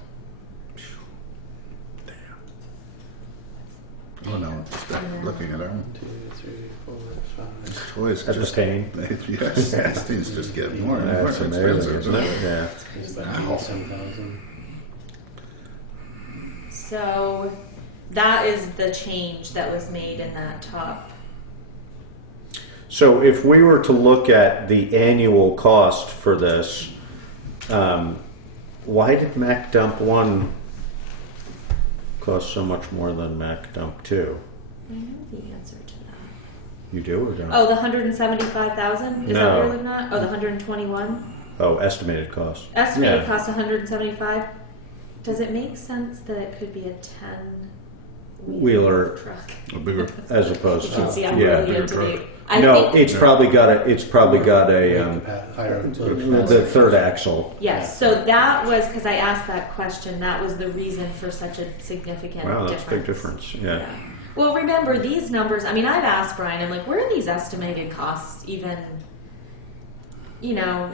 Oh no, just looking at them. 2, 3, 4, 5. Toys That's just a pain. yes, these things just get more and more That's amazing, expensive. isn't it? Yeah. It's about 7,000. So that is the change that was made in that top. So if we were to look at the annual cost for this, why did Mac Dump 1 cost so much more than Mac Dump 2? I know the answer to that. You do or don't? Oh, the 175,000? Is that No. what you're looking at? Oh, the 121? Oh, estimated cost. Estimated Yeah. cost 175. Does it make sense that it could be a 10 Wheeler. truck? A bigger. As opposed to See, I'm yeah. really into truck. the. I No, think, it's probably got a Higher the third axle. yes. So that was because I asked that question. That was the reason for such a significant Wow, that's difference. a big difference. Yeah. Well, remember these numbers. I mean, I've asked Brian. I'm like, where are these estimated costs even? You know,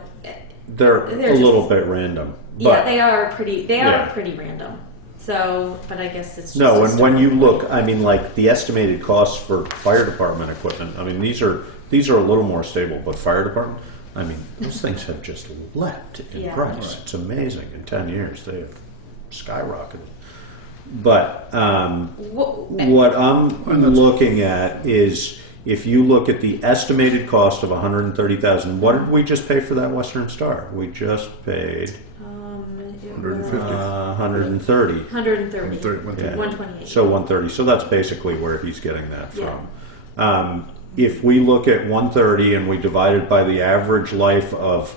They're They're a little just- bit random. yeah, But they are pretty. They Yeah. are pretty random. So, but I guess it's just no, a and when you starting look, point. I mean, like the estimated costs for fire department equipment. I mean, these are a little more stable, but fire department, I mean, those things have just leapt in Yeah. price. Right. It's amazing. In 10 years, they have skyrocketed. But what I'm looking at is, if you look at the estimated cost of $130,000, what did we just pay for that Western Star? We just paid it 150. was 130. 130. 130. Yeah. 128. So 130. So that's basically where he's getting that Yeah. from. If we look at 130 and we divide it by the average life of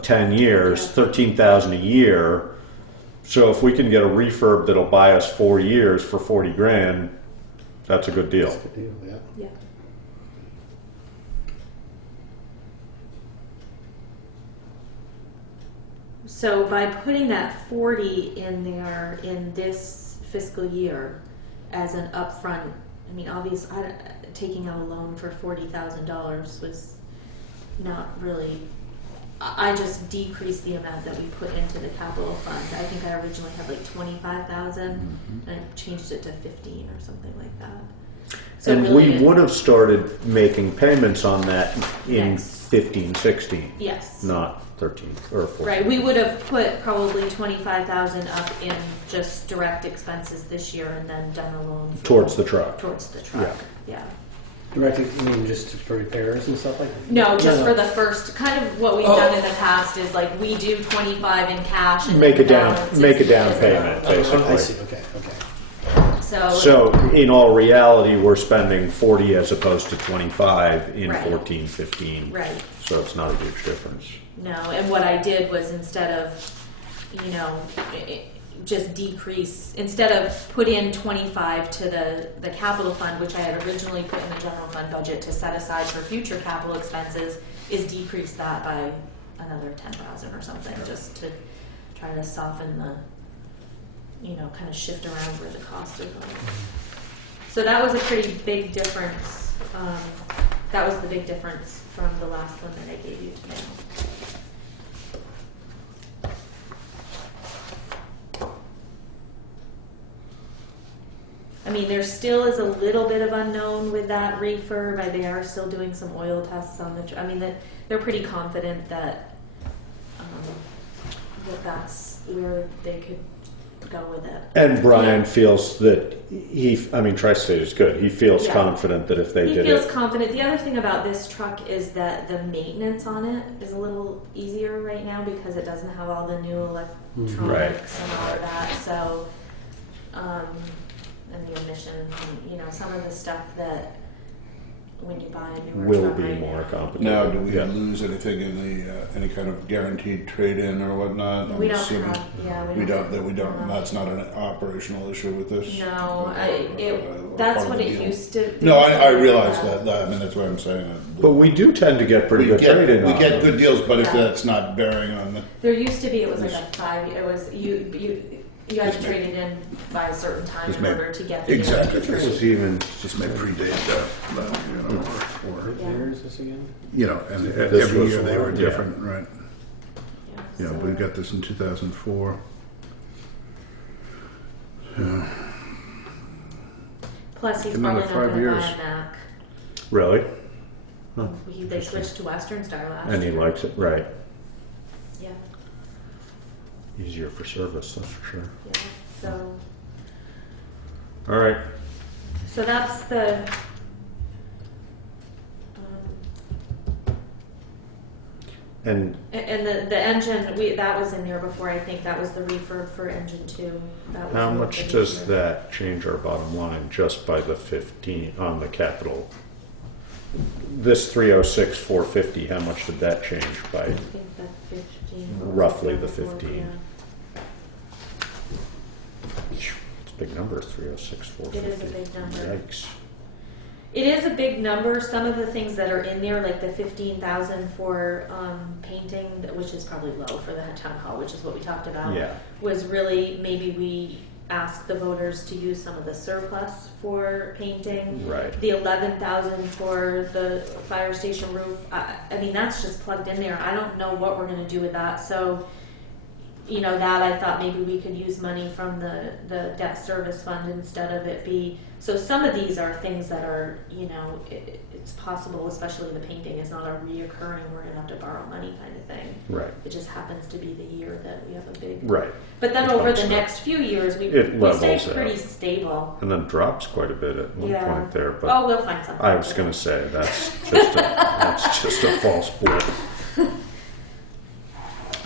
10 years, Yeah. 13,000 a year. So if we can get a refurb that'll buy us 4 years for 40 grand, that's a good deal. That's a good deal, yeah. Yeah. So by putting that 40 in there in this fiscal year as an upfront, I mean, obviously, taking out a loan for $40,000 was not really. I just decreased the amount that we put into the capital fund. I think I originally had like 25,000, and I changed it to 15 or something like that. So And really we would have started making payments on that in Next. 15, 16, Yes. not 13 or 14. Right, we would have put probably 25,000 up in just direct expenses this year, and then done a loan for Towards the truck. Towards the truck, yeah. Directed, I mean, just for repairs and stuff like that? No, just for the first, kind of what we've done in the past is like we do 25 in cash and Make then a down- the balance make a is- down is payment, the loan. basically. I see, okay. So in all reality, we're spending 40 as opposed to 25 in Right. 14, 15. Right. So it's not a huge difference. No, and what I did was instead of, you know, just decrease, instead of put in 25 to the capital fund, which I had originally put in the general fund budget to set aside for future capital expenses, is decrease that by another 10,000 or something, just to try to soften the, you know, kind of shift around where the costs are going. So that was a pretty big difference. That was the big difference from the last one that I gave you today. I mean, there still is a little bit of unknown with that refurb. They are still doing some oil tests on the. I mean, they're pretty confident that that's where they could go with it. And Brian Yeah. feels that Tri-State is good. He feels Yeah. confident that if they He did feels it. confident. The other thing about this truck is that the maintenance on it is a little easier right now because it doesn't have all the new electronics Right. and all of that. So, and the emissions, and, you know, some of the stuff that when you buy a newer Will truck be right more now. complicated. Now, do we Yeah. lose anything in the any kind of guaranteed trade-in or whatnot? We I'm don't assuming have, yeah, we don't. That's not an operational issue with this. No, Or that's part of what the it deal. used to. No, I realize that. I mean, that's what I'm saying. But we do tend to get pretty good trade-in we on get them. good deals, but if Yeah. that's not bearing on the There used to be, it was like a 5, it was, you had to Just trade it in by a certain time Just in may- order to get the exactly. guaranteed It rate. was even just may predate that, or What Yeah. year is this again? and This every was year they were one, yeah. different, right? Yeah, Yeah, so- we got this in 2004. Yeah. Plus, he's Another probably not 5 going to buy years. a Mac. really, They switched to Western Star last and he year. likes it. Right, Yeah, easier for service, that's for sure. yeah. All right. So that's the. And And the engine, that was in there before. I think that was the refurb for engine 2. That was how a much big does refurb. that change our bottom line just by the 15 on the capital? This 306 450, how much did that change by? I think that 15. Roughly the before, 15. yeah. It's a big number, 306 450. It is a big number. Yikes. It is a big number. Some of the things that are in there, like the 15,000 for painting, which is probably low for the town hall, which is what we talked about. Yeah. Was really maybe we ask the voters to use some of the surplus for painting. Right. The 11,000 for the fire station roof. I mean, that's just plugged in there. I don't know what we're going to do with that. So, you know, that I thought maybe we could use money from the debt service fund instead of it be, so some of these are things that are, you know, it's possible, especially the painting is not a reoccurring, we're gonna have to borrow money kind of thing. Right. It just happens to be the year that we have a big. Right. But then It over bumps the up. next few years, we levels stayed out. pretty stable. And then drops quite a bit at one Yeah. point there, but Oh, we'll find something. I was going to say that's just a false blip.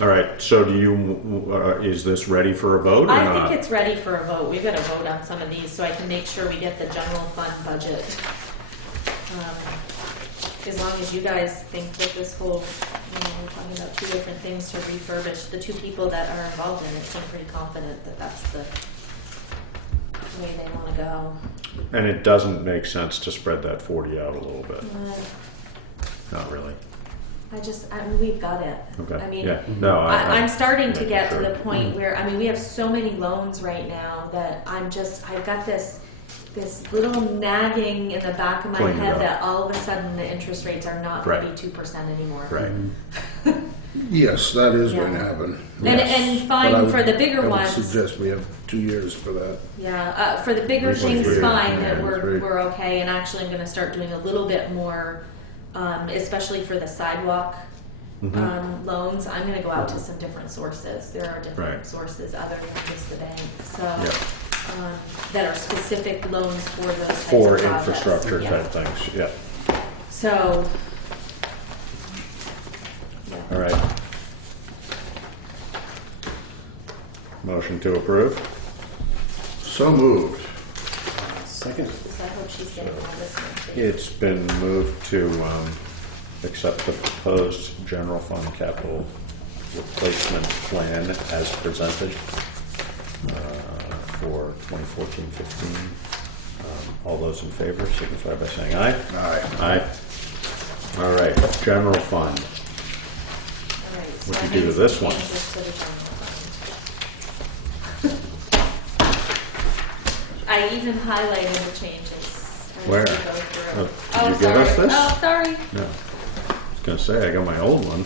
All right. So do you? Is this ready for a vote or I not? think it's ready for a vote. We've got to vote on some of these so I can make sure we get the general fund budget. As long as you guys think that this whole, you know, we're talking about two different things to refurbish. The two people that are involved in it seem pretty confident that that's the way they want to go. And it doesn't make sense to spread that 40 out a little bit. Not really. I mean, we've got it. Okay. I mean, yeah. No, I'm starting to making get sure. to the point where, I mean, we have so many loans right now that I've got this little nagging in the back of my Clean it head up. that all of a sudden the interest rates are not going Right. to be 2% anymore. Right. Yes, that is going to Yeah. happen. And, Yes. and But I fine would- for the bigger I would ones. suggest we have 2 years for that. Yeah, for the bigger Usually things, 3 or fine, that 3. we're okay. And actually, I'm going to start doing a little bit more, especially for the sidewalk loans. I'm going to go out to some different sources. There are different Right. sources other than just the bank, so Yeah. that are specific loans for those types For of projects. infrastructure Yeah. type things. Yeah. So, All right. Motion to approve. So moved. Second. I hope she's getting all this one too. It's been moved to accept the proposed general fund capital replacement plan as presented for 2014-15. All those in favor signify by saying aye. Aye. Aye. All right, general fund. All right, so What'd I you do made to this some one? changes to the general fund. I even highlighted the changes. as Where? we go through. Oh, did you give us this? Oh, sorry. No. I was going to say, I got my old one.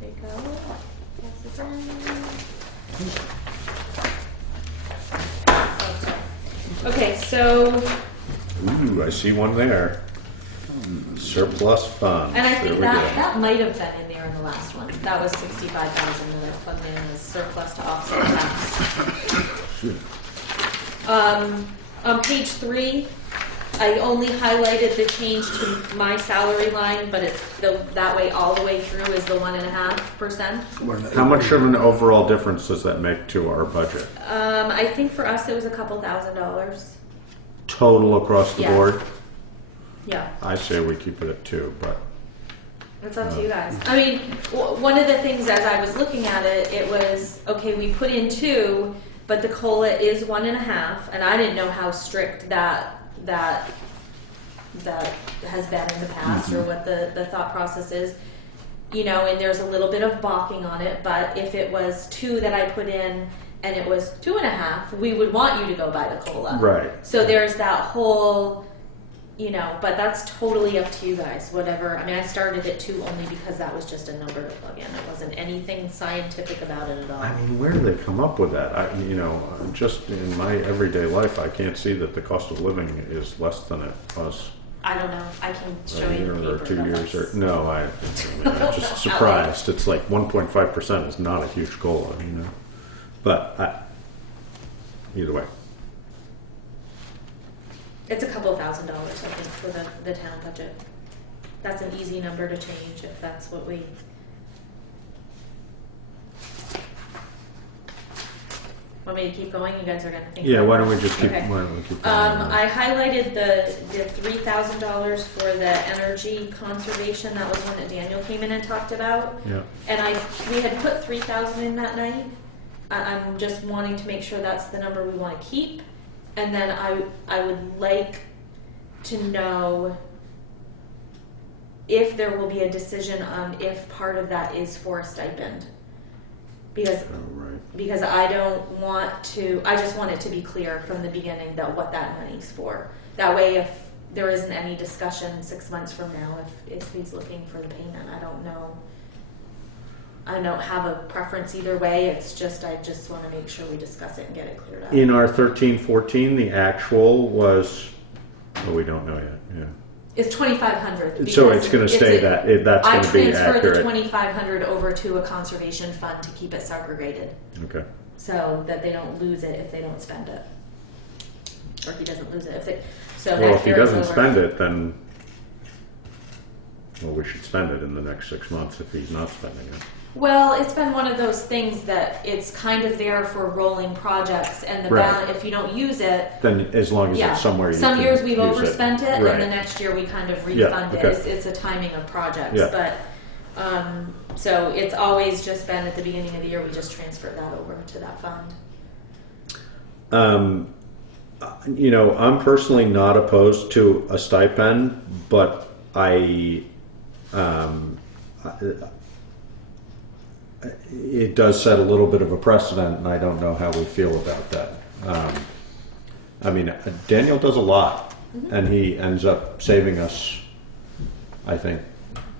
There you go. Pass it down. Okay, so, Ooh, I see one there. Surplus funds. and I There think we that might have been in there in the last one. That was 65,000 that I plugged in as surplus to offset tax. On page 3, I only highlighted the change to my salary line, but it's that way all the way through is the 1.5%. How much of an overall difference does that make to our budget? I think for us it was a couple $1,000s. Total across the Yeah. board? Yeah. I say we keep it at 2, but It's up to you guys. I mean, one of the things as I was looking at it, it was, okay, we put in 2, but the COLA is 1.5, and I didn't know how strict that has been in the past or what the thought process is. You know, and there's a little bit of balking on it, but if it was 2 that I put in and it was 2.5, we would want you to go by the COLA. right. So there's that whole, you know, but that's totally up to you guys, whatever. I mean, I started at 2 only because that was just a number to plug in. It wasn't anything scientific about it at all. I mean, where do they come up with that? Just in my everyday life, I can't see that the cost of living is less than it was I don't know. I can show a you year the or paper. 2 but years. that's- No, I'm just surprised. It's like 1.5% is not a huge COLA, you know. But either way. It's a couple $1,000s, I think, for the town budget. That's an easy number to change if that's what we. Want me to keep going? You guys are gonna think. Yeah, about why it. don't we just keep? Okay. Why don't we keep? I highlighted the $3,000 for the energy conservation. That was one that Daniel came in and talked about. Yeah. And we had put 3,000 in that night. I'm just wanting to make sure that's the number we want to keep. And then I would like to know if there will be a decision on if part of that is for a stipend. Because Right. I don't want to, I just want it to be clear from the beginning that what that money's for. That way if there isn't any discussion 6 months from now, if he's looking for the payment, I don't know. I don't have a preference either way. It's just, I just want to make sure we discuss it and get it cleared up. In our 13-14, the actual was, well, we don't know yet. Yeah. It's 2,500. So it's going to stay that. That's I going to be transfer the accurate. 2,500 over to a conservation fund to keep it segregated, Okay. so that they don't lose it if they don't spend it, or he doesn't lose it if they. So Well, that if he carries doesn't over. spend it, then, well, we should spend it in the next 6 months if he's not spending it. Well, it's been one of those things that it's kind of there for rolling projects, and the Right. if you don't use it, Then, as long as yeah. it's somewhere you Some can years we've use overspent it, Right. and the next year we kind of Yeah, refund okay. it. It's a timing of projects, Yeah. but so it's always just been at the beginning of the year we just transfer that over to that fund. You know, I'm personally not opposed to a stipend, but it does set a little bit of a precedent, and I don't know how we feel about that. I mean, Daniel does a lot, and he ends up saving us, I think,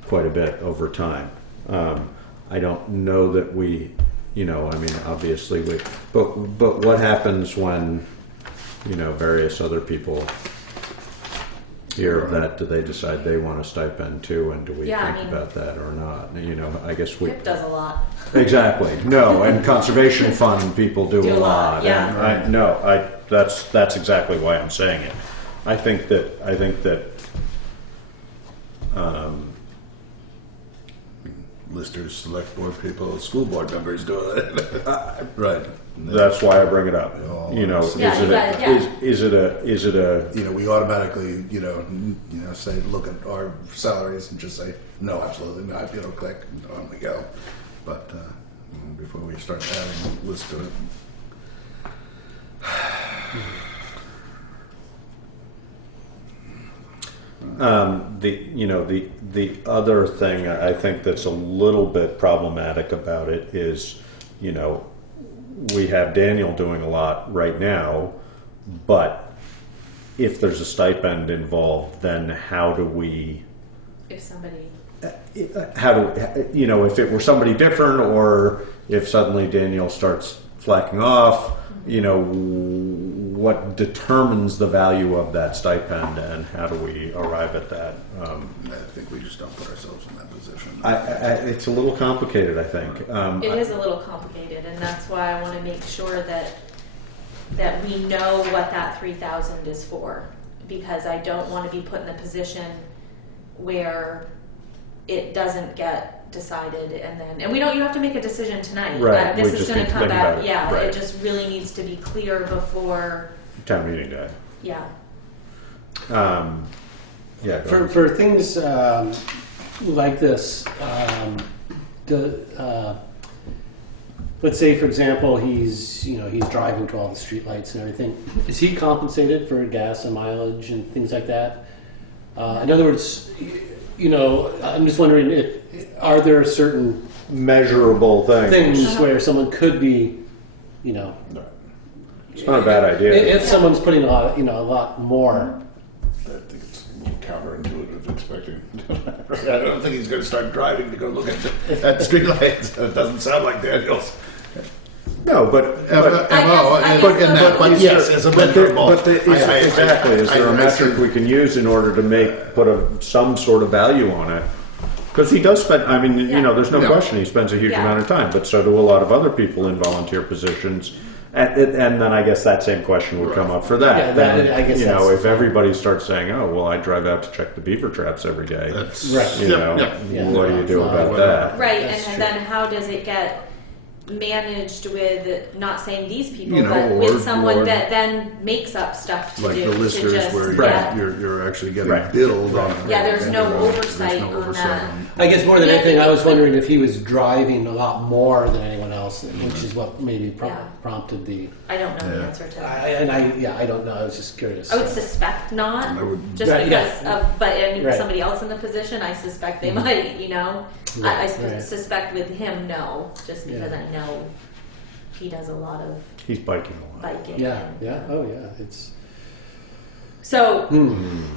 quite a bit over time. I don't know that we, you know, I mean, obviously, but what happens when, you know, various other people hear of that? Do they decide they want a stipend too, and do we Yeah, I think mean- about that or not? You know, I guess we Kip does a lot. exactly no, and conservation fund people do a lot. yeah. And that's exactly why I'm saying it. I think that Listers, select board people, school board members do it. Right. that's why I bring it up. You know, Yeah, you got it, yeah. is it a You know, we automatically, you know, say, look at our salaries and just say, no, absolutely not. You know, click, and on we go. But before we start adding a list to it. the other thing I think that's a little bit problematic about it is, you know, we have Daniel doing a lot right now, but if there's a stipend involved, then how do we, If somebody, you know, if it were somebody different, or if suddenly Daniel starts flacking off, you know, what determines the value of that stipend, and how do we arrive at that? I think we just don't put ourselves in that position. It's a little complicated, I think. it is a little complicated, and that's why I want to make sure that we know what that 3,000 is for, because I don't want to be put in a position where it doesn't get decided, and we don't. You have to make a decision tonight. Right. This We is just going need to to come think back. about it. Yeah. Right. It just really needs to be clear before. Town meeting day. Yeah. Yeah. go For, ahead. for things like this, let's say, for example, he's driving to all the streetlights and everything. Is he compensated for gas and mileage and things like that? In other words, you know, I'm just wondering are there certain Measurable things where someone could be, you know, It's not a bad idea. if someone's putting a lot more. I think it's a little counterintuitive expecting. I don't think he's going to start driving to go look at streetlights. It doesn't sound like Daniel's No, but MO. But yes, as a measurable. exactly. Is there a metric we can use in order to put some sort of value on it? Because he does spend. I mean, you know, there's no Yeah. question he spends a huge Yeah. amount of time, but so do a lot of other people in volunteer positions. And then I guess that same question would come up for that. Yeah, then, I guess you know, that's- if everybody starts saying, "Oh, well, I drive out to check the beaver traps every day," That's Right. you know, Yeah. what do you do No, about well, that? Right, That's and true. then how does it get managed with, not saying these people, You know, but or- with someone or- that then makes up stuff to like do the to listers just where get. you're actually getting Right. billed on it. Yeah, there's no There's oversight no on oversight that. on- I guess more than Yeah, anything, I was but- wondering if he was driving a lot more than anyone else, which is what maybe Yeah. prompted the. I don't know the Yeah. answer to that. I don't know. I was just curious. I would suspect not, I would- just Right, because yeah. of, but Right. somebody else in the position, I suspect they might, you know. I Right. suspect with him, no, just because Yeah. I know he does a lot of He's biking a lot. biking. Yeah, and- yeah, oh yeah, it's. So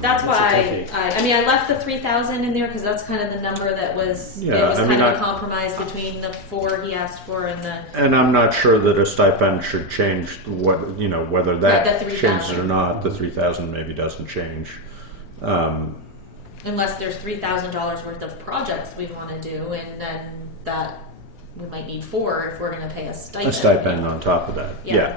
that's That's a why toughie. I mean I left the 3,000 in there because that's kind of the number that was it Yeah, was I kind mean, of a I- compromise between the 4 he asked for and the And I'm not sure that a stipend should change what, you know, whether that Right, the 3,000. changes or not. The 3,000 maybe doesn't change. unless there's $3,000 worth of projects we want to do, and then that we might need 4 if we're going to pay a stipend. A stipend on top of that. Yeah. Yeah.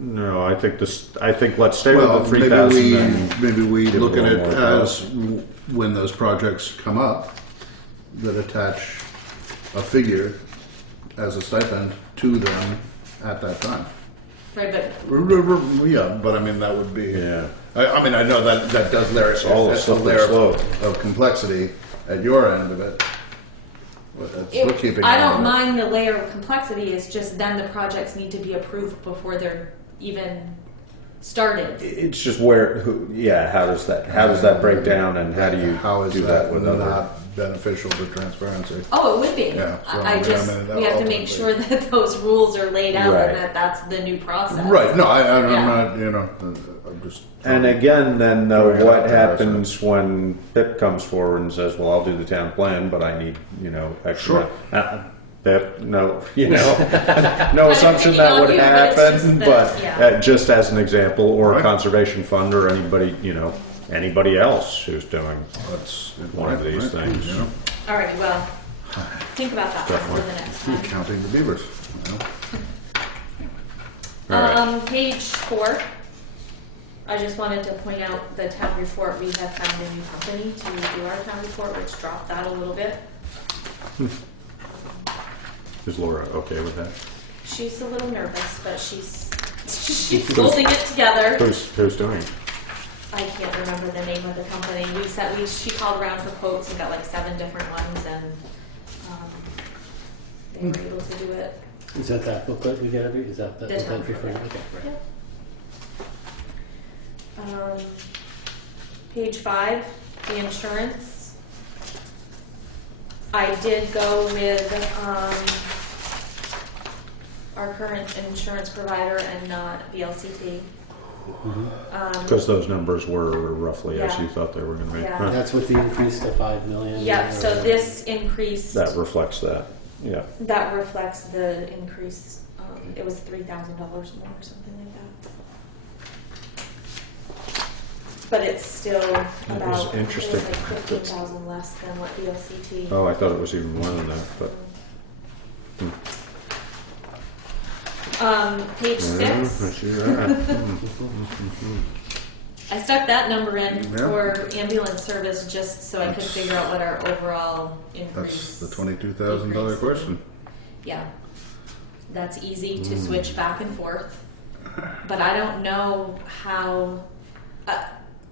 No, I think this. I think let's stay Well, with the 3,000. maybe we give it look a at it little more as when those projects come up, that attach a figure as a stipend to them at that time. Right, but Yeah, but I mean, that would be. Yeah. I mean, I know that does layer all a that's a slippery layer slope. of complexity at your end of it. But that's bookkeeping. I don't element. mind the layer of complexity. It's just then the projects need to be approved before they're even started. It's just where, how does that break down, and how do you How is do that with not other? beneficial to transparency? Oh, it would be. Yeah, so, I I just mean, that we have to ultimately- make sure that those rules are laid out Right. and that that's the new process. Right. No, I'm Yeah. not. You know, I'm just. And again, then though, Throwing it what out there, happens when Pip comes forward and says, "Well, I'll do the town plan, but I need, you know, extra." Pip, no, you know, no assumption picking that on would you, but it's happen, just but that, yeah. just as an example, or a Right. conservation fund, or anybody, you know, anybody else who's doing That's one of these things. You know, All right. Well, think about that one for Definitely. the next time. counting the beavers. You know? All right. Page 4. I just wanted to point out the town report. We have found a new company to do our town report, which dropped that a little bit. Is Laura okay with that? She's a little nervous, but she's holding it together. Who's doing it? I can't remember the name of the company. She called around for quotes and got like 7 different ones, and they were able to do it. Is that booklet we get every? Is that The the town entry for? report. Okay, right. Yep. Page 5, the insurance. I did go with our current insurance provider and not VLCT. Because those numbers were roughly as Yeah. you thought they were going to be. Yeah. Huh. That's with the increase to 5 million. Yep, so or- this increased, That reflects that. Yeah. that reflects the increase. It was $3,000 more or something like that. But it's still about, interesting. It was like 15,000 less than what VLCT. Oh, I thought it was even more than that, but. Page 6. I see that. I stuck that number in Yeah. for ambulance service just so I could figure out what our overall That's increase. the $22,000 increase. question. Yeah. That's easy to switch back and forth. But I don't know how.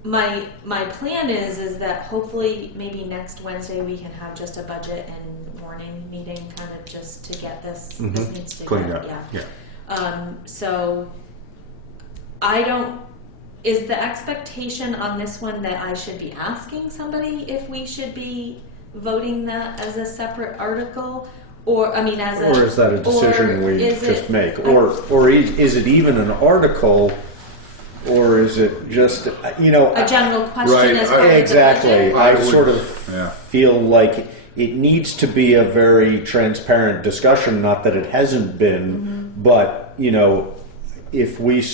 My plan is that hopefully maybe next Wednesday we can have just a budget and warning meeting, kind of just to get this. This needs to Clean get, up. yeah. Yeah. So I don't. Is the expectation on this one that I should be asking somebody if we should be voting that as a separate article, or I mean as a, Or is that a decision or we is just it- make? Or is it even an article? Or is it just, you know? a general question Right, as part of the Exactly. budget? I I would- sort of yeah. feel like it needs to be a very transparent discussion, not that it hasn't been, but, you know, if we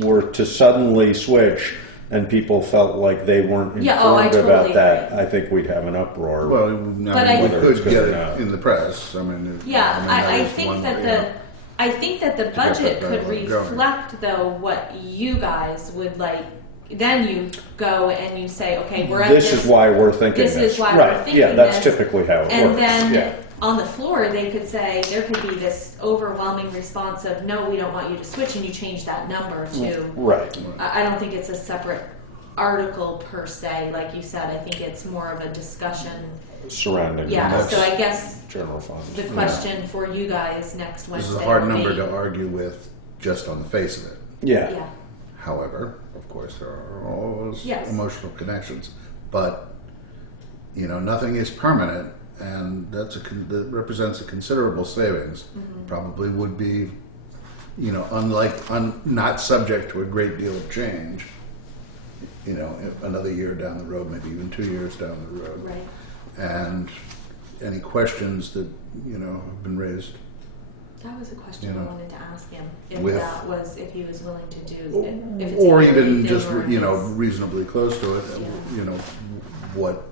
were to suddenly switch and people felt like they weren't informed Yeah, oh, I totally about that, agree. I think we'd have an uproar. Well, I But mean, we Whether it's could good get or it not. in the press. I mean, Yeah, that I was think one that way, I think that the get budget that could dialogue going. reflect though what you guys would like. Then you go and you say, okay, we're at This is why we're thinking this this. is why right. we're thinking Yeah, that's this. typically how it And works. then yeah. on the floor, they could say, there could be this overwhelming response of, no, we don't want you to switch, and you change that number to. Right. I don't think it's a separate article per se, like you said. I think it's more of a discussion. Surrounding the Yeah, next so I guess general funds. the question for you guys next This Wednesday is a hard would number be- to argue with just on the face of it. Yeah. Yeah. However, of course, there are always Yes. emotional connections, but you know, nothing is permanent, and that represents a considerable savings. Probably would be, you know, not subject to a great deal of change. you know, another year down the road, maybe even 2 years down the road. Right. And any questions that, you know, have been raised. That was a question You know, I wanted to ask him. If with- that was, if he was willing to do, if it's Or a even yearly just, thing or you know, it's- reasonably close to it, Yeah. you know, what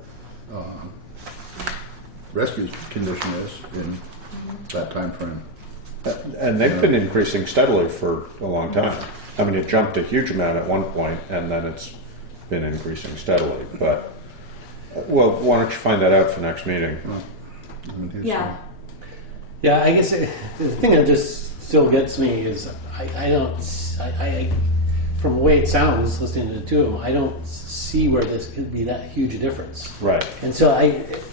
rescue condition is in that time frame. And they've been increasing steadily for a long time. I mean, it jumped a huge amount at one point, and then it's been increasing steadily. But, well, why don't you find that out for next meeting? I mean, here's Yeah. Yeah, I guess the thing that just still gets me is I don't, from the way it sounds, listening to the two of them, I don't see where this could be that huge a difference. Right. And so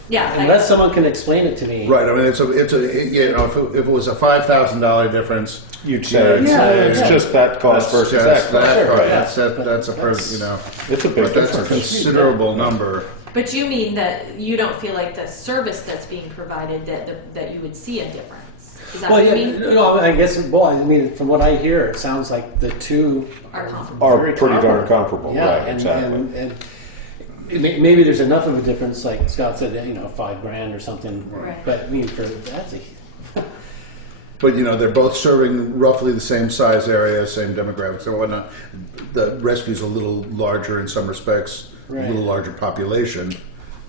unless someone can explain it to me. Right. I mean, it's you know, if it was a $5,000 difference, You'd say it's just that cost versus that's that cost. Sure, that's a you know, It's a big but that's a difference. considerable number. But you mean that you don't feel like the service that's being provided that you would see a difference? Is that Well, what yeah, you mean? no, I guess. Well, I mean, from what I hear, it sounds like the two Are comparable. Are very pretty darn comparable. Yeah, Right, exactly. and maybe there's enough of a difference, like Scott said, you know, $5,000 or something. Right. But I mean, that's a But you know, they're both serving roughly the same size area, same demographics and whatnot. The rescue's a little larger in some respects, Right. a little larger population.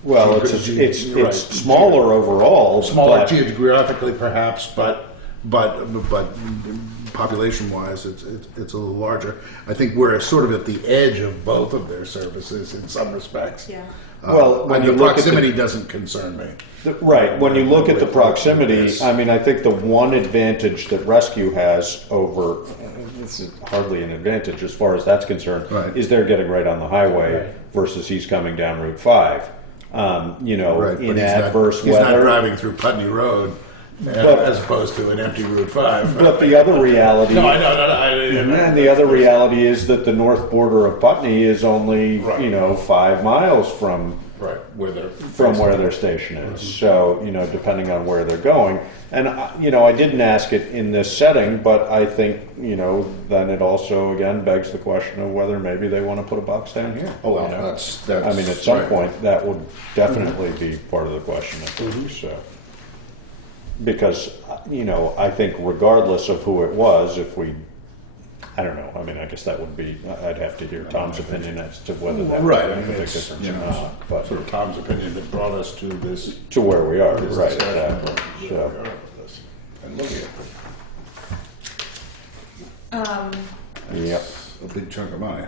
Well, it's smaller overall. Smaller but- geographically, perhaps, but population-wise, it's a little larger. I think we're sort of at the edge of both of their services in some respects. Yeah. Well, when and you the look at proximity doesn't concern me. Right. When you look at the With proximity, this. I mean, I think the one advantage that Rescue has over, this is hardly an advantage as far as that's concerned, Right. is they're getting right on the highway Right. versus he's coming down Route 5. You know, Right, but in he's adverse not, he's not weather. driving through Putney Road But- as opposed to an empty Route 5. But the other reality, No, I know. and the other reality is that the north border of Putney is only, Right. you know, 5 miles from Right, where they're where their station is. So, you know, depending on where they're going. And, you know, I didn't ask it in this setting, but I think, you know, then it also, again, begs the question of whether maybe they want to put a box down here. Oh, well, you know? that's I mean, at some right. point, that would definitely be part of the question, I think, so. Because, you know, I think regardless of who it was, if we, I don't know, I mean, I guess that would be, I'd have to hear Tom's opinion as to whether that would Right, I make mean, a big it's, difference you or know, not. But sort of Tom's opinion that brought us to this. to where we are, this right, discussion. exactly. Where So, we are with this. And looking at it, yep, a big chunk of money.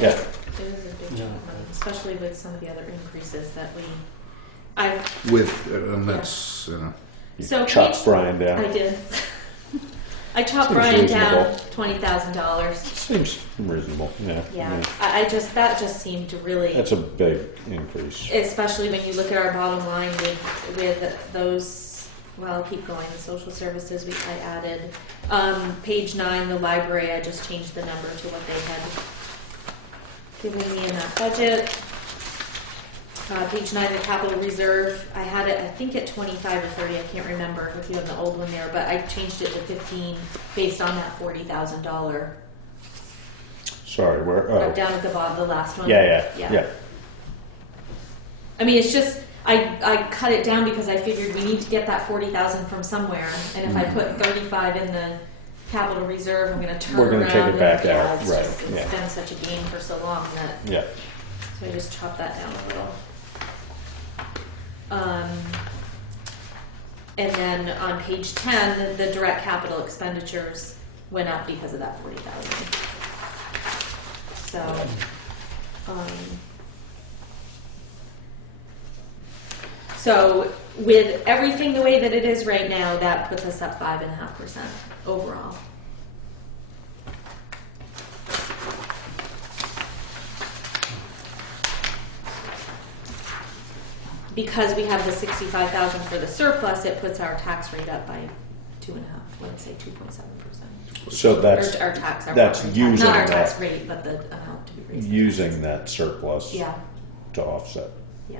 yeah. It is a big chunk of money, especially with some of the other increases that I've With, and that's, you know. So Chop page- Brian down. I did. I chopped Seems Brian down reasonable. $20,000. Seems reasonable, yeah. Yeah, I just that just seemed to really, That's a big increase. especially when you look at our bottom line with those. Well, I'll keep going. The social services I added. Page 9, the library. I just changed the number to what they had given me in that budget. Page 9, the capital reserve. I had it, I think, at 25 or 30. I can't remember if you have the old one there, but I changed it to 15 based on that $40,000. Sorry, where? Down at the bottom, the last one. Yeah. I mean, it's just I cut it down because I figured we need to get that 40,000 from somewhere, and if I put 35 in the capital reserve, I'm going to turn We're around gonna take it and back yeah, out, it's right, just, it's yeah. been such a game for so long that Yeah. so I just chopped that down a little. And then on page 10, the direct capital expenditures went up because of that 40,000. So, so with everything the way that it is right now, that puts us up 5.5% overall. Because we have the 65,000 for the surplus, it puts our tax rate up by 2.5. Let's say 2.7%. So that's Our tax, our that's property using tax, not our that tax rate, but the amount to be raised. using that surplus Yeah, to offset. yeah.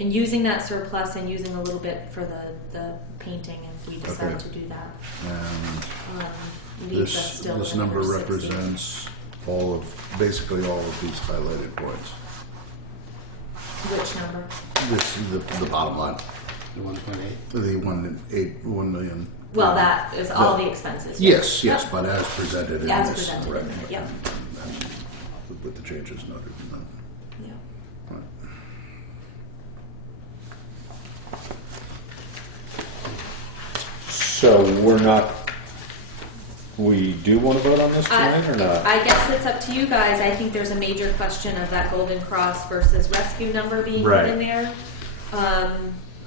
And using that surplus and using a little bit for the painting if we decide Okay. to do that. And leaves us still This with number another 60. represents basically all of these highlighted points. Which number? This is the bottom line, The 1.8. the 1 million. Well, that is all the expenses. Yes, Yep. but as presented in As this. presented right, in there, yep. With the changes noted in that. Yeah. So we do want to vote on this tonight or not? I guess it's up to you guys. I think there's a major question of that Golden Cross versus rescue number being Right. in there.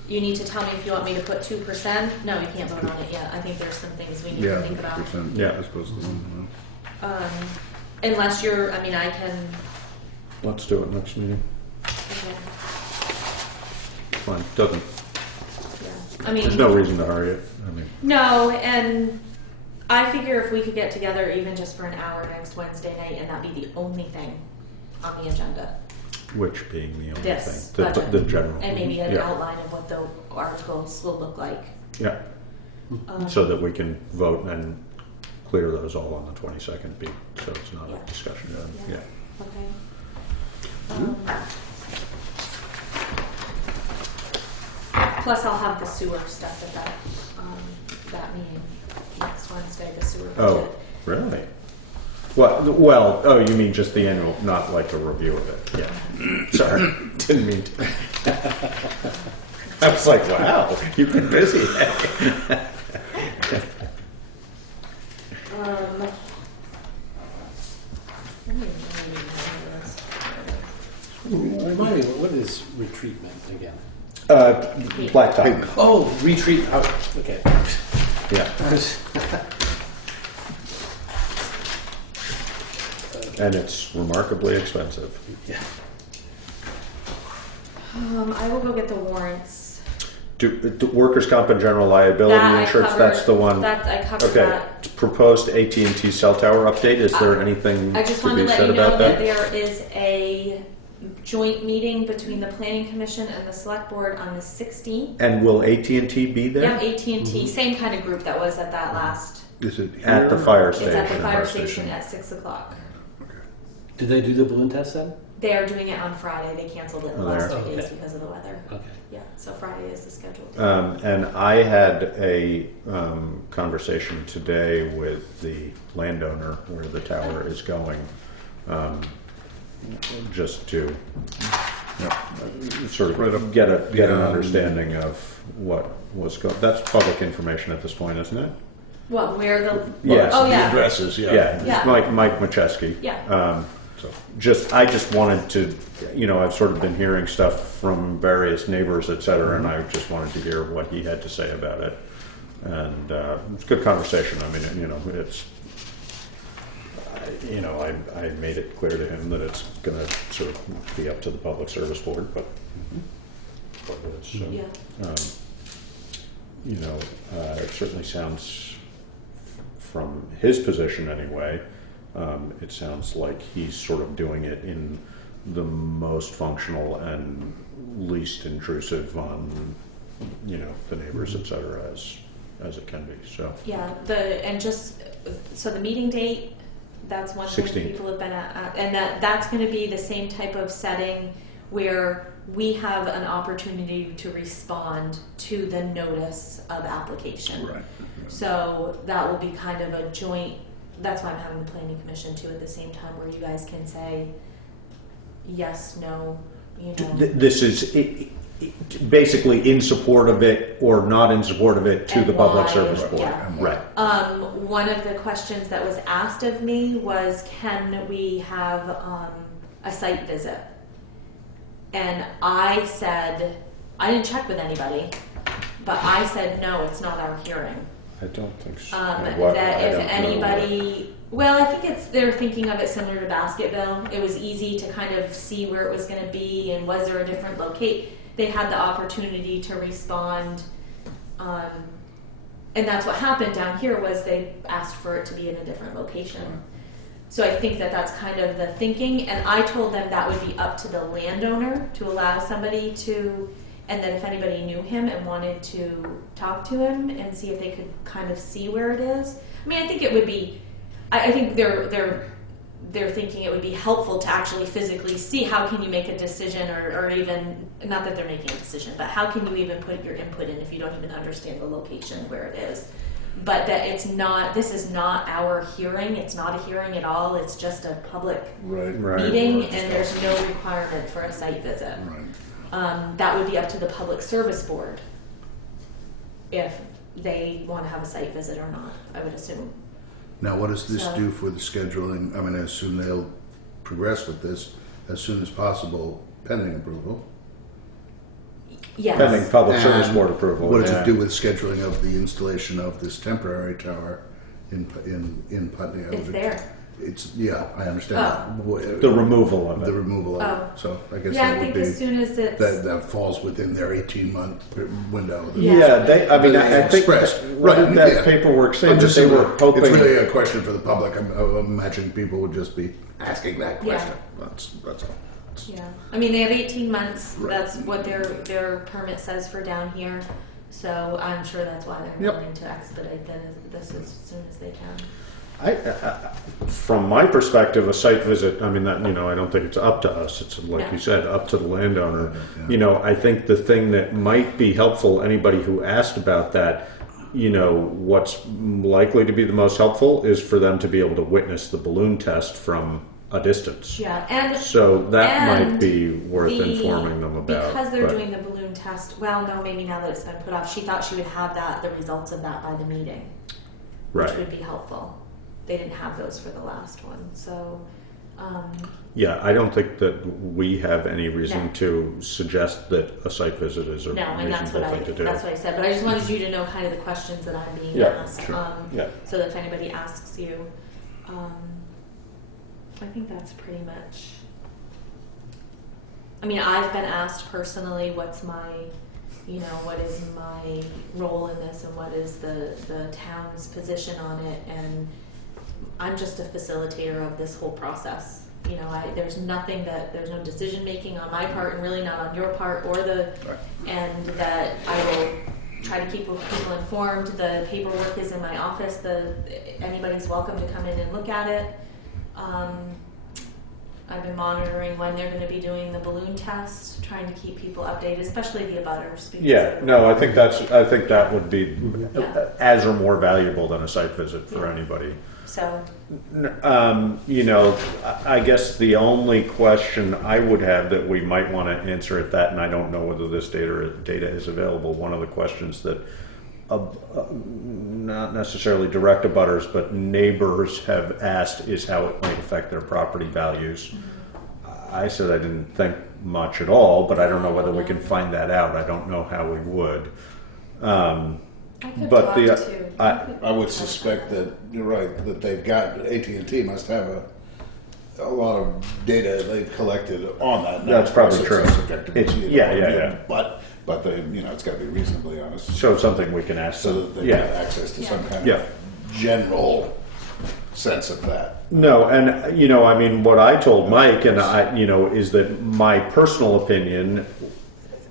You need to tell me if you want me to put 2%. No, you can't vote on it yet. I think there's some things we need to think about. Yeah, I suppose. Unless you're, I mean, I can. Let's do it next meeting. Okay, Fine. Doesn't. yeah. I mean, There's no reason to hurry it. I mean, no, and I figure if we could get together even just for an hour next Wednesday night, and that be the only thing on the agenda. which being the only This thing, budget. the general. And maybe an Yeah. outline of what the articles will look like. Yeah. So that we can vote and clear those all on the 22nd, so it's not Yeah. a discussion. Yeah. Yeah. Okay. Plus, I'll have the sewer stuff at that meeting next Wednesday. The sewer budget. Oh, really? Well, oh, you mean just the annual, not like a review of it? Yeah. Sorry, didn't mean to. I was like, wow, you've been busy. Remind me, what is retreatment again? Blacktop. Oh, retreat. Oh, okay. Yeah. And it's remarkably expensive. Yeah. I will go get the warrants. Do workers' comp and general liability That I insurance, covered. that's the one. That I covered Okay. that. Proposed AT&T cell tower update, is there anything I just to wanted be to let said you know about that that? there is a joint meeting between the Planning Commission and the Select Board on the 16th. And will AT&T be there? Yeah, AT&T, same kind of group that was at that last. Is it At the here? fire It's station. at the fire station at 6 o'clock. Did they do the balloon test then? They are doing it on Friday. They canceled it the Oh, last there. 2 days Okay. because of the weather. Okay. Yeah, so Friday is the scheduled. And I had a conversation today with the landowner where the tower is going, just to sort of get an understanding of what was going. That's public information at this point, isn't it? What, where the... Yes. Oh, The yeah. addresses, yeah. Yeah, Yeah. Mike Macheski. Yeah. So I just wanted to, I've sort of been hearing stuff from various neighbors, et cetera, and I just wanted to hear what he had to say about it. And it's a good conversation. I mean, it's, I made it clear to him that it's going to sort of be up to the Public Service Board, but it is. So, Yeah. it certainly sounds, from his position anyway, it sounds like he's sort of doing it in the most functional and least intrusive on, the neighbors, et cetera, as it can be. So Yeah, so the meeting date, that's one thing 16th. people have been at, and that's going to be the same type of setting where we have an opportunity to respond to the notice of application. Right. So that will be kind of a joint, that's why I'm having the Planning Commission too at the same time, where you guys can say yes, no, this is basically in support of it or not in support of it to And the Public why, Service Board. yeah. Right. One of the questions that was asked of me was, can we have a site visit? And I said, I didn't check with anybody, but I said, no, it's not our hearing. I don't think so. That if anybody, well, I think they're thinking of it similar to Basketville. It was easy to kind of see where it was going to be and was there a different locate. They had the opportunity to respond, and that's what happened down here was they asked for it to be in a different location. So I think that's kind of the thinking, and I told them that would be up to the landowner to allow somebody to and that if anybody knew him and wanted to talk to him and see if they could kind of see where it is. I mean, I think it would be, I think they're thinking it would be helpful to actually physically see how can you make a decision, or even, not that they're making a decision, but how can you even put your input in if you don't even understand the location where it is. But that it's not, this is not our hearing, it's not a hearing at all, it's just a public meeting, and there's no requirement for a site visit. That would be up to the Public Service Board if they want to have a site visit or not, I would assume. Now, what does this do for the scheduling? I mean, I assume they'll progress with this as soon as possible, pending approval. Yes. Pending Public Service And Board approval. What does it do with scheduling of the installation of this temporary tower in Putney? It's there. It's, yeah, I understand. The removal of it. The removal of it. So I guess Yeah, that I would think be, as soon as it's... that falls within their 18-month window. Yeah, I mean, I think Expressed. what did that paperwork say? I'm That just they saying, were hoping. it's really a question for the public. I'm imagining people would just be asking that question. Yeah. That's all. Yeah, I mean, they have 18 months, Right. that's what their permit says for down here, so I'm sure that's why they're Yep. willing to expedite this as soon as they can. From my perspective, a site visit, I mean, that, you know, I don't think it's up to us. It's like No. you said, up to the landowner. Yeah. You know, I think the thing that might be helpful, anybody who asked about that, you know, what's likely to be the most helpful is for them to be able to witness the balloon test from a distance. Yeah, and So that might and be worth the- informing them about. because they're but- doing the balloon test, well, no, maybe now that it's been put off, she thought she would have the results of that by the meeting, which Right. would be helpful. They didn't have those for the last one, so, Yeah, I don't think that we have any reason No. to suggest that a site visit is a no, and that's reasonable thing to do. what I said, but I just wanted you to know kind of the questions that I'm being Yeah, asked, sure. Yeah. so that if anybody asks you, I think that's pretty much. I mean, I've been asked personally, what's my, you know, what is my role in this, and what is the town's position on it, and I'm just a facilitator of this whole process. You know, there's no decision making on my part, and really not on your part, or and that I will try to keep people informed. The paperwork is in my office. Anybody's welcome to come in and look at it. I've been monitoring when they're going to be doing the balloon test, trying to keep people updated, especially the abutters. because Yeah, no, I think that would be Yeah. as or more valuable than a site visit for anybody. So, You know, I guess the only question I would have that we might want to answer at that, and I don't know whether this data is available, one of the questions that not necessarily direct abutters, but neighbors have asked is how it might affect their property values. I said I didn't think much at all, but I don't know whether we can find that out. I don't know how we would. I could But talk the- to. I would suspect that you're right, that they've got, AT&T must have a lot of data they've collected on that. That's probably It's true. subjective It's- review, yeah. But they, you know, it's got to be reasonably honest, So something we can ask so them. that they Yeah. get access to some kind Yeah. of general sense of that. No, and you know, I mean, what I told Mike, and I, you know, is that my personal opinion,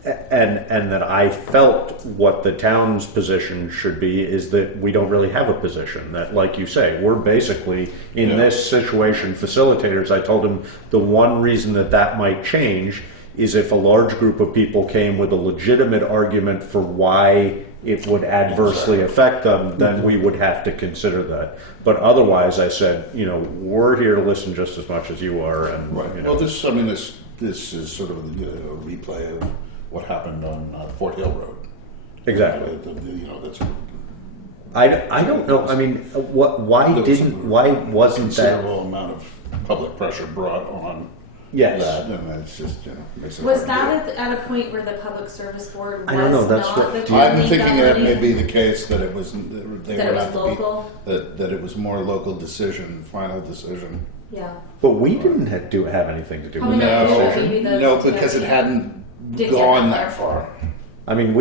and that I felt what the town's position should be, is that we don't really have a position. That, like you say, we're basically in Yeah. this situation facilitators. I told him the one reason that might change is if a large group of people came with a legitimate argument for why it would adversely affect them, then we would have to consider that. But otherwise, I said, you know, we're here to listen just as much as you are, and Right. you know, Well, this is sort of a replay of what happened on Fort Hill Road. exactly. You know, that's I don't know. I mean, why wasn't that? considerable amount of public pressure brought on Yes. that, and that's just, you know, makes it Was hard to that at a point where the Public Service Board was I don't know, that's not what- the do. I'm only thinking that may governing- be the case, that it was, they That it would was have to local? be, that it was more local decision, final decision. Yeah. But we didn't have anything to do Probably with that not. decision. Maybe the- No, because it hadn't Didn't get gone that that far. I mean,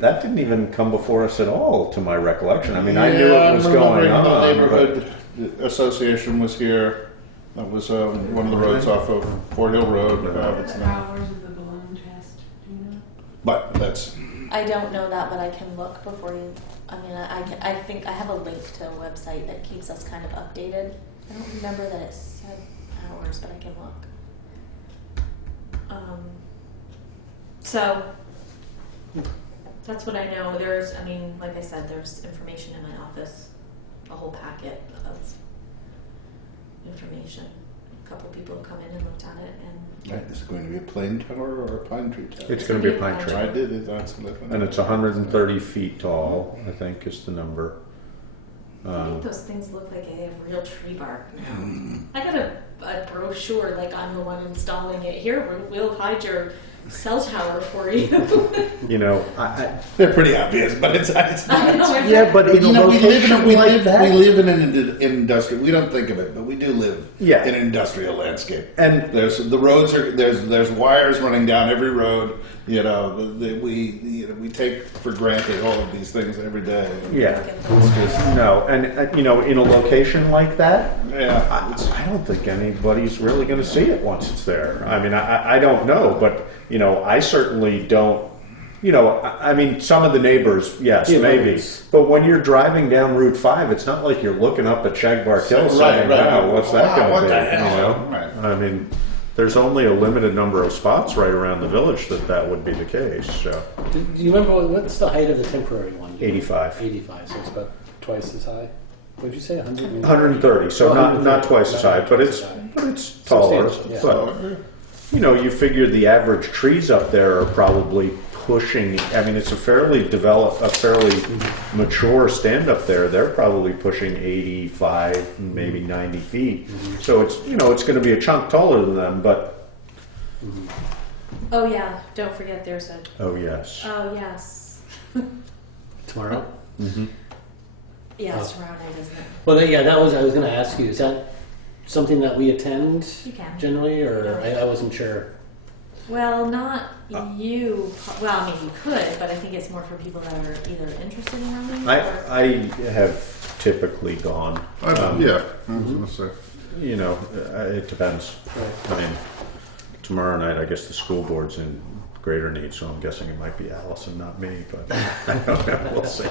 that didn't even come before us at all, to my recollection. I mean, I knew it was I'm going remembering on. the neighborhood association was here. That was one of the roads off of Fort Hill Road. What hours of the balloon test, do you know? But that's, I don't know that, but I can look before you. I mean, I think I have a link to a website that keeps us kind of updated. I don't remember that it said hours, but I can look. So that's what I know. There's, I mean, like I said, there's information in my office, a whole packet of information. A couple people have come in and looked at it, and is it going to be a plane tower or a pine tree tower? It's going to be a pine tree. I did it. That's And it's 130 feet tall, I think is the number. I think those things look like they have real tree bark now. I got a brochure, like I'm the one installing it. Here, we'll hide your cell tower for you. You know, they're pretty obvious, but it's I know, right? yeah, but in a location like that, we live in an industrial. We don't think of it, but we do live Yeah. in an industrial landscape. And There's the roads are there's wires running down every road. You know, we take for granted all of these things every day. yeah, It's just, no, and you know, in a location like that, yeah, I don't think anybody's really going to see it once it's there. I mean, I don't know, but you know, I certainly don't. You know, I mean, some of the neighbors, yes, Yeah, maybe. right. But when you're driving down Route 5, it's not like you're looking up at Shagbark Hill saying, wow, what's that going to what be? the hell? You know? Right. I mean, there's only a limited number of spots right around the village that would be the case. So, Do you remember what's the height of the temporary one? 85. 85, so it's about twice as high. What did you say? 100? 130, so Oh, not 130. twice as high, but Twice it's as high. but it's taller. Substantial, yeah. But you know, you figure the average trees up there are probably pushing. I mean, it's a fairly mature stand up there. They're probably pushing 85, maybe 90 feet. So it's it's going to be a chunk taller than them. But Oh yeah, don't forget there's a. oh yes, Oh yes. Tomorrow? Yeah, it's Oh. tomorrow night, isn't it? Well, I was going to ask you, is that something that we attend You can. generally, or Yeah. I wasn't sure? Well, not you. Well, I mean, you could, but I think it's more for people that are either interested in running. or... I have typically gone. Yeah, I was gonna say. You know, it depends. Right. I mean, tomorrow night, I guess the school board's in greater need, so I'm guessing it might be Allison, not me, but I don't know. We'll see.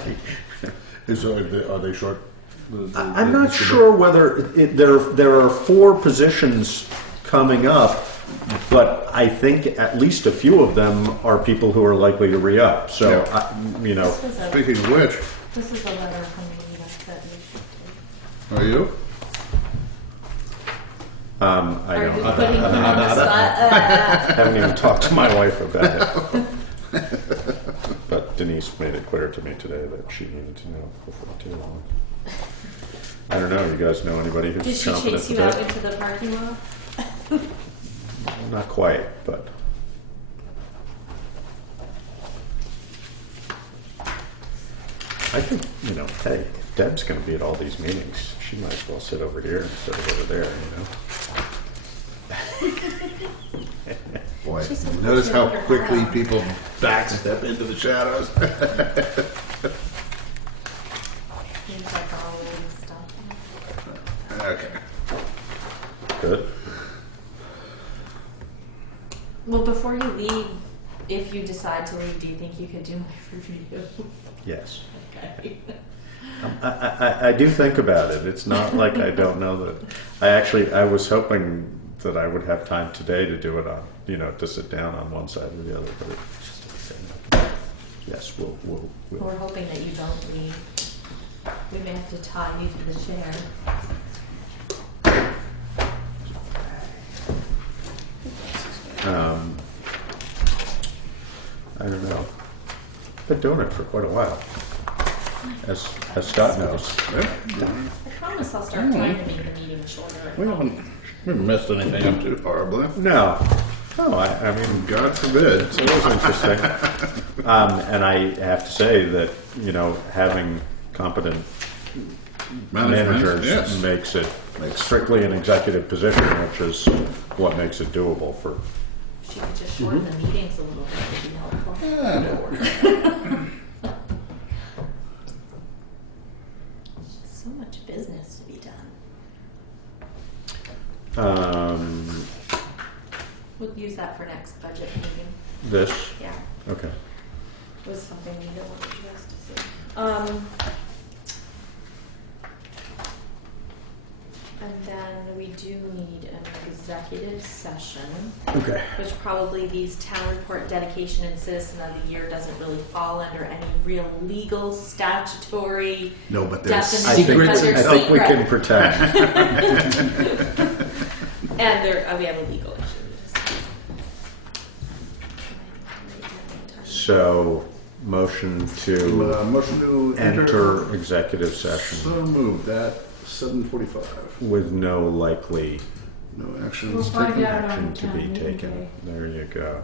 Are they short? I'm not sure whether there are 4 positions coming up, but I think at least a few of them are people who are likely to re-up. So, you know, This was a, Speaking of which, this is a letter from Rita that you should take. are you? I Are don't. you putting me on the spot? Haven't even talked to my wife about it. But Denise made it clear to me today that she needed to know before too long. I don't know. You guys know anybody who's Did she chomping at chase the you out bit? into the parking lot? Not quite, but I think, hey, if Deb's going to be at all these meetings, she might as well sit over here instead of over there, Boy, She's so notice pushy how with her quickly hat on. people backstep into the shadows. Things like all old stuff. Okay. Good. Well, before you leave, if you decide to leave, do you think you could do my review? Yes. Okay. I do think about it. It's not like I don't know that. I was hoping that I would have time today to do it on, to sit down on one side or the other, but it's just yes, we'll. We're hoping that you don't leave. We may have to tie you to the chair. I don't know. Been doing it for quite a while, as Scott knows. I promise I'll start trying to make the meeting shorter. We haven't missed anything up too horribly. No, I mean, God forbid. it was interesting. And I have to say that, having competent managers yes. makes it strictly an executive position, which is what makes it doable for. She could just shorten the meetings a little bit would be helpful. So much business to be done. We'll use that for next budget meeting. This, Yeah. Okay. was something we don't want you guys to see. And then we do need an executive session, Okay. which probably these town report dedication and citizen of the year doesn't really fall under any real legal statutory No, but there's definition because they're I think we can secret. pretend. And there, we have a legal issue. So, motion to motion to enter executive session So moved at 7:45. with no likely No actions We'll find taken. out. action to town be meeting taken. day. There you go.